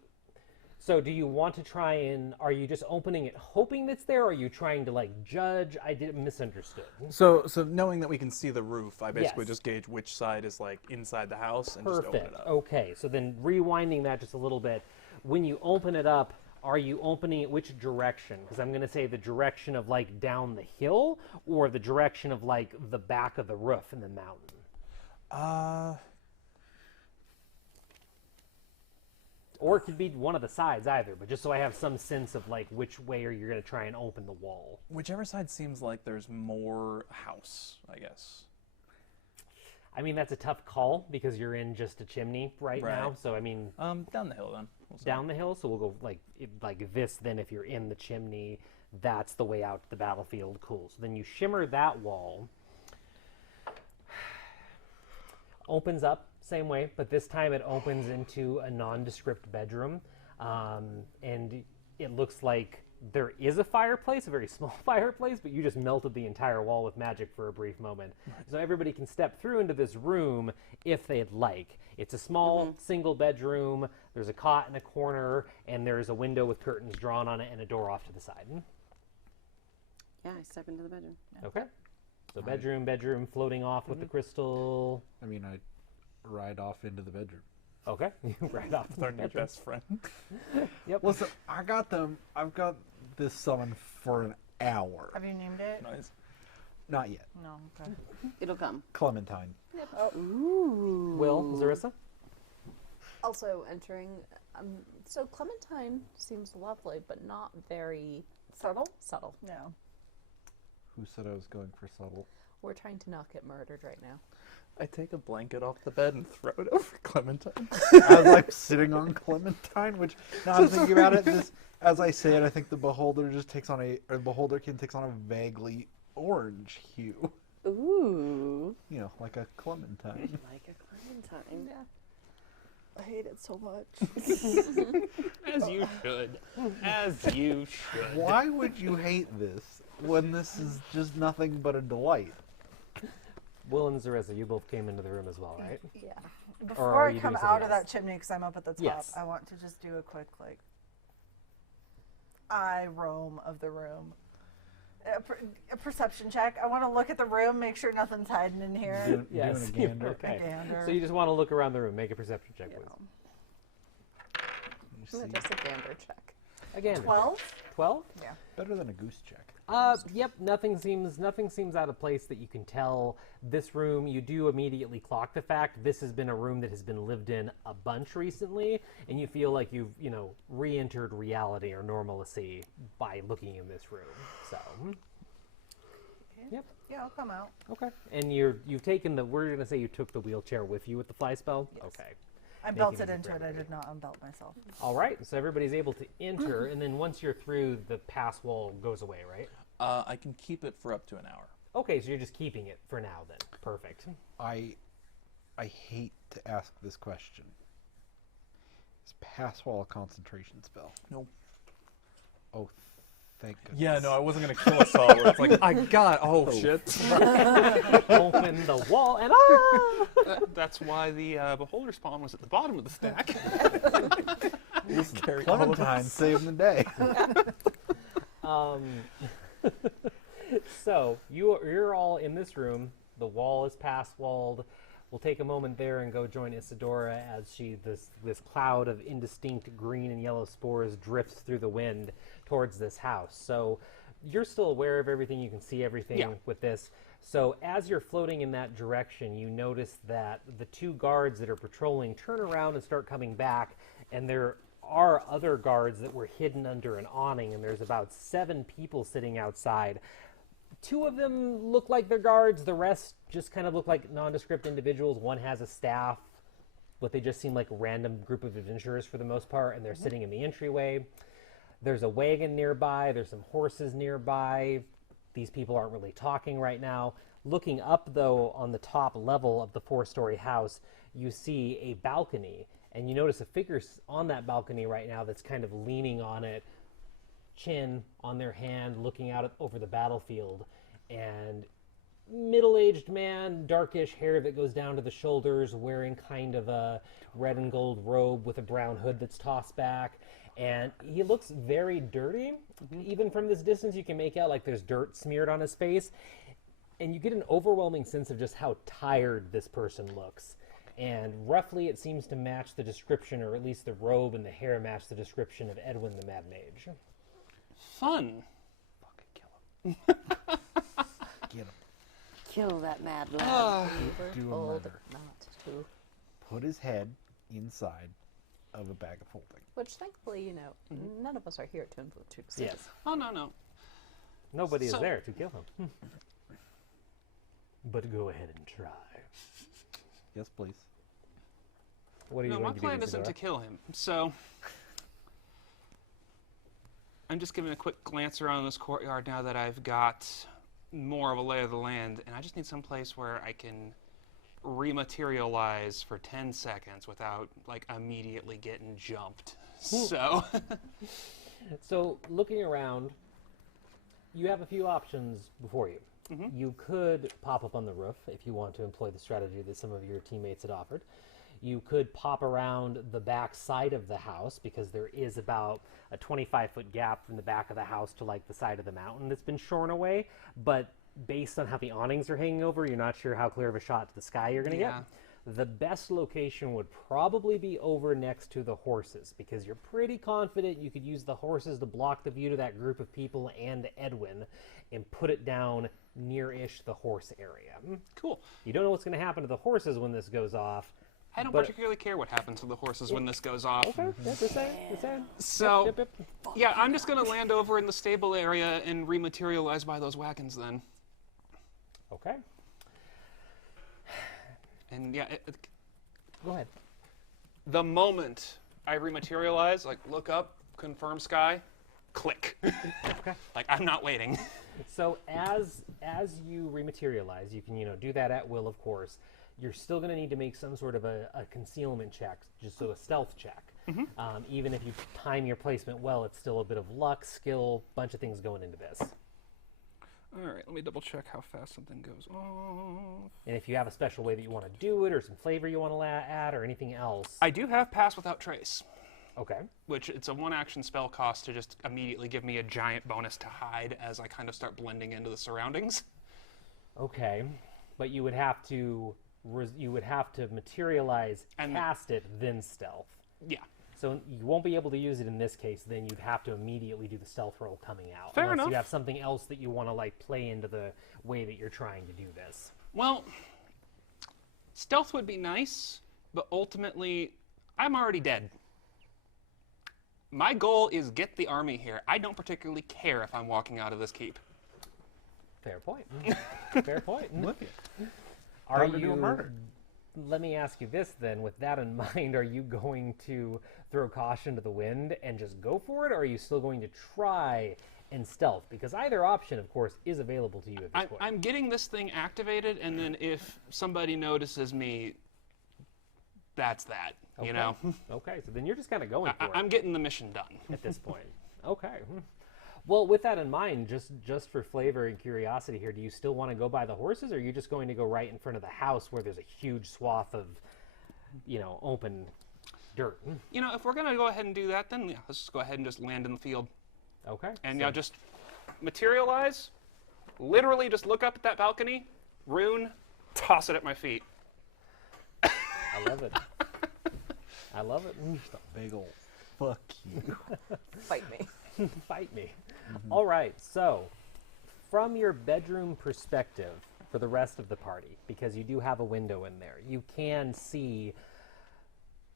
so do you want to try and, are you just opening it hoping it's there, or are you trying to, like, judge? I misunderstood. So knowing that we can see the roof, I basically Yes. just gauge which side is like inside the house and just open Perfect. it up. Okay, so then rewinding that just a little bit, when you open it up, are you opening it which direction? Because I'm going to say the direction of, like, down the hill, or the direction of, like, the back of the roof in the mountain? Or it could be one of the sides either, but just so I have some sense of, like, which way are you going to try and open the wall. Whichever side seems like there's more house, I guess. I mean, that's a tough call because you're in just a chimney right now. Right. So, I mean, Down the hill then. We'll see. down the hill. So we'll go like this. Then, if you're in the chimney, that's the way out to the battlefield. Cool. So then you shimmer that wall. Opens up same way, but this time it opens into a nondescript bedroom, and it looks like there is a fireplace, a very small fireplace, but you just melted the entire wall with magic for a brief moment. So everybody can step through into this room if they'd like. It's a small single bedroom. There's a cot in a corner, and there's a window with curtains drawn on it and a door off to the side. Yeah, I step into the bedroom. Okay. So bedroom, floating off with the crystal. I mean, I ride off into the bedroom. Okay, you ride off to Our the new bedroom. best friend. Yep. Listen, I've got this summon for an hour. Have you named it? Nice. Not yet. No. Okay. It'll come. Clementine. Ooh. Will, Zarissa? Also entering. So Clementine seems lovely, but not very Subtle? subtle. No. Who said I was going for subtle? We're trying to not get murdered right now. I take a blanket off the bed and throw it over Clementine. As I'm sitting on Clementine, which now I'm thinking about it. As I say it, I think the beholderkin takes on a vaguely orange hue. Ooh. You know, like a clementine. Like a Clementine. Yeah. I hate it so much. As you should. As you should. Why would you hate this when this is just nothing but a delight? Will and Zarissa, you both came into the room as well, right? Yeah. Or Before are I you come doing out something of that else? chimney, because I'm up at the top, Yes. I want to just do a quick, like, eye roam of the room. A perception check. I want to look at the room, make sure nothing's hiding in here. Doing Yes. a gander. Okay. A gander. So you just want to look around the room, make a perception check, please. You see, Just a gander check. Again. 12? 12? Yeah. Better than a goose check. Yep, nothing seems out of place that you can tell. This room, you do immediately clock the fact this has been a room that has been lived in a bunch recently, and you feel like you've, re-entered reality or normalcy by looking in this room. So, yep. Yeah, I'll come out. Okay. And you've taken we're going to say you took the wheelchair with you with the fly spell? Yes. Okay. I belted into it. I did not unbelt myself. All right, so everybody's able to enter, and then once you're through, the pass wall goes away, right? I can keep it for up to an hour. Okay, so you're just keeping it for now then. Perfect. I hate to ask this question. Is pass wall a concentration spell? No. Oh, thank goodness. Yeah, no, I wasn't going to kill us all. It's like, shit. Open the wall and That's why the beholder spawn was at the bottom of the stack. Clementine saving the day. So you're all in this room. The wall is pass-walled. We'll take a moment there and go join Isadora as this cloud of indistinct green and yellow spores drifts through the wind towards this house. So you're still aware of everything. You can see everything with this. So as you're floating in that direction, you notice that the two guards that are patrolling turn around and start coming back, and there are other guards that were hidden under an awning, and there's about 7 people sitting outside. 2 of them look like they're guards. The rest just kind of look like nondescript individuals. One has a staff, but they just seem like a random group of adventurers for the most part, and they're sitting in the entryway. There's a wagon nearby. There's some horses nearby. These people aren't really talking right now. Looking up, though, on the top level of the 4-story house, you see a balcony, and you notice a figure on that balcony right now that's kind of leaning on it, chin on their hand, looking out over the battlefield. And middle-aged man, darkish hair that goes down to the shoulders, wearing kind of a red and gold robe with a brown hood that's tossed back. And he looks very dirty. Even from this distance, you can make out like there's dirt smeared on his face. And you get an overwhelming sense of just how tired this person looks. And roughly it seems to match the description, or at least the robe and the hair match the description of Edwin the Mad Mage. Fun. Fucking kill him. Get him. Kill that mad lad. Do him Told murder. not to. Put his head inside of a bag of holding. Which, thankfully, none of us are here to succeed. Yes. Oh, no. Nobody is there to kill him. But go ahead and try. Yes, please. What are you No, going my to plan do, isn't to Isadora? kill him. So I'm just giving a quick glance around this courtyard now that I've got more of a lay of the land, and I just need some place where I can rematerialize for 10 seconds without like immediately getting jumped. So So looking around, you have a few options before you. You could pop up on the roof if you want to employ the strategy that some of your teammates had offered. You could pop around the back side of the house, because there is about a 25-foot gap from the back of the house to like the side of the mountain that's been shorn away. But based on how the awnings are hanging over, you're not sure how clear of a shot to the sky you're going to get. The best location would probably be over next to the horses, because you're pretty confident you could use the horses to block the view to that group of people and Edwin and put it down near-ish the horse area. cool. You don't know what's going to happen to the horses when this goes off. I don't But- particularly care what happens to the horses when this goes off. Okay, yep, they're saying. So, Yep. yeah, I'm just going to land over in the stable area and rematerialize by those wagons then. Okay, And yeah, go ahead. the moment I rematerialize, like look up, confirm sky, click. Okay. Like I'm not waiting. So as you rematerialize, you can do that at will, of course. You're still going to need to make some sort of a concealment check, just so a stealth check. Even if you time your placement well, it's still a bit of luck, skill, bunch of things going into this. All right, let me double check how fast something goes off. And if you have a special way that you want to do it, or some flavor you want to add, or anything else. I do have Pass Without Trace, Okay. which it's a 1-action spell cost to just immediately give me a giant bonus to hide as I kind of start blending into the surroundings. Okay, but you would have to materialize, And- cast it, then stealth. Yeah. So you won't be able to use it in this case. Then you'd have to immediately do the stealth roll coming out. Fair unless enough. you have something else that you want to like play into the way that you're trying to do this. Well, stealth would be nice, but ultimately, I'm already dead. My goal is get the army here. I don't particularly care if I'm walking out of this keep. Fair point. Fair point. Look it. Are Time to do a murder. Let me ask you this then. With that in mind, are you going to throw caution to the wind and just go for it, or are you still going to try and stealth? Because either option, of course, is available to you at this point. I'm getting this thing activated, and then if somebody notices me, that's that. Okay. You know? Okay, so then you're just kind of going for it. I'm getting the mission done. At this point. Okay. Well, with that in mind, just for flavor and curiosity here, do you still want to go by the horses, or are you just going to go right in front of the house where there's a huge swath of, open dirt? You know, if we're going to go ahead and do that, then yeah, let's just go ahead and just land in the field. Okay. And yeah, just materialize, literally just look up at that balcony, rune, toss it at my feet. I love it. I love it. Just a big old fuck you. Fight me. Fight me. All right, so from your bedroom perspective for the rest of the party, because you do have a window in there, you can see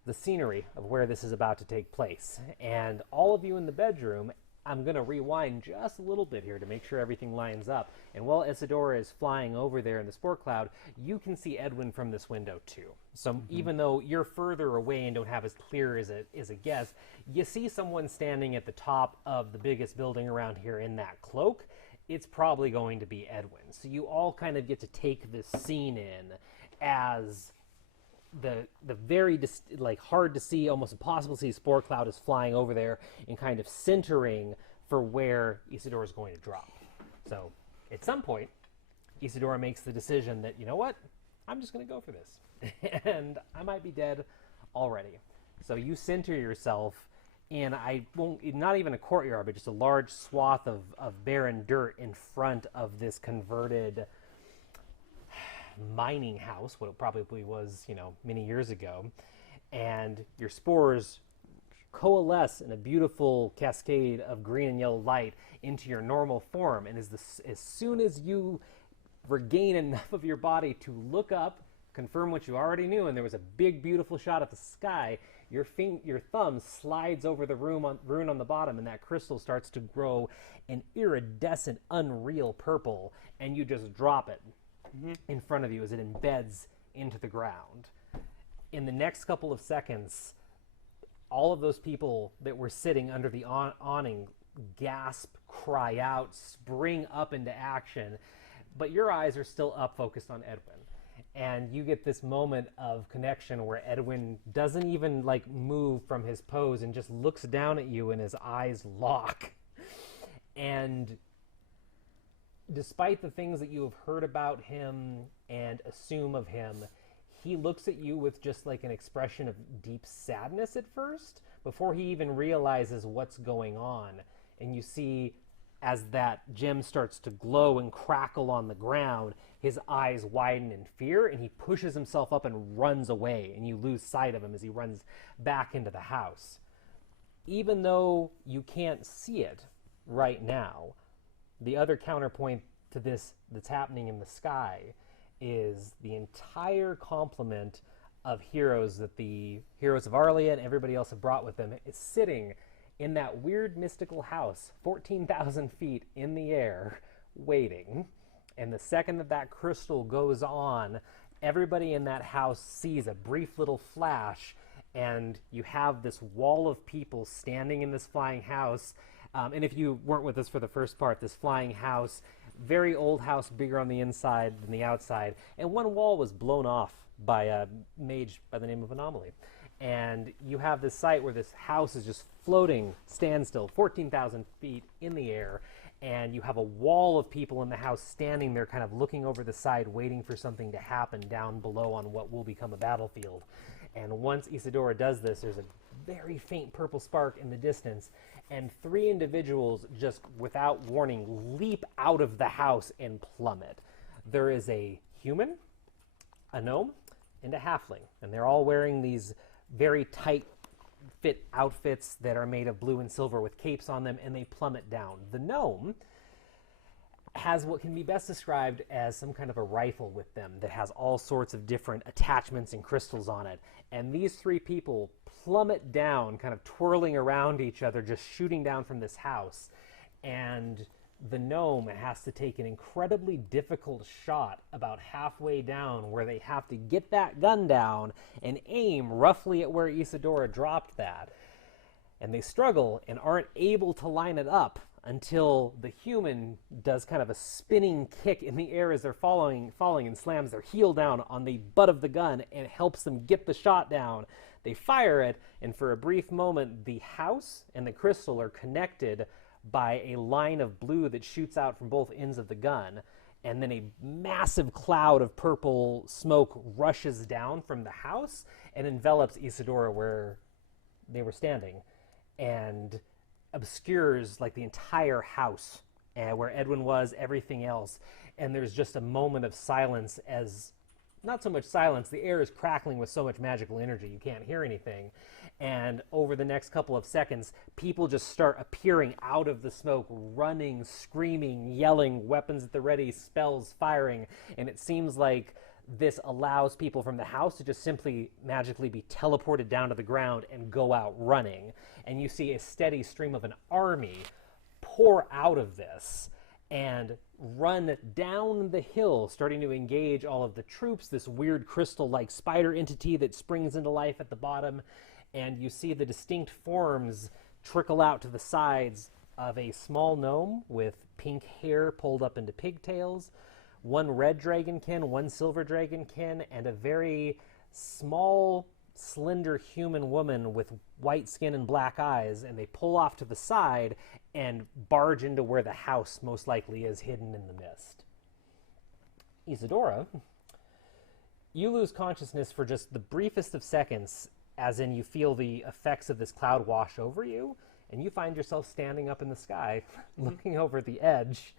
the scenery of where this is about to take place. And all of you in the bedroom, I'm going to rewind just a little bit here to make sure everything lines up. And while Isadora is flying over there in the spore cloud, you can see Edwin from this window too. So even though you're further away and don't have as clear as a guess, you see someone standing at the top of the biggest building around here in that cloak. It's probably going to be Edwin. So you all kind of get to take this scene in as the very hard to see, almost impossible to see spore cloud is flying over there and kind of centering for where Isadora is going to drop. So at some point, Isadora makes the decision that, you know what, I'm just going to go for this. And I might be dead already. So you center yourself in, not even a courtyard, but just a large swath of barren dirt in front of this converted mining house, what it probably was, many years ago. And your spores coalesce in a beautiful cascade of green and yellow light into your normal form. And as soon as you regain enough of your body to look up, confirm what you already knew, and there was a big, beautiful shot at the sky, your thumb slides over the rune on the bottom, and that crystal starts to grow an iridescent, unreal purple, and you just drop it in front of you as it embeds into the ground. In the next couple of seconds, all of those people that were sitting under the awning gasp, cry out, spring up into action, but your eyes are still up, focused on Edwin. And you get this moment of connection where Edwin doesn't even move from his pose and just looks down at you and his eyes lock. And despite the things that you have heard about him and assume of him, he looks at you with just an expression of deep sadness at first, before he even realizes what's going on. And you see, as that gem starts to glow and crackle on the ground, his eyes widen in fear, and he pushes himself up and runs away, and you lose sight of him as he runs back into the house. Even though you can't see it right now, the other counterpoint to this that's happening in the sky is the entire complement of heroes that the heroes of Arlia and everybody else have brought with them is sitting in that weird mystical house, 14,000 feet in the air, waiting. And the second that crystal goes on, everybody in that house sees a brief little flash, and you have this wall of people standing in this flying house. And if you weren't with us for the first part, this flying house, very old house, bigger on the inside than the outside. And one wall was blown off by a mage by the name of Anomaly. And you have this site where this house is just floating, standstill, 14,000 feet in the air. And you have a wall of people in the house standing there kind of looking over the side, waiting for something to happen down below on what will become a battlefield. And once Isadora does this, there's a very faint purple spark in the distance, and 3 individuals just without warning leap out of the house and plummet. There is a human, a gnome, and a halfling, and they're all wearing these very tight outfits that are made of blue and silver with capes on them, and they plummet down. The gnome has what can be best described as some kind of a rifle with them that has all sorts of different attachments and crystals on it. And these three people plummet down, kind of twirling around each other, just shooting down from this house. And the gnome has to take an incredibly difficult shot about halfway down, where they have to get that gun down and aim roughly at where Isadora dropped that. And they struggle and aren't able to line it up until the human does kind of a spinning kick in the air as they're falling and slams their heel down on the butt of the gun and helps them get the shot down. They fire it, and for a brief moment, the house and the crystal are connected by a line of blue that shoots out from both ends of the gun, and then a massive cloud of purple smoke rushes down from the house and envelops Isadora where they were standing, and obscures like the entire house, where Edwin was, everything else. And there's just a moment of silence, as not so much silence, the air is crackling with so much magical energy you can't hear anything. And over the next couple of seconds, people just start appearing out of the smoke, running, screaming, yelling, weapons at the ready, spells firing. And it seems like this allows people from the house to just simply magically be teleported down to the ground and go out running. And you see a steady stream of an army pour out of this and run down the hill, starting to engage all of the troops, this weird crystal-like spider entity that springs into life at the bottom. And you see the distinct forms trickle out to the sides of a small gnome with pink hair pulled up into pigtails, one red dragonkin, one silver dragonkin, and a very small, slender human woman with white skin and black eyes. And they pull off to the side and barge into where the house most likely is, hidden in the mist. Isadora, you lose consciousness for just the briefest of seconds, as in you feel the effects of this cloud wash over you, and you find yourself standing up in the sky, looking over the edge,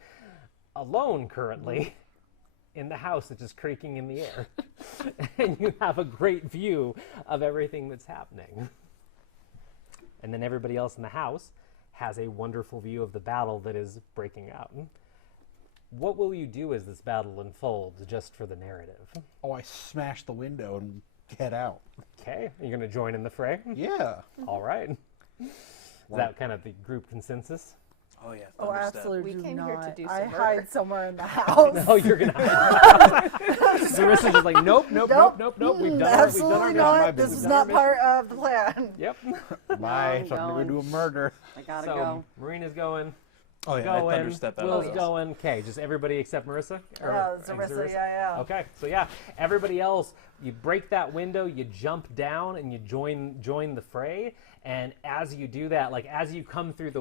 alone currently, in the house that's just creaking in the air. And you have a great view of everything that's happening. And then everybody else in the house has a wonderful view of the battle that is breaking out. What will you do as this battle unfolds, just for the narrative? Oh, I smash the window and get out. Okay, are you going to join in the fray? Yeah. All right. Is that kind of the group consensus? Oh, yeah. Oh, absolutely. We came here to do I some hide murder. somewhere in the house. No, you're going to hide. Zarissa's just like, nope. We've done absolutely our not. This is not part of the plan. Yep. Bye. So I'm going to do a murder. I gotta So, go. Marina's going. Oh, yeah, I Going. thunderstep that. Will's as well. going. Okay, just everybody except Marissa? Yeah, Zarissa, yeah. Okay, so yeah, everybody else, you break that window, you jump down, and you join the fray. And as you do that, like as you come through the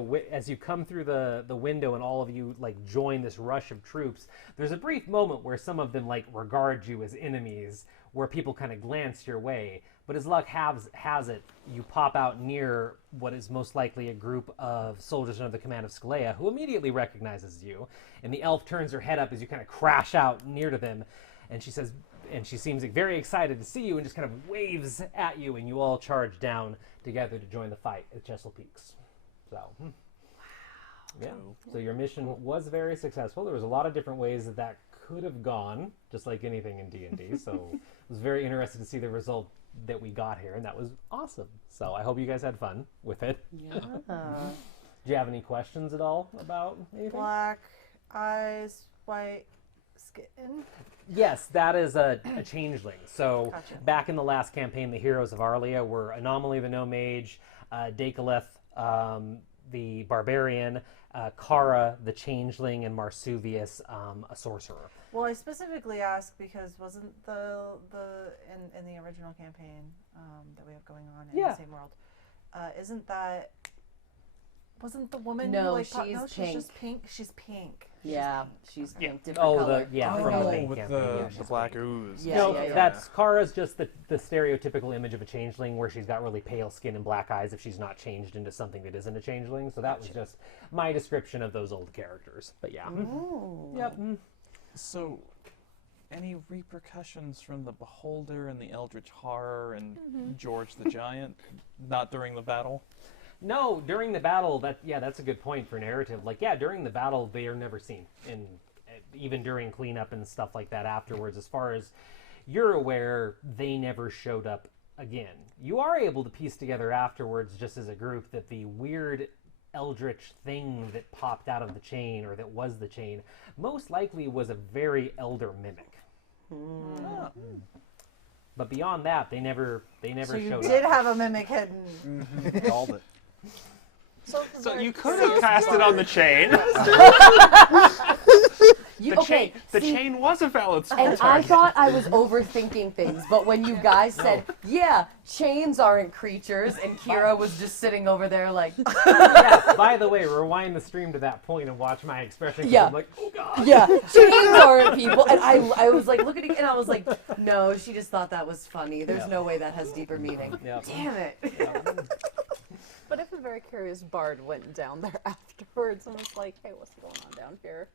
window, and all of you like join this rush of troops, there's a brief moment where some of them like regard you as enemies, where people kind of glance your way. But as luck has it, you pop out near what is most likely a group of soldiers under the command of Skalea, who immediately recognizes you. And the elf turns her head up as you kind of crash out near to them, and she says, and she seems like very excited to see you, and just kind of waves at you, and you all charge down together to join the fight at Chestle Peaks. So, yeah. So your mission was very successful. There was a lot of different ways that could have gone, just like anything in D&D. So I was very interested to see the result that we got here, and that was awesome. So I hope you guys had fun with it. Yeah. Do you have any questions at all about anything? Black eyes, white skin. Yes, that is a changeling. So Gotcha. back in the last campaign, the heroes of Arlia were Anomaly the No Mage, Dakaleth the Barbarian, Kara the Changeling, and Marsuvius a Sorcerer. Well, I specifically asked because wasn't the in the original campaign that we have going on in the same world, wasn't the woman No, who like she's she's just pink. She's pink. Yeah, she's pink. Different Oh, color. from the main with campaign. the, Yeah, the she's black pink. ooze. Yeah, No, yeah, yeah. that's Kara's just the stereotypical image of a changeling, where she's got really pale skin and black eyes if she's not changed into something that isn't a changeling. So that was just my description of those old characters. But yeah. Oh. Yep. So, any repercussions from the Beholder and the Eldritch Horror and George the Giant? Not during the battle? No, during the battle, that's a good point for narrative. Like, yeah, during the battle, they are never seen. And even during cleanup and stuff like that afterwards, as far as you're aware, they never showed up again. You are able to piece together afterwards, just as a group, that the weird eldritch thing that popped out of the chain, or that was the chain, most likely was a very elder mimic. But beyond that, they never So you showed did up. have a mimic hidden. Called it. So you could have cast it on the chain. The chain was a valid spell And I target. thought I was overthinking things, but when you guys said, yeah, chains aren't creatures, and Kira was just sitting over there like... Yeah, by the way, rewind the stream to that point and watch my expression. 'Cause Yeah. I'm like, oh god. Yeah, chains aren't people. And I was like looking at it, and I was like, no, she just thought that was funny. There's no way that has deeper meaning. Yep. Damn it. But if a very curious bard went down there afterwards and was like, hey, what's going on down here?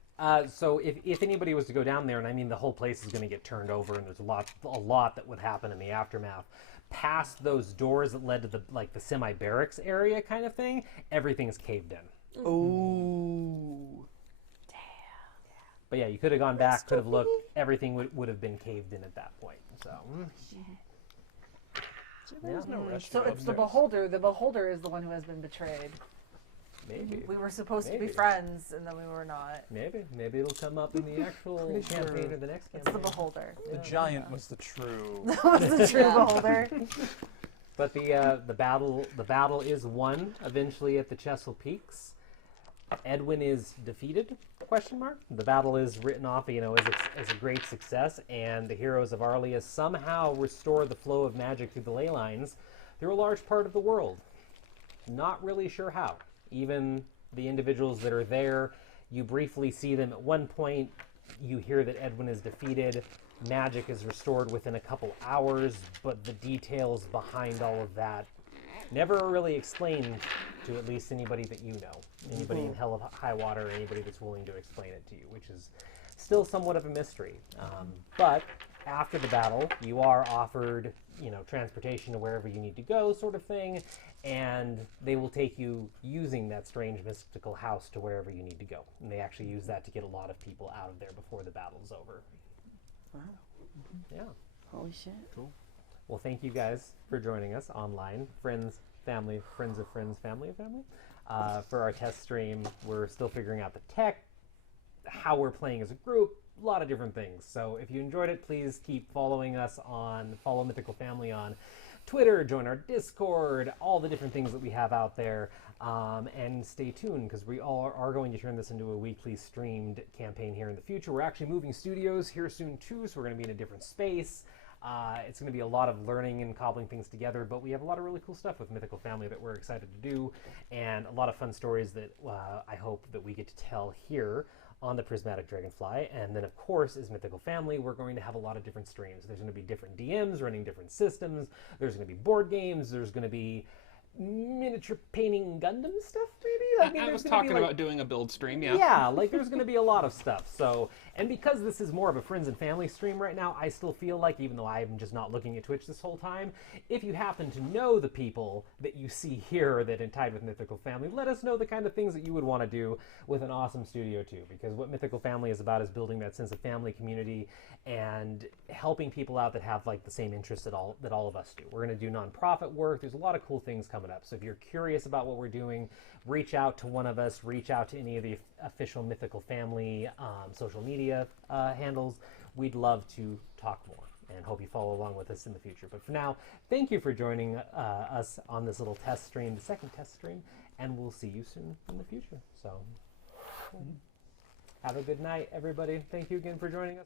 So if anybody was to go down there, and I mean the whole place is going to get turned over, and there's a lot that would happen in the aftermath. Past those doors that led to the semi-barracks area kind of thing, everything's caved in. Ooh. But yeah, you could have gone back, could have looked. Everything would have been caved in at that point. So. There's no rush to So go it's the upstairs. Beholder. The Beholder is the one who has been betrayed. Maybe. We were supposed to be Maybe. friends, and then we were not. Maybe it'll come up in the actual campaign or the next It's campaign. the Beholder. The giant was the true. That was the true Beholder. But the battle is won eventually at the Chestle Peaks. Edwin is defeated? ? The battle is written off, as a great success, and the heroes of Arlia somehow restore the flow of magic through the ley lines through a large part of the world. Not really sure how. Even the individuals that are there, you briefly see them at one point. You hear that Edwin is defeated. Magic is restored within a couple hours, but the details behind all of that never really explained to at least anybody that you know. Anybody in Hell of High Water, or anybody that's willing to explain it to you, which is still somewhat of a mystery. But after the battle, you are offered, transportation to wherever you need to go, sort of thing, and they will take you using that strange mystical house to wherever you need to go. And they actually use that to get a lot of people out of there before the battle's over. Wow. Yeah. Holy shit. Cool. Well, thank you guys for joining us online. Friends, family, friends of friends, family of family. For our test stream, we're still figuring out the tech, how we're playing as a group, a lot of different things. So if you enjoyed it, please keep following us follow Mythical Family on Twitter, join our Discord, all the different things that we have out there. And stay tuned, because we all are going to turn this into a weekly streamed campaign here in the future. We're actually moving studios here soon too, so we're going to be in a different space. It's going to be a lot of learning and cobbling things together, but we have a lot of really cool stuff with Mythical Family that we're excited to do, and a lot of fun stories that I hope that we get to tell here on the Prismatic Dragonfly. And then, of course, as Mythical Family, we're going to have a lot of different streams. There's going to be different DMs running different systems. There's going to be board games. There's going to be miniature painting Gundam stuff, maybe? I was talking about doing a build stream, yeah. Yeah, there's going to be a lot of stuff. So, and because this is more of a friends and family stream right now, I still feel like, even though I'm just not looking at Twitch this whole time, if you happen to know the people that you see here that are tied with Mythical Family, let us know the kind of things that you would want to do with an awesome studio too. Because what Mythical Family is about is building that sense of family, community, and helping people out that have the same interests that all of us do. We're going to do nonprofit work. There's a lot of cool things coming up. So if you're curious about what we're doing, reach out to one of us, reach out to any of the official Mythical Family social media handles. We'd love to talk more, and hope you follow along with us in the future. But for now, thank you for joining us on this little test stream, the second test stream, and we'll see you soon in the future. So have a good night, everybody. Thank you again for joining us.